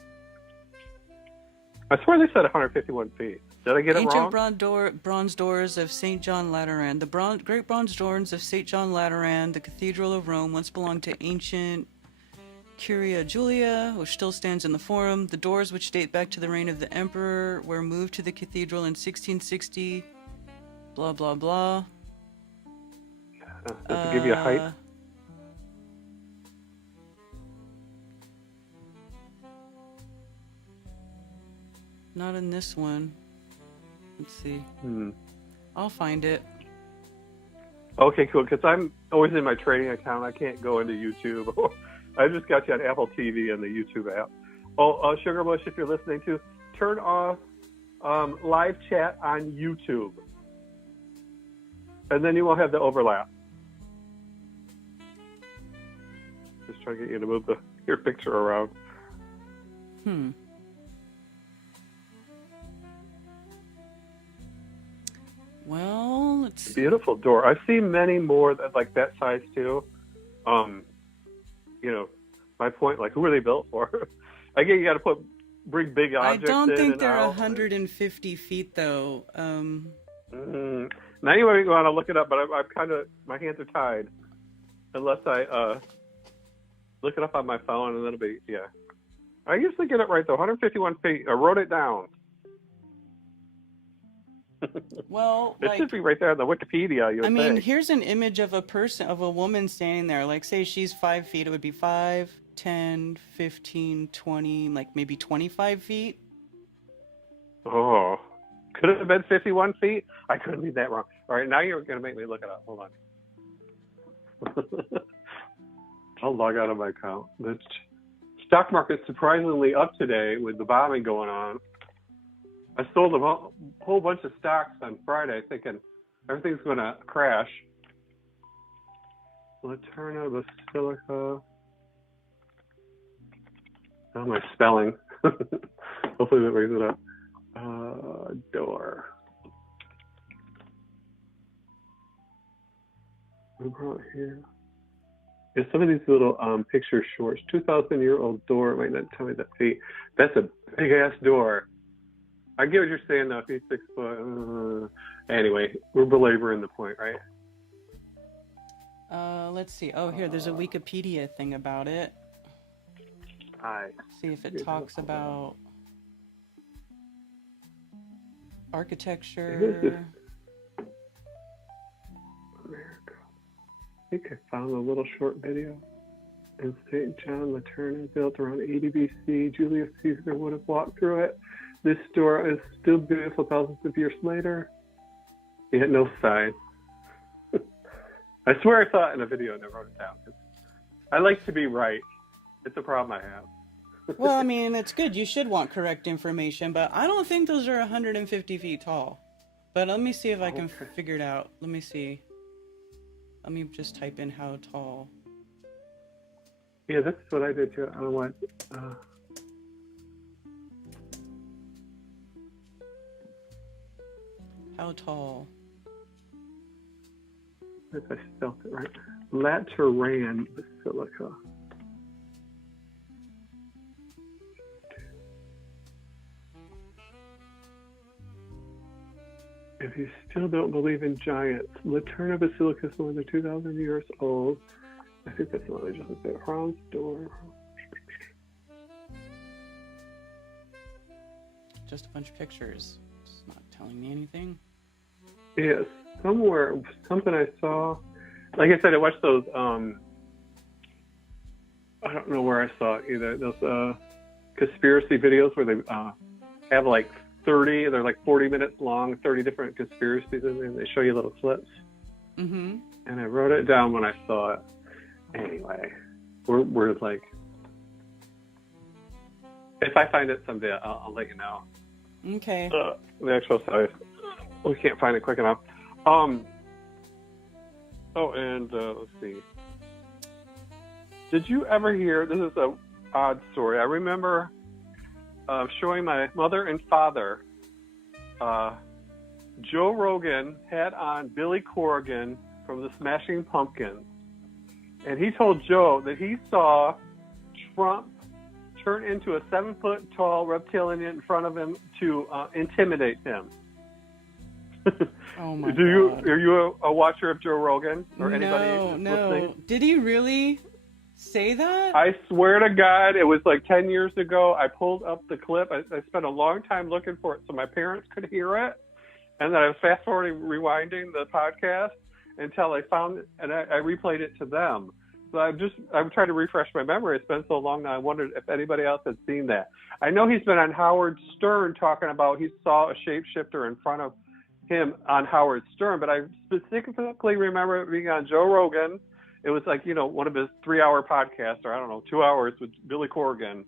I swear they said 151 feet. Did I get it wrong? Ancient bronze doors of St. John Lateran. The great bronze doors of St. John Lateran, the Cathedral of Rome, once belonged to ancient Curia Julia, which still stands in the Forum. The doors, which date back to the reign of the Emperor, were moved to the cathedral in 1660. Blah, blah, blah. Does it give you a height? Not in this one. Let's see. Hmm. I'll find it. Okay, cool. Because I'm always in my trading account. I can't go into YouTube. I just got you on Apple TV and the YouTube app. Oh, Sugarbush, if you're listening to, turn off live chat on YouTube. And then you won't have the overlap. trying to get you to move your picture around. Well, let's... Beautiful door. I've seen many more that like that size too. You know, my point, like, who are they built for? I get you got to bring big I objects don't in think and they're out. 150 feet, though. Now you want to look it up, but I'm kind of, my hands are tied. Unless I look it up on my phone, and it'll be, yeah. I usually get it right, though. 151 feet. I wrote it down. Well, it like, should be right there on the Wikipedia. I mean, here's an image of a woman standing there. Like, say she's 5 feet, it would be 5, 10, 15, 20, like maybe 25 feet. Oh, could it have been 51 feet? I couldn't be that wrong. All right, now you're going to make me look it up. Hold on. I'll log out of my account. The stock market's surprisingly up today with the bombing going on. I sold a whole bunch of stocks on Friday thinking everything's going to crash. Laterna Basilica. Oh, my spelling. Hopefully that brings it up. Door. We brought here. Yeah, some of these little picture shorts. 2,000-year-old door. It might not tell me the feet. That's a big ass door. I get what you're saying though. If he's 6 foot. Anyway, we're belaboring the point, right? Let's see. Oh, here, there's a Wikipedia thing about it. See if it talks about architecture. America. I think I found a little short video. In St. John, Laterna, built around 80 BC. Julius Caesar would have walked through it. This door is still beautiful thousands of years later. Yet no sign. I swear I saw it in a video and I wrote it down. I like to be right. It's a problem I have. Well, I mean, it's good. You should want correct information, but I don't think those are 150 feet tall. But let me see if I can figure it out. Let me see. Let me just type in how tall. Yeah, that's what I did too. I don't know what. How tall? If I spelled it right. Lateran Basilica. If you still don't believe in giants, Laterna Basilica is more than 2,000 years old. I think that's what I just said. Bronze door. Just a bunch of pictures. It's not telling me anything. Yeah, somewhere, something I saw. Like I said, I watched those, I don't know where I saw it either. Those conspiracy videos where they have like 30, they're like 40 minutes long, 30 different conspiracies, and they show you little clips. Mm-hmm. And I wrote it down when I saw it. Anyway, we're like, if I find it someday, I'll let you know. Okay. The actual size. We can't find it quick enough. Oh, and let's see. Did you ever hear, this is an odd story. I remember showing my mother and father, Joe Rogan had on Billy Corgan from the Smashing Pumpkins. And he told Joe that he saw Trump turn into a 7-foot-tall reptilian in front of him to intimidate him. Oh my God. Are you a watcher of Joe Rogan or anybody No. listening? Did he really say that? I swear to God, it was like 10 years ago. I pulled up the clip. I spent a long time looking for it so my parents could hear it. And then I was fast forwarding, rewinding the podcast until I found it, and I replayed it to them. So I'm trying to refresh my memory. It's been so long now. I wondered if anybody else had seen that. I know he's been on Howard Stern talking about he saw a shapeshifter in front of him on Howard Stern, but I specifically remember it being on Joe Rogan. It was like, one of his 3-hour podcasts, or I don't know, 2 hours with Billy Corgan.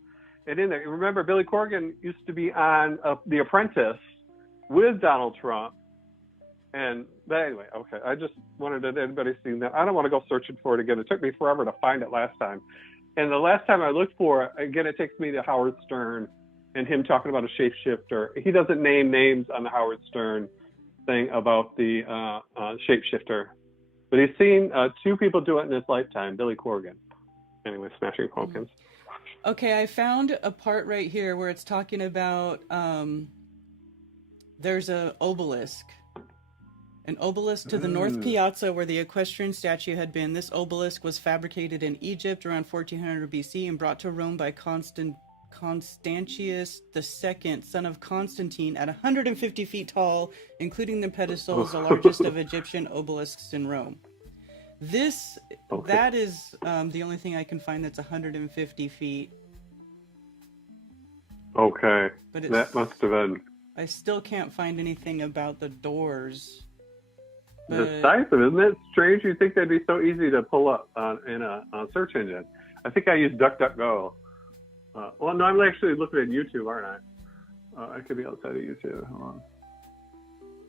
And in there, remember Billy Corgan used to be on The Apprentice with Donald Trump. But anyway, okay. I just wondered if anybody seen that. I don't want to go searching for it again. It took me forever to find it last time. And the last time I looked for it, again, it takes me to Howard Stern and him talking about a shapeshifter. He doesn't name names on the Howard Stern thing about the shapeshifter, but he's seen 2 people do it in his lifetime. Billy Corgan. Anyway, Smashing Pumpkins. Okay, I found a part right here where it's talking about there's a obelisk. An obelisk to the north piazza where the equestrian statue had been. This obelisk was fabricated in Egypt around 1400 BC and brought to Rome by Constantius II, son of Constantine, at 150 feet tall, including the pedestals, the largest of Egyptian obelisks in Rome. That is the only thing I can find that's 150 feet. Okay, But that must have been... I still can't find anything about the doors. The size of it, isn't it strange? You'd think they'd be so easy to pull up in a search engine. I think I use DuckDuckGo. Well, no, I'm actually looking at YouTube, aren't I? I could be outside of YouTube. Hold on.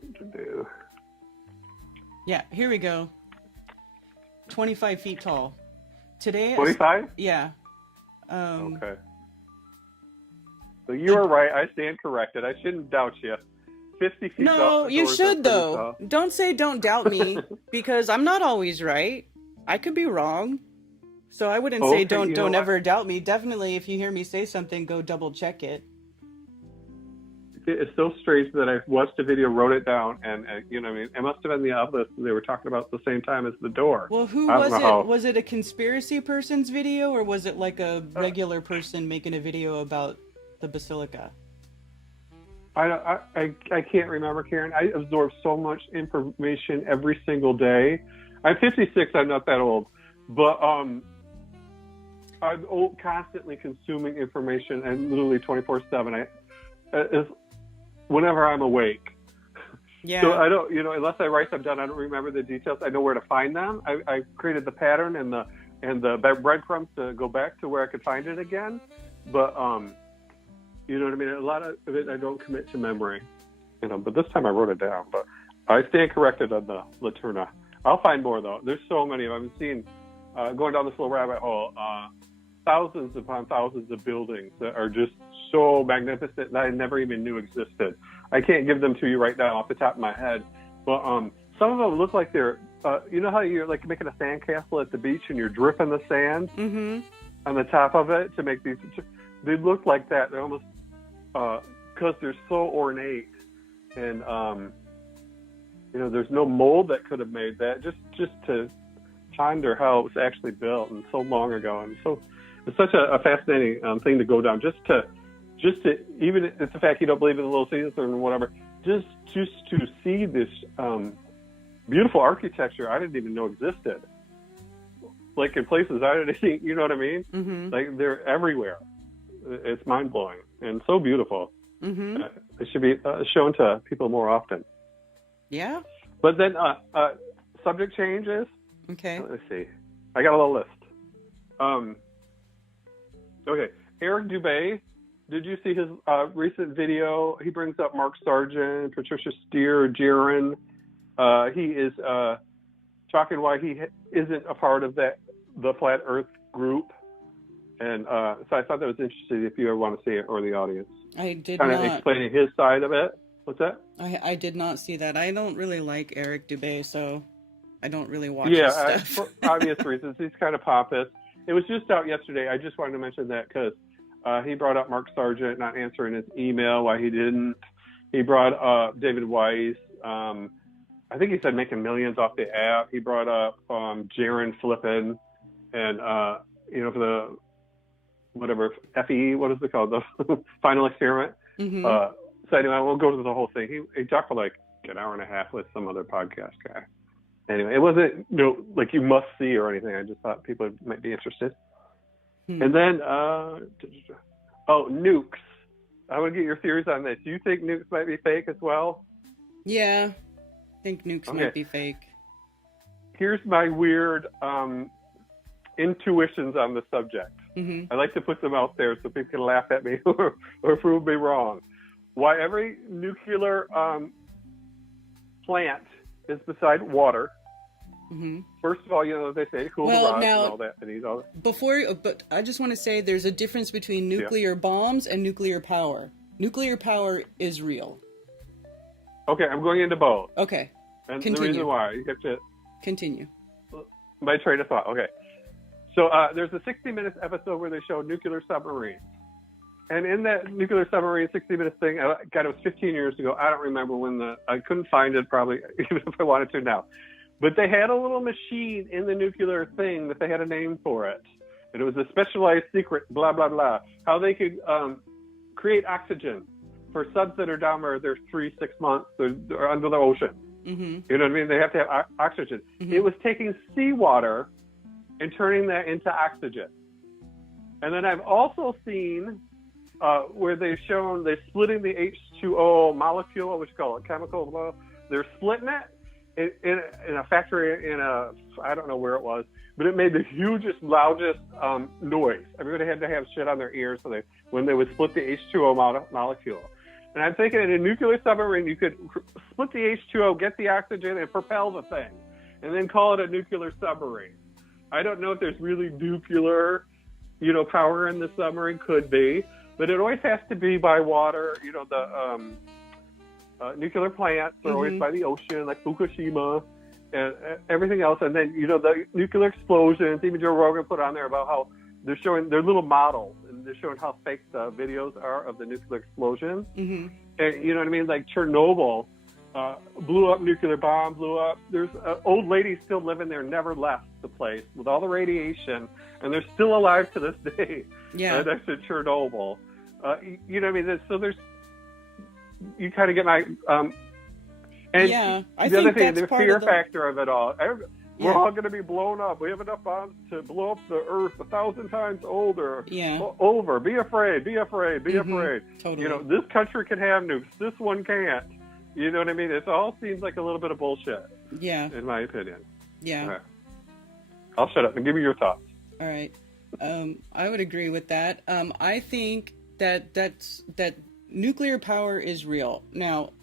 What to do? Yeah, here we go. 25 feet tall. Today. 25? Yeah. Okay. So you are right. I stand corrected. I shouldn't doubt you. 50 feet tall. No, you should though. Don't say don't doubt me because I'm not always right. I could be wrong. So I wouldn't say don't ever doubt me. Definitely, if you hear me say something, go double check it. It's so strange that I watched a video, wrote it down, and you know what I mean? It must have been the obelisk they were talking about at the same time as the door. Well, who was it? Was it a conspiracy person's video or was it like a regular person making a video about the basilica? I can't remember, Karen. I absorb so much information every single day. I'm 56. I'm not that old, but I'm constantly consuming information and literally 24/7. Whenever I'm awake. Yeah. So I don't, unless I write them down, I don't remember the details. I know where to find them. I created the pattern and the breadcrumbs to go back to where I could find it again. But you know what I mean? A lot of it I don't commit to memory. But this time I wrote it down. But I stand corrected on the Laterna. I'll find more though. There's so many of them. I've seen going down this little rabbit hole, thousands upon thousands of buildings that are just so magnificent that I never even knew existed. I can't give them to you right now off the top of my head, but some of them look like they're, you know how you're like making a sandcastle at the beach and you're dripping the sand on the top of it to make these, they look like that. They're almost, because they're so ornate and, there's no mold that could have made that, just to ponder how it was actually built and so long ago. And so it's such a fascinating thing to go down, just to even if it's the fact you don't believe in the Little Caesars or whatever, just to see this beautiful architecture I didn't even know existed, like in places I didn't, you know what I mean? Mm-hmm. Like they're everywhere. It's mind blowing and so beautiful. Mm-hmm. It should be shown to people more often. Yeah. But then subject changes. Okay. Let's see. I got a little list. Okay, Eric Dubay. Did you see his recent video? He brings up Mark Sargent, Patricia Steer, Jaron. He is talking why he isn't a part of the Flat Earth group. And so I thought that was interesting if you ever want to see it, or the audience. I did kind not. of explaining his side of it. What's that? I did not see that. I don't really like Eric Dubay, so I don't really watch his stuff. For obvious reasons. He's kind of pompous. It was just out yesterday. I just wanted to mention that because he brought up Mark Sargent not answering his email, why he didn't. He brought up David Weiss. I think he said making millions off the app. He brought up Jaron Flippin and, for the, whatever, FE, what is it called? The final experiment. Mm-hmm. So anyway, I won't go through the whole thing. He talked for like an hour and a half with some other podcast guy. Anyway, it wasn't like you must see or anything. I just thought people might be interested. And then, nukes. I want to get your theories on this. Do you think nukes might be fake as well? Yeah, I think nukes might be fake. Here's my weird intuitions on the subject. Mm-hmm. I like to put them out there so people can laugh at me or prove me wrong. Why every nuclear plant is beside water, First of all, they say cool Well, the rods now- and all that, and he's all. But I just want to say there's a difference between nuclear bombs and nuclear power. Nuclear power is real. Okay, I'm going into both. Okay, And continue. the reason why you have to Continue. my train of thought. Okay, so there's a 60 Minutes episode where they show nuclear submarines, and in that nuclear submarine 60 Minutes thing, God, it was 15 years ago. I don't remember I couldn't find it probably even if I wanted to now. But they had a little machine in the nuclear thing that they had a name for it. And it was a specialized secret, blah, blah, blah. How they could create oxygen for subs that are down there, they're 3-6 months, they're under the ocean. Mm-hmm. You know what I mean? They have to have oxygen. Mm-hmm. It was taking seawater and turning that into oxygen. And then I've also seen where they've shown they're splitting the H2O molecule, what you call it, chemical, blah. They're splitting it. In a factory I don't know where it was, but it made the hugest, loudest noise. Everybody had to have shit on their ears when they would split the H2O molecule. And I'm thinking in a nuclear submarine, you could split the H2O, get the oxygen, and propel the thing, and then call it a nuclear submarine. I don't know if there's really nuclear, power in the submarine. Could be, but it always has to be by water. Nuclear plants are always by the ocean, like Fukushima and everything else. And then, the nuclear explosions, even Joe Rogan put on there about how they're showing their little models and they're showing how fake the videos are of the nuclear explosions. Mm-hmm. And you know what I mean? Like Chernobyl blew up, nuclear bomb blew up. There's old ladies still living there, never left the place with all the radiation, and they're still alive to this day. Yeah. Next to Chernobyl. You know what I mean? So you kind of get my and Yeah, I the other think thing, that's the part fear of the- factor of it all. We're Yeah. all going to be blown up. We have enough bombs to blow up the Earth 1,000 times older. Yeah. Over. Be afraid. Be afraid. Be Mhm. afraid. Totally. This country can have nukes. This one can't. You know what I mean? It all seems like a little bit of bullshit, Yeah. in my opinion. Yeah. All right. I'll shut up and give me your thoughts. All right. I would agree with that. I think that nuclear power is real. Now,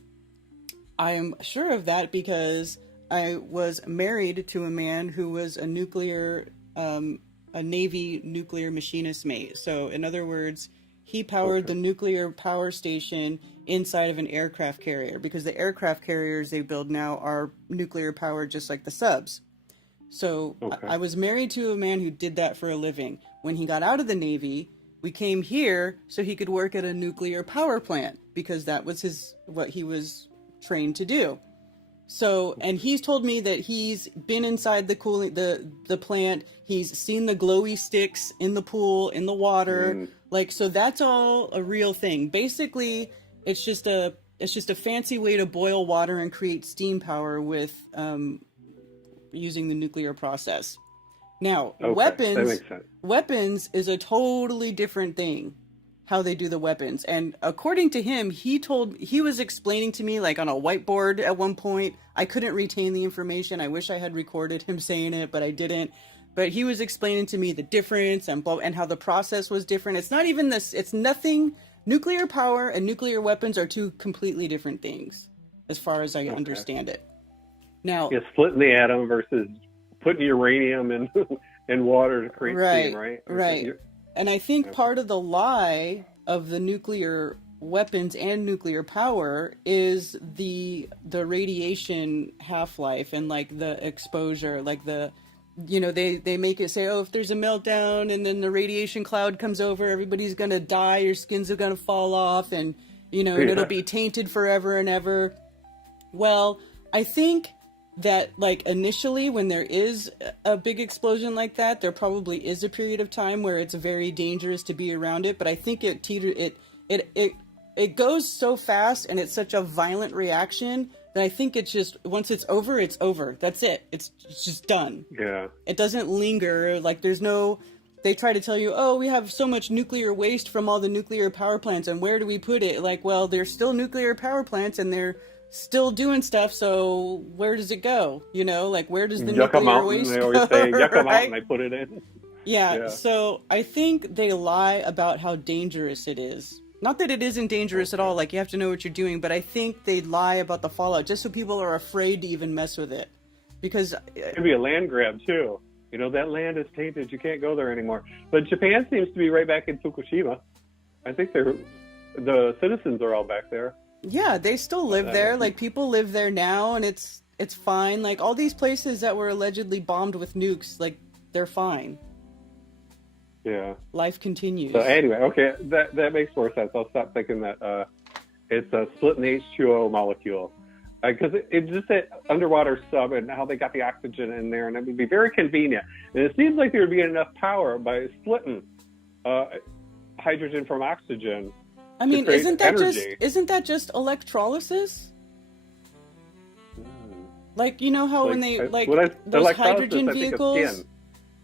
I am sure of that because I was married to a man who was a Navy nuclear machinist mate. So, in other words, he powered the nuclear power station inside of an aircraft carrier because the aircraft carriers they build now are nuclear powered just like the subs. So I was married to a man who did that for a living. When he got out of the Navy, we came here so he could work at a nuclear power plant because that was what he was trained to do. So, and he's told me that he's been inside the plant. He's seen the glowy sticks in the pool, in the water. So that's all a real thing. Basically, it's just a fancy way to boil water and create steam power with using the nuclear process. Now, That makes sense. weapons is a totally different thing. How they do the weapons. And according to him, he was explaining to me like on a whiteboard at one point. I couldn't retain the information. I wish I had recorded him saying it, but I didn't. But he was explaining to me the difference and how the process was different. It's not even this. It's nothing. Nuclear power and nuclear weapons are two completely different things as far as I understand it. Now, Splitting the atom versus putting uranium in water to create steam, right? Right. And I think part of the lie of the nuclear weapons and nuclear power is the radiation half-life and like the exposure, like they make it say, oh, if there's a meltdown and then the radiation cloud comes over, everybody's going to die, your skins are going to fall off and, and it'll be tainted forever and ever. Well, I think that like initially when there is a big explosion like that, there probably is a period of time where it's very dangerous to be around it. But I think it goes so fast and it's such a violent reaction that I think it's just, once it's over, it's over. That's it. It's just done. Yeah. It doesn't linger. Like they try to tell you, oh, we have so much nuclear waste from all the nuclear power plants and where do we put it? Like, well, there's still nuclear power plants and they're still doing stuff, so where does it go? Where does the nuclear waste go? They always say Yucca right? Mountain, they put it in. Yeah, so I think they lie about how dangerous it is. Not that it isn't dangerous at all, like you have to know what you're doing, but I think they lie about the fallout just so people are afraid to even mess with it. because It could be a land grab too. You know, that land is tainted. You can't go there anymore. But Japan seems to be right back in Fukushima. I think the citizens are all back there. yeah, they still live there. Like, people live there now, and it's fine. Like, all these places that were allegedly bombed with nukes, like, they're fine. Yeah. Life continues. So anyway, okay, that makes more sense. I'll stop thinking that it's a split in H2O molecule. Because it's just that underwater sub and how they got the oxygen in there, and it would be very convenient. And it seems like there would be enough power by splitting hydrogen from oxygen. I mean, create isn't that energy. just electrolysis? Like, you know how Like, when they when those electrolysis, hydrogen I think of vehicles, skin.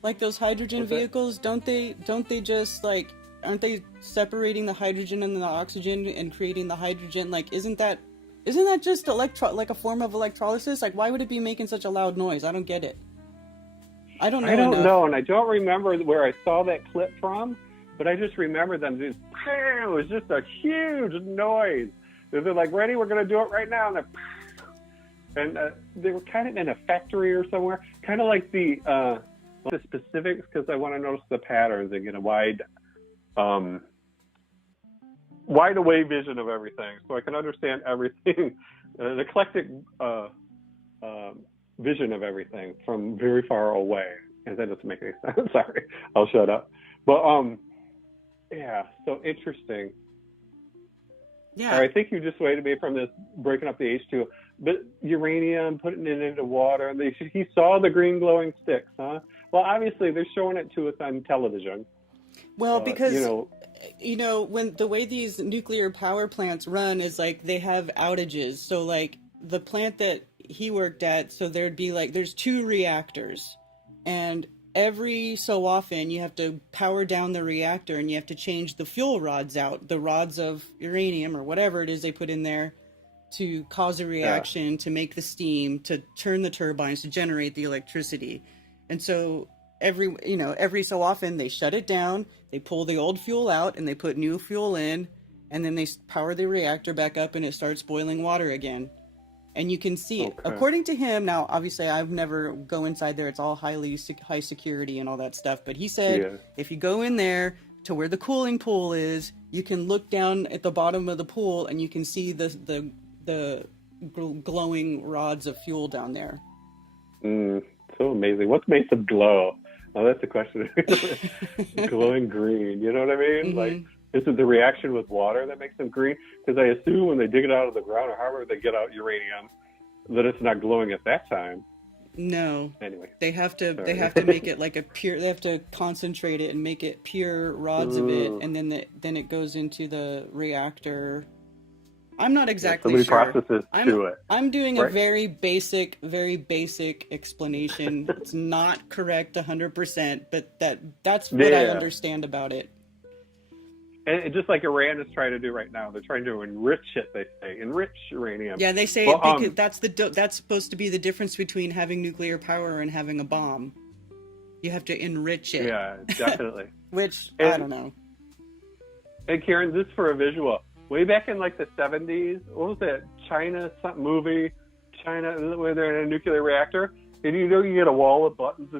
like those hydrogen What's that? vehicles, don't they just like, aren't they separating the hydrogen and the oxygen and creating the hydrogen? Like, isn't that just like a form of electrolysis? Like, why would it be making such a loud noise? I don't get it. I don't know, and I don't remember where I saw that clip from, but I just remember them just, it was just a huge noise. They're like, ready, we're going to do it right now. And they were kind of in a factory or somewhere, kind of like the specifics, because I want to notice the patterns and get a wide away vision of everything, so I can understand everything, an eclectic vision of everything from very far away. And that doesn't make any sense. Sorry, I'll shut up. But yeah, so interesting. Yeah. I think you dissuaded me from this breaking up the H2O. But uranium, putting it into water, he saw the green glowing sticks, huh? Well, obviously they're showing it to us on television. Well, because you know, when the way these nuclear power plants run is like they have outages. So like the plant that he worked at, so there'd be like, there's 2 reactors, and every so often you have to power down the reactor and you have to change the fuel rods out, the rods of uranium or whatever it is they put in there to cause a reaction, to make the steam, to turn the turbines, to generate the electricity. And so every so often they shut it down, they pull the old fuel out and they put new fuel in, and then they power the reactor back up and it starts boiling water again. And you can see it. According to him, now obviously I've never go inside there, it's all high security and all that stuff, but he said if you go in there to where the cooling pool is, you can look down at the bottom of the pool and you can see the glowing rods of fuel down there. So amazing. What makes them glow? Oh, that's the question. Glowing green, you know what I mean? Mm-hmm. Like, is it the reaction with water that makes them green? Because I assume when they dig it out of the ground or however they get out uranium, that it's not glowing at that time. No. Anyway, they have to make it like a pure. They have to concentrate it and make it pure rods of it, and then it goes into the reactor. I'm not exactly many sure. processes to it. I'm doing a very basic explanation. It's not correct 100%, but that's what I understand about it. And just like Iran is trying to do right now, they're trying to enrich it. They say enrich uranium. Yeah, they say that's supposed to be the difference between having nuclear power and having a bomb. You have to enrich it. Yeah, definitely. Which I don't know. Hey, Karen, this is for a visual. Way back in like the 70s, what was that China movie? China, where they're in a nuclear reactor, and you get a wall with buttons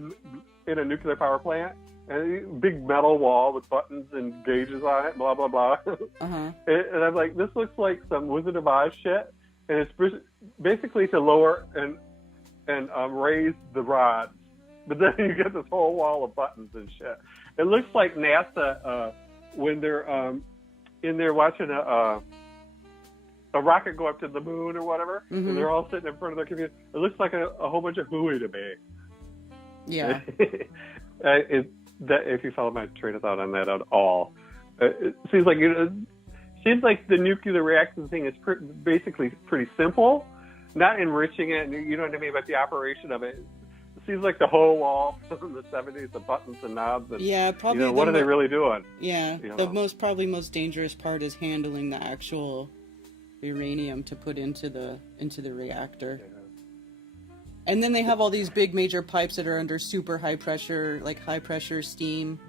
in a nuclear power plant. And a big metal wall with buttons and gauges on it, blah, blah, blah. And I'm like, this looks like some Wizard of Oz shit. And it's basically to lower and raise the rods. But then you get this whole wall of buttons and shit. It looks like NASA, when they're in there watching a rocket go up to the moon or whatever, and they're all sitting in front of their computer. It looks like a whole bunch of hooey to me. Yeah. That if you follow my train of thought on that at all, it seems like the nuclear reaction thing is basically pretty simple, not enriching it, and you know what I mean, but the operation of it. It seems like the whole wall from the 70s, the buttons and knobs, and probably. What are they really doing? Yeah, the most dangerous part is handling the actual uranium to put into the reactor. Yeah. And then they have all these big major pipes that are under super high pressure, like high pressure steam,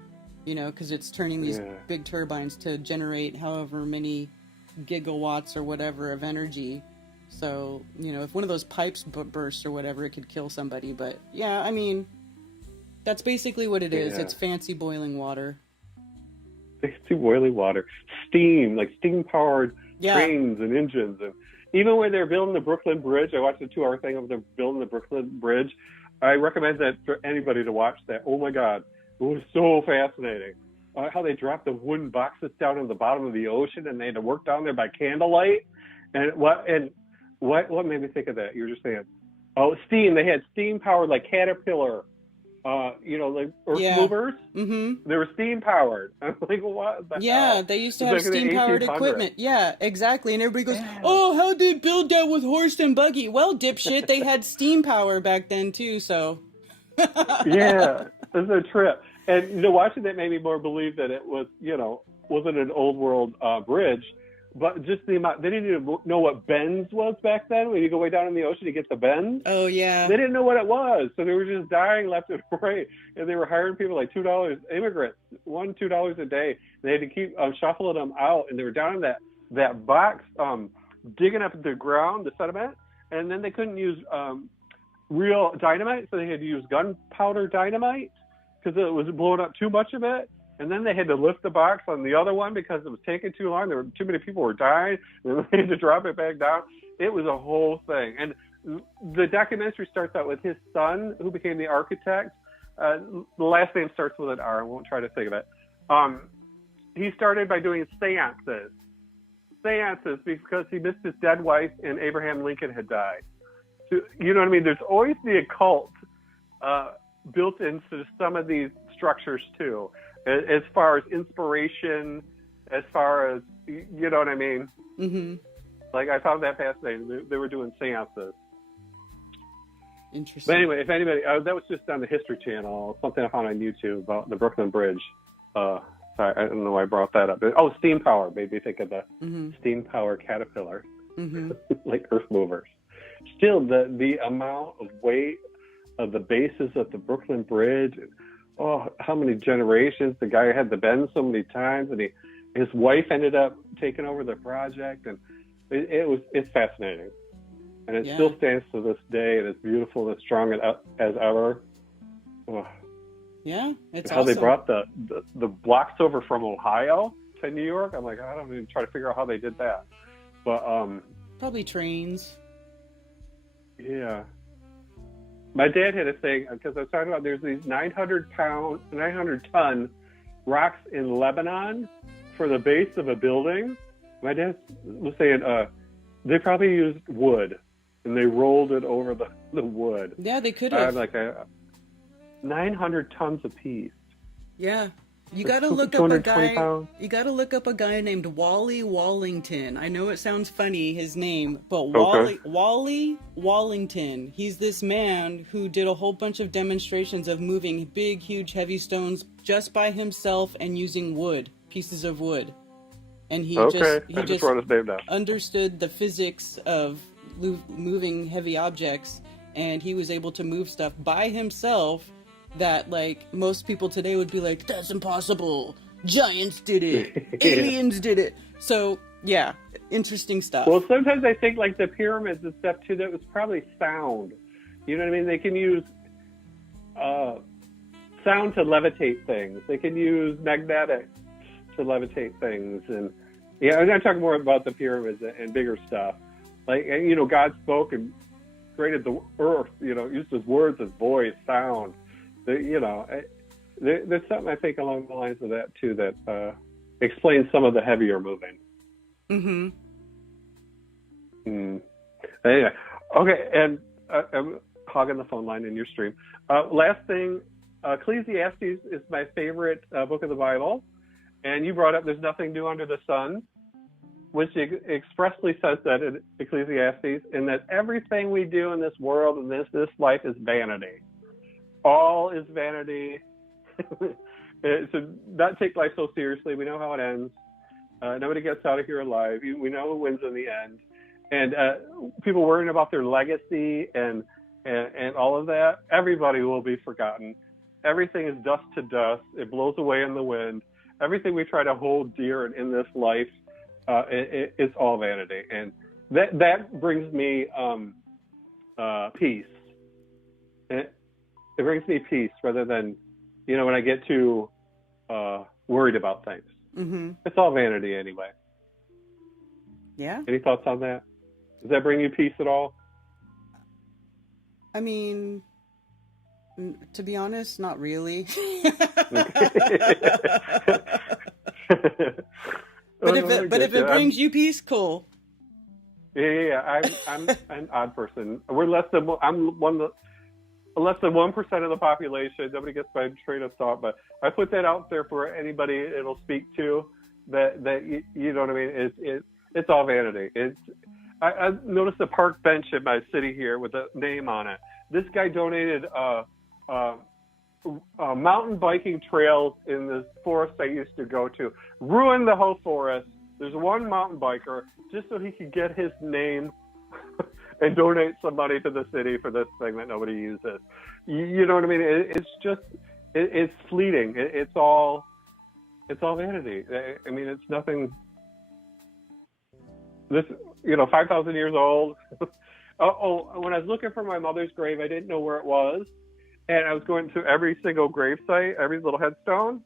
because it's turning these big turbines to generate however many gigawatts or whatever of energy. So, you know, if one of those pipes bursts or whatever, it could kill somebody. But yeah, I mean, that's basically what it is. Yeah. It's fancy boiling water. Fancy boiling water. Steam, like steam-powered trains and engines. And even when they're building the Brooklyn Bridge, I watched a 2-hour thing of them building the Brooklyn Bridge. I recommend that for anybody to watch that. Oh, my God. It was so fascinating. How they dropped the wooden boxes down in the bottom of the ocean, and they had to work down there by candlelight. And what made me think of that? You were just saying, oh, steam. They had steam-powered, like Caterpillar, like earth movers. Mm-hmm. They were steam-powered. I'm like, what the hell? They used to have steam-powered equipment. Yeah, exactly. And everybody goes, oh, how'd they build that with horse and buggy? Well, dipshit, they had steam power back then, too, so. Yeah, it's a trip. And, watching that made me more believe that it was, wasn't an old world bridge, but just the amount, they didn't even know what bends was back then. When you go way down in the ocean to get the bends. Oh, yeah. They didn't know what it was. So they were just dying left and right. And they were hiring people like $2, immigrants, $2 a day. They had to keep shuffling them out. And they were down in that box, digging up the ground, the sediment. And then they couldn't use real dynamite. So they had to use gunpowder dynamite, because it was blowing up too much of it. And then they had to lift the box on the other one because it was taking too long. There were too many people were dying. And then they had to drop it back down. It was a whole thing. And the documentary starts out with his son, who became the architect. The last name starts with an R. I won't try to think of it. He started by doing seances. Seances because he missed his dead wife and Abraham Lincoln had died. So, you know what I mean? There's always the occult built into some of these structures too, as far as inspiration, as far as, you know what I mean? Mm-hmm. Like, I found that fascinating. They were doing seances. Interesting. But anyway, if anybody, that was just on the History Channel, something I found on YouTube about the Brooklyn Bridge. Sorry, I don't know why I brought that up. Oh, steam power made me think of the steam power Caterpillar, like earth movers. Still, the amount of weight of the bases of the Brooklyn Bridge. Oh, how many generations? The guy had the bend so many times, and his wife ended up taking over the project, and it's fascinating, and it still stands to this day, and it's beautiful and strong as ever. Oh. Yeah, it's how awesome. They brought the blocks over from Ohio to New York. I'm like, I don't even try to figure out how they did that, but probably trains. Yeah. My dad had a thing, because I was talking about there's these 900-ton rocks in Lebanon for the base of a building. My dad was saying they probably used wood, and they rolled it over the wood. Yeah, they could have. I'm like, 900 tons apiece. Yeah. You got to look up a guy. You got to look up a guy named Wally Wallington. I know it sounds funny, his name, but Wally Wallington. He's this man who did a whole bunch of demonstrations of moving big, huge, heavy stones just by himself and using wood, pieces of wood. And he just wrote his name down. Understood the physics of moving heavy objects, and he was able to move stuff by himself. That, like, most people today would be like, that's impossible. Giants did it. Aliens did it. So, yeah, interesting stuff. Well, sometimes I think, like, the pyramids and stuff, too, that was probably sound. You know what I mean? They can use sound to levitate things. They can use magnetics to levitate things. And, yeah, I'm not talking more about the pyramids and bigger stuff. Like, God spoke and created the earth, used his words, his voice, sound. There's something I think along the lines of that too that explains some of the heavier moving. Anyway, okay, and I'm hogging the phone line in your stream. Last thing, Ecclesiastes is my favorite book of the Bible, and you brought up there's nothing new under the sun, which expressly says that in Ecclesiastes, and that everything we do in this world and this life is vanity. All is vanity. So not take life so seriously. We know how it ends. Nobody gets out of here alive. We know who wins in the end. And people worrying about their legacy and all of that, everybody will be forgotten. Everything is dust to dust. It blows away in the wind. Everything we try to hold dear in this life, it's all vanity. And that brings me peace. It brings me peace rather than, when I get too worried about things. Mm-hmm. It's all vanity anyway. Yeah. Any thoughts on that? Does that bring you peace at all? I mean, to be honest, not really. But if it brings you peace, cool. Yeah. I'm an odd person. I'm less than 1% of the population. Nobody gets my train of thought, but I put that out there for anybody it'll speak to. That you know what I mean? It's all vanity. I noticed a park bench in my city here with a name on it. This guy donated mountain biking trails in the forest I used to go to. Ruined the whole forest. There's one mountain biker just so he could get his name and donate some money to the city for this thing that nobody uses. You know what I mean? It's just, it's fleeting. It's all vanity. I mean, it's nothing. This, 5,000 years old. When I was looking for my mother's grave, I didn't know where it was. And I was going to every single grave site, every little headstone.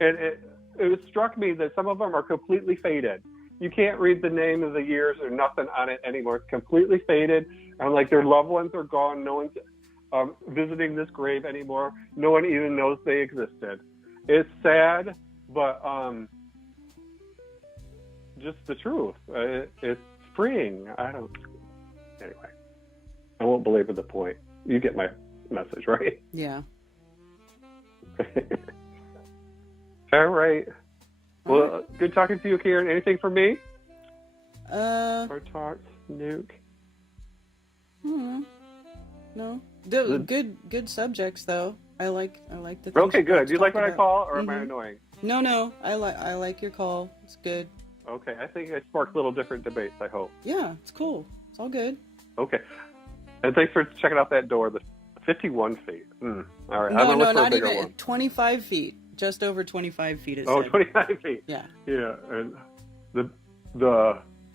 And it struck me that some of them are completely faded. You can't read the name of the years or nothing on it anymore. It's completely faded. And like their loved ones are gone. No one's visiting this grave anymore. No one even knows they existed. It's sad, but just the truth. It's freeing. Anyway, I won't belabor the point. You get my message, right? Yeah. All right. Well, good talking to you, Karen. Anything for me? Or talk, Nuke? No. Good subjects though. I like the. Okay, good. Do you like what I call, or am I annoying? No. I like your call. It's good. Okay, I think I sparked little different debates. I hope. Yeah, it's cool. It's all good. Okay, and thanks for checking out that door. The 51 feet. All right. No, I'm not even one. 25 feet. Just over 25 feet. 25 feet. Yeah. Yeah, and the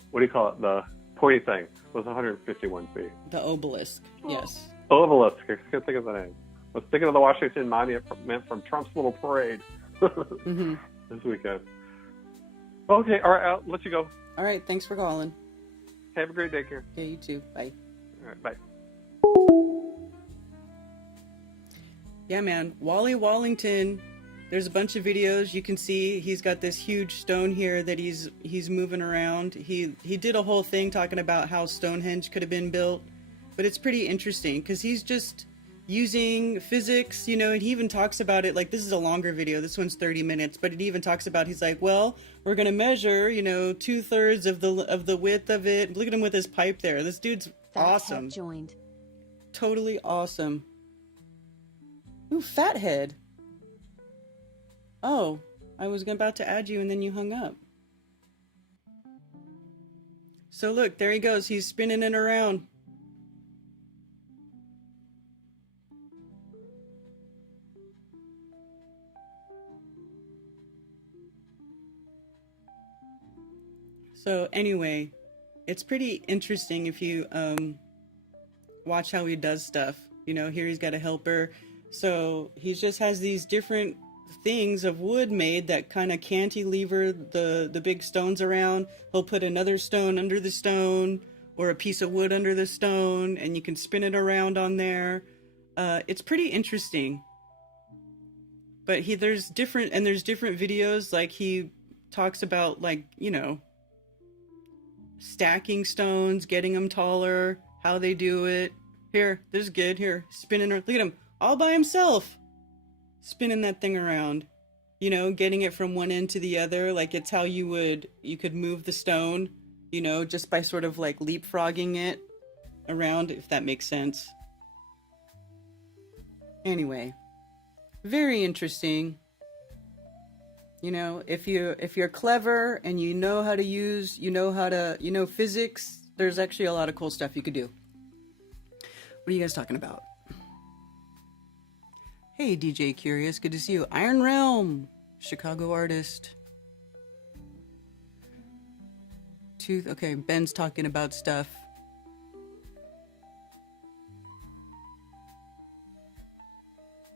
what do you call it? The pointy thing was 151 feet. The obelisk. Yes. Obelisk. I can't think of the name. I was thinking of the Washington Monument from Trump's little parade this weekend. Okay, all right, I'll let you go. All right, thanks for calling. Have a great day, Karen. Yeah, you too. Bye. All right, bye. Yeah, man. Wally Wallington. There's a bunch of videos you can see. He's got this huge stone here that he's moving around. He did a whole thing talking about how Stonehenge could have been built, but it's pretty interesting because he's just using physics, and he even talks about it. Like, this is a longer video. This one's 30 minutes, but it even talks about, he's like, well, we're gonna measure, 2/3 of the width of it. Look at him with his pipe there. This dude's awesome. Joined. Totally awesome. Ooh, Fathead. Oh, I was about to add you and then you hung up. So look, there he goes. He's spinning it around. So anyway, it's pretty interesting if you watch how he does stuff. Here he's got a helper. So he just has these different things of wood made that kind of cantilever the big stones around. He'll put another stone under the stone or a piece of wood under the stone, and you can spin it around on there. It's pretty interesting. But there's different videos. Like, he talks about, like, stacking stones, getting them taller, how they do it. Here, this is good. Here, spinning. Look at him, all by himself, spinning that thing around. Getting it from one end to the other. Like, it's how you could move the stone. Just by sort of like leapfrogging it around, if that makes sense. Anyway, very interesting. If you're clever and you know how to use, physics, there's actually a lot of cool stuff you could do. What are you guys talking about? Hey, DJ Curious, good to see you. Iron Realm, Chicago artist. Okay, Ben's talking about stuff.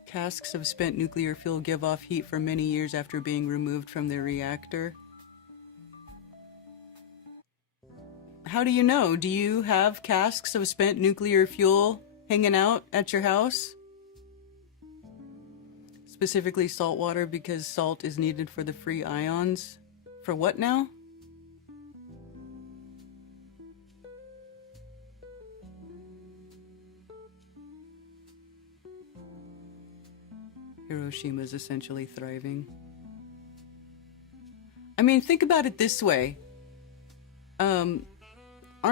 Casks of spent nuclear fuel give off heat for many years after being removed from the reactor. How do you know? Do you have casks of spent nuclear fuel hanging out at your house? Specifically salt water, because salt is needed for the free ions. For what now? Hiroshima is essentially thriving. I mean, think about it this way.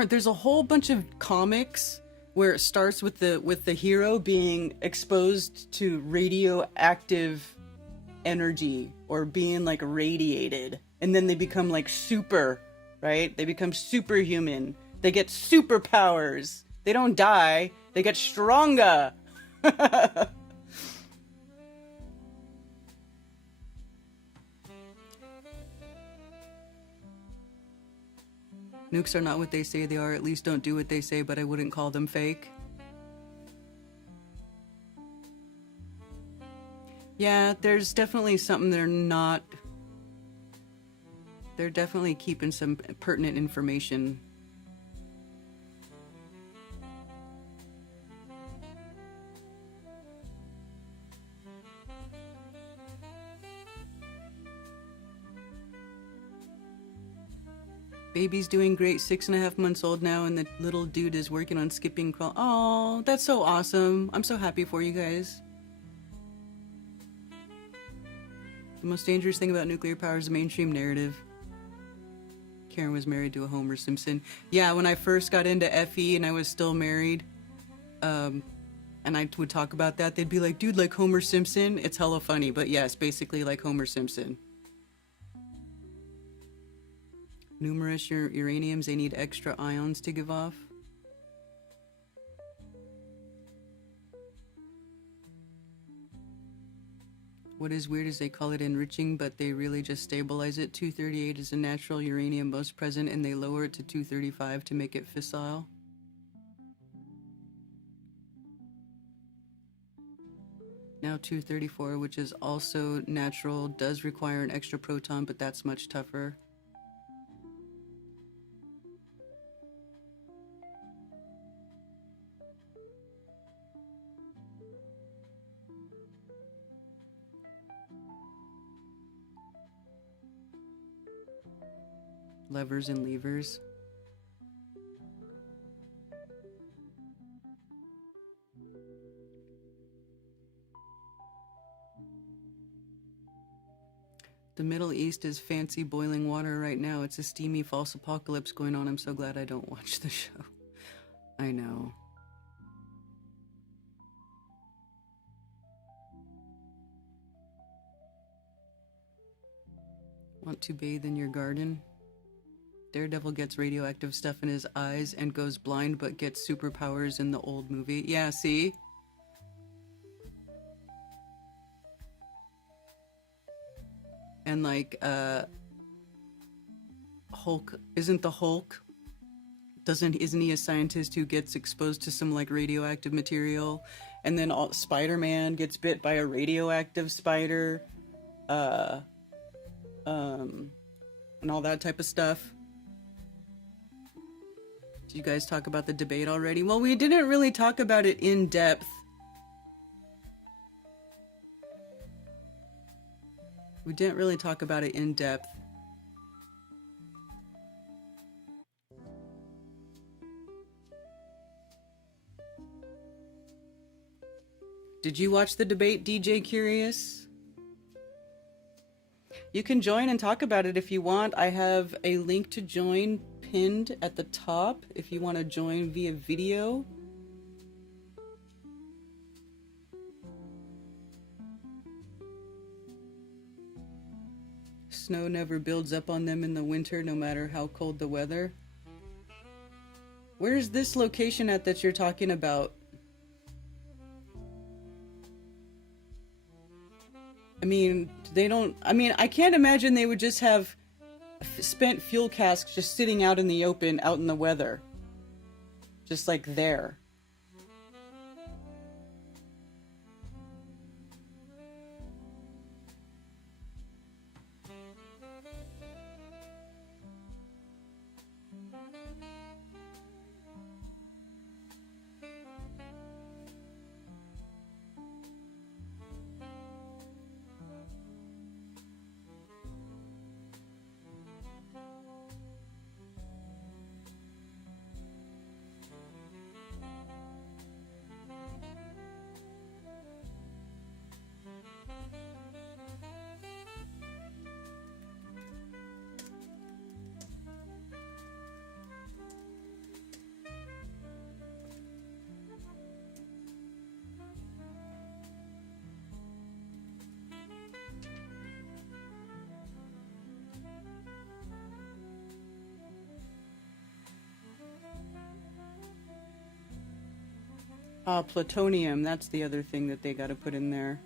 There's a whole bunch of comics where it starts with the hero being exposed to radioactive energy or being like radiated, and then they become like super, right? They become superhuman. They get superpowers. They don't die. They get stronger. Nukes are not what they say they are. At least don't do what they say, but I wouldn't call them fake. Yeah, there's definitely something they're not. They're definitely keeping some pertinent information. Baby's doing great, 6.5 months old now, and the little dude is working on skipping crawl. Oh, that's so awesome. I'm so happy for you guys. The most dangerous thing about nuclear power is the mainstream narrative. Karen was married to a Homer Simpson. Yeah, when I first got into FE and I was still married, and I would talk about that, they'd be like, dude, like Homer Simpson? It's hella funny, but yes, basically like Homer Simpson. Numerous uraniums, they need extra ions to give off. What is weird is they call it enriching, but they really just stabilize it. 238 is the natural uranium most present, and they lower it to 235 to make it fissile. Now 234, which is also natural, does require an extra proton, but that's much tougher. Levers and levers. The Middle East is fancy boiling water right now. It's a steamy false apocalypse going on. I'm so glad I don't watch the show. I know. Want to bathe in your garden? Daredevil gets radioactive stuff in his eyes and goes blind, but gets superpowers in the old movie. Yeah, see? And like, Hulk, isn't he a scientist who gets exposed to some like radioactive material? And then Spider-Man gets bit by a radioactive spider, and all that type of stuff. Did you guys talk about the debate already? Well, we didn't really talk about it in depth. We didn't really talk about it in depth. Did you watch the debate, DJ Curious? You can join and talk about it if you want. I have a link to join pinned at the top if you want to join via video. Snow never builds up on them in the winter, no matter how cold the weather. Where's this location at that you're talking about? I mean, I can't imagine they would just have spent fuel casks just sitting out in the open, out in the weather. Just like there. Plutonium, that's the other thing that they got to put in there.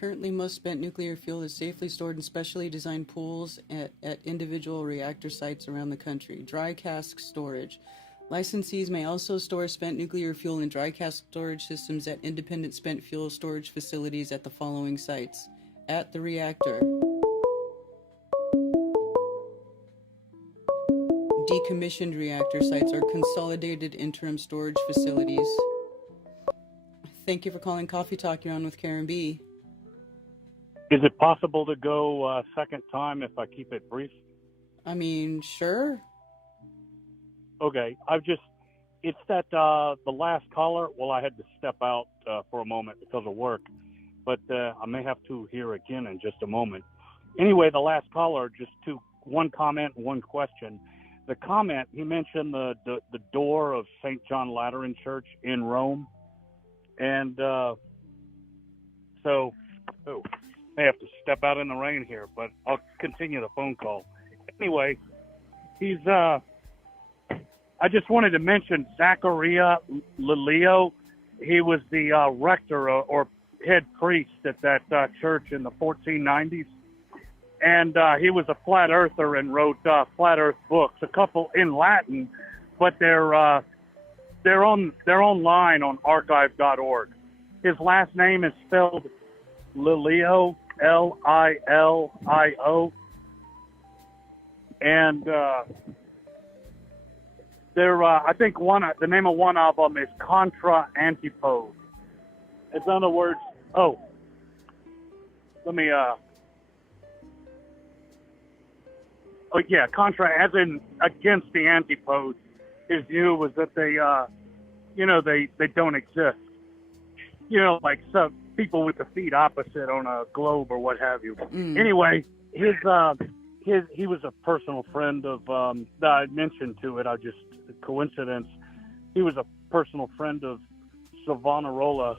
Currently, most spent nuclear fuel is safely stored in specially designed pools at individual reactor sites around the country. Dry cask storage. Licensees may also store spent nuclear fuel in dry cask storage systems at independent spent fuel storage facilities at the following sites. At the reactor. Decommissioned reactor sites or consolidated interim storage facilities. Thank you for calling Coffee Talk. You're on with Karen B. Is it possible to go second time if I keep it brief? I mean, sure. Okay, it's that the last caller, well, I had to step out for a moment because of work, but I may have to hear again in just a moment. Anyway, the last caller, one comment and one question. The comment, he mentioned the door of St. John Lateran Church in Rome, and I have to step out in the rain here, but I'll continue the phone call. Anyway, I just wanted to mention Zachariah Lelio. He was the rector or head priest at that church in the 1490s. And he was a flat earther and wrote flat earth books, a couple in Latin, but they're online on archive.org. His last name is spelled Lilio, Lilio, and I think the name of one of them is Contra Antipode. In other words, Contra, as in against the antipodes. His view was that they don't exist. Like some people with the feet opposite on a globe or what have you. Anyway, he was a personal friend of that I mentioned to it. Coincidence. He was a personal friend of Savonarola,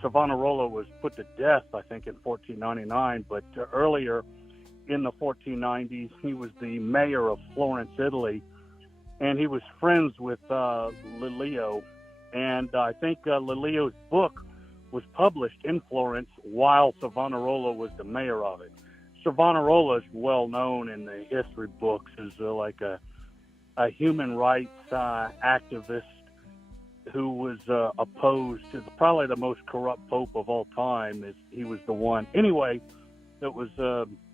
Savonarola was put to death, I think, in 1499. But earlier in the 1490s, he was the mayor of Florence, Italy, and he was friends with Lelio. And I think Lelio's book was published in Florence while Savonarola was the mayor of it. Savonarola is well known in the history books as like a human rights activist who was opposed to probably the most corrupt pope of all time. He was the one, anyway, that was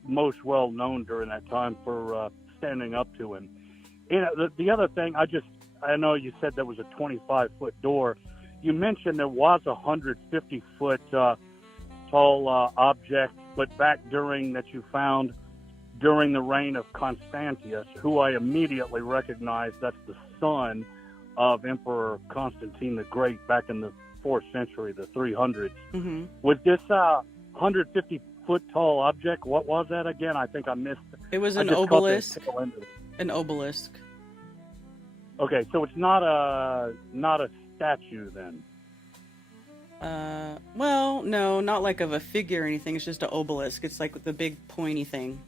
most well known during that time for standing up to him. The other thing, I know you said there was a 25-foot door. You mentioned there was a 150-foot tall object, but back that you found during the reign of Constantius, who I immediately recognized, that's the son of Emperor Constantine the Great back in the 4th century, the 300s. Mm-hmm. Was this 150-foot tall object? What was that again? I think I missed it. It was an obelisk. An obelisk. Okay, so it's not a statue then. Well, no, not like of a figure or anything. It's just an obelisk. It's like the big pointy thing.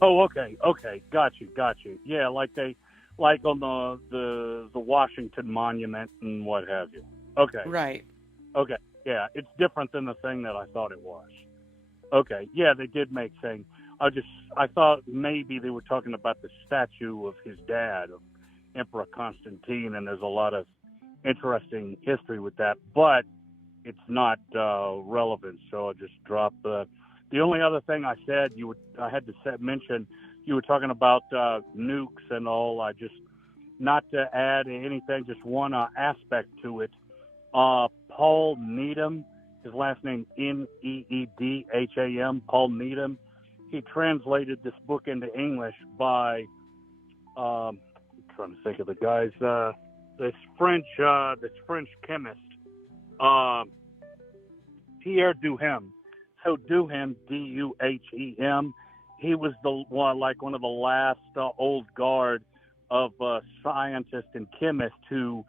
Oh, okay, got you. Yeah, like on the Washington Monument and what have you. Okay, Right. okay, yeah, it's different than the thing that I thought it was. Okay, yeah, they did make things. I thought maybe they were talking about the statue of his dad, of Emperor Constantine, and there's a lot of interesting history with that, but it's not relevant, so I'll just drop the only other thing I said I had to mention you were talking about nukes and all. I just not to add anything, just one aspect to it. Paul Needham, his last name Needham, Paul Needham. He translated this book into English by I'm trying to think of the guys. This French chemist, Pierre Duhem. So Duhem, Duhem, he was one of the last old guard of scientists and chemists who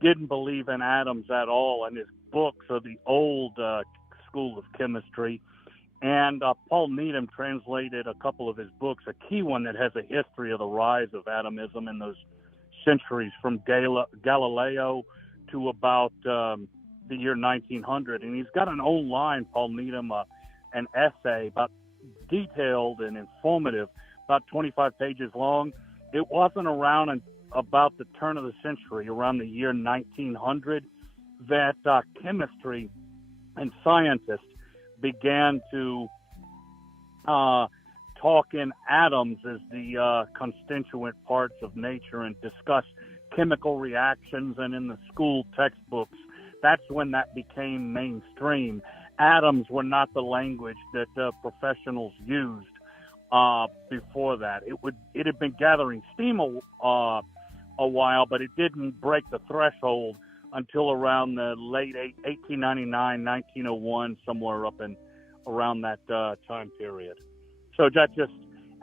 didn't believe in atoms at all, and his books are the old school of chemistry. And Paul Needham translated a couple of his books, a key one that has a history of the rise of atomism in those centuries from Galileo to about the year 1900. And he's got an own line, Paul Needham, an essay about detailed and informative, about 25 pages long. It wasn't around about the turn of the century, around the year 1900, that chemistry and scientists began to talk in atoms as the constituent parts of nature and discuss chemical reactions. And in the school textbooks, that's when that became mainstream. Atoms were not the language that professionals used before that. It had been gathering steam a while, but it didn't break the threshold until around the late 1899, 1901, somewhere up in around that time period. So that just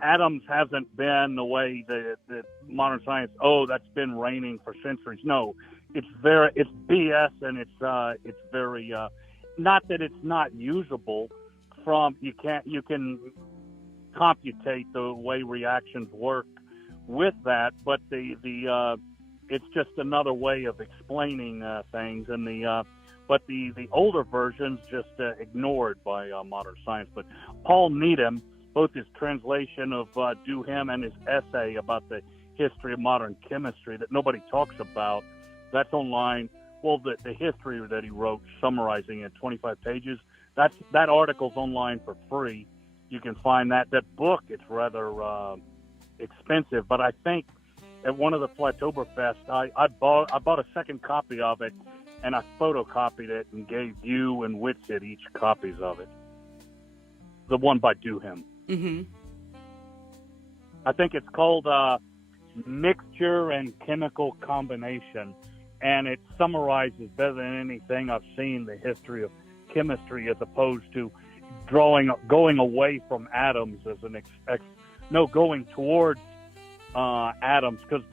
atoms hasn't been the way that modern science. Oh, that's been reigning for centuries. No, it's BS, and it's very not that it's not usable. You can computate the way reactions work with that, but it's just another way of explaining things, and but the older versions just ignored by modern science. But Paul Needham, both his translation of Duhem and his essay about the history of modern chemistry that nobody talks about, that's online. Well, the history that he wrote, summarizing it, 25 pages, that article's online for free. You can find that book. It's rather expensive, but I think at one of the Flatoberfest, I bought a second copy of it, and I photocopied it and gave you and Whitsitt each copies of it. The one by Duhem. Mm-hmm. I think it's called Mixture and Chemical Combination, and it summarizes better than anything I've seen the history of chemistry, as opposed to going away from atoms as going towards atoms, because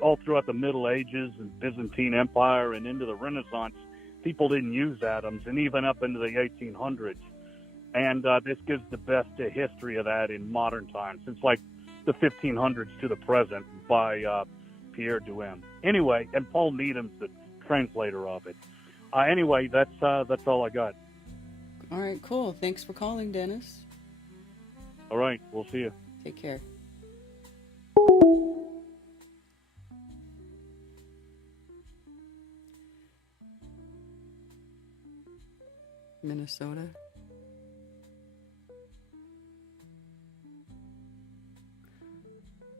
all throughout the Middle Ages and Byzantine Empire and into the Renaissance, people didn't use atoms, and even up into the 1800s. And this gives the best history of that in modern times, since like the 1500s to the present, by Pierre Duhem. Anyway, and Paul Needham's the translator of it. Anyway, that's all I got. All right, cool. Thanks for calling, Dennis. All right, we'll see you. Take care. Minnesota.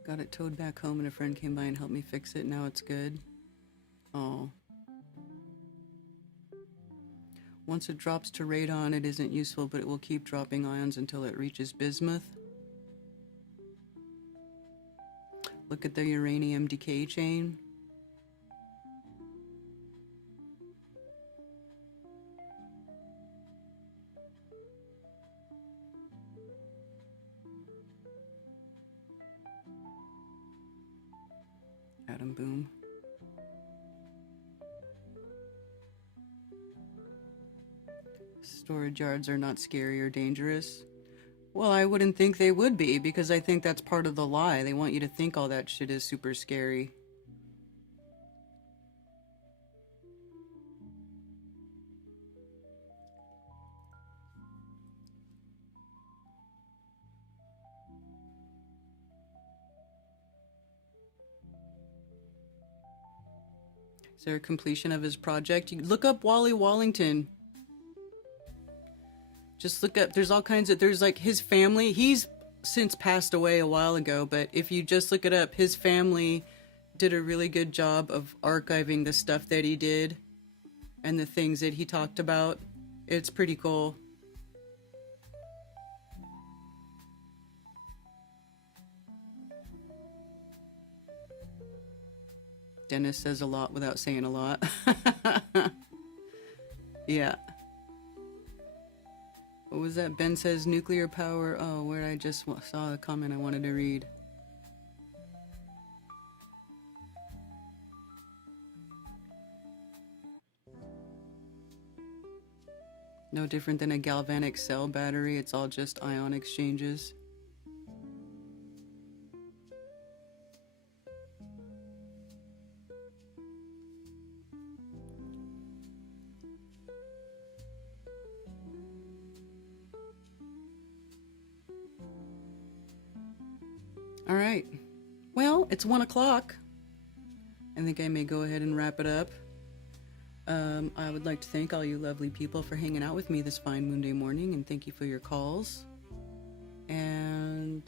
Got it towed back home and a friend came by and helped me fix it. Now it's good. Oh. Once it drops to radon, it isn't useful, but it will keep dropping ions until it reaches bismuth. Look at the uranium decay chain. Bada boom. Storage yards are not scary or dangerous. Well, I wouldn't think they would be, because I think that's part of the lie. They want you to think all that shit is super scary. Is there a completion of his project? You look up Wally Wallington. Just look up, there's all kinds of, there's like his family. He's since passed away a while ago, but if you just look it up, his family did a really good job of archiving the stuff that he did and the things that he talked about. It's pretty cool. Dennis says a lot without saying a lot. Yeah. What was that? Ben says nuclear power. Oh, where I just saw a comment I wanted to read. No different than a galvanic cell battery. It's all just ion exchanges. All right. Well, it's 1 o'clock. I think I may go ahead and wrap it up. I would like to thank all you lovely people for hanging out with me this fine Moonday morning, and thank you for your calls. And,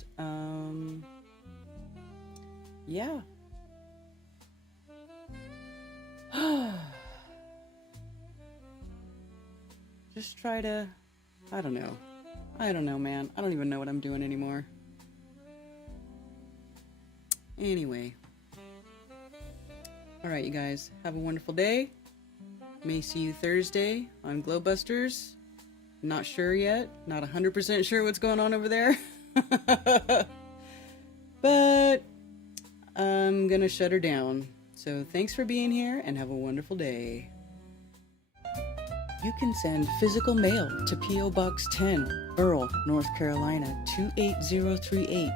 yeah. Just try to, I don't know, man. I don't even know what I'm doing anymore. Anyway. Alright, you guys. Have a wonderful day. May see you Thursday on Glowbusters. Not sure yet. Not 100% sure what's going on over there. But I'm gonna shut her down. So thanks for being here and have a wonderful day. You can send physical mail to P.O. Box 10, Earl, North Carolina 28038.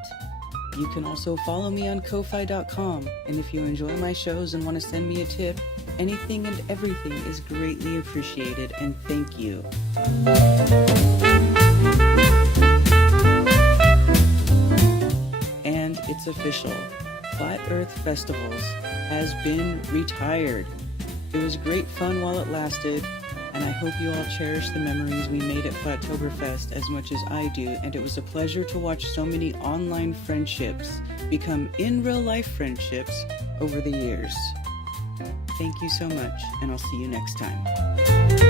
You can also follow me on Ko-Fi.com, and if you enjoy my shows and want to send me a tip, anything and everything is greatly appreciated, and thank you. And it's official. Flat Earth Festivals has been retired. It was great fun while it lasted, and I hope you all cherish the memories we made at Flattoberfest as much as I do, and it was a pleasure to watch so many online friendships become in real life friendships over the years. Thank you so much, and I'll see you next time.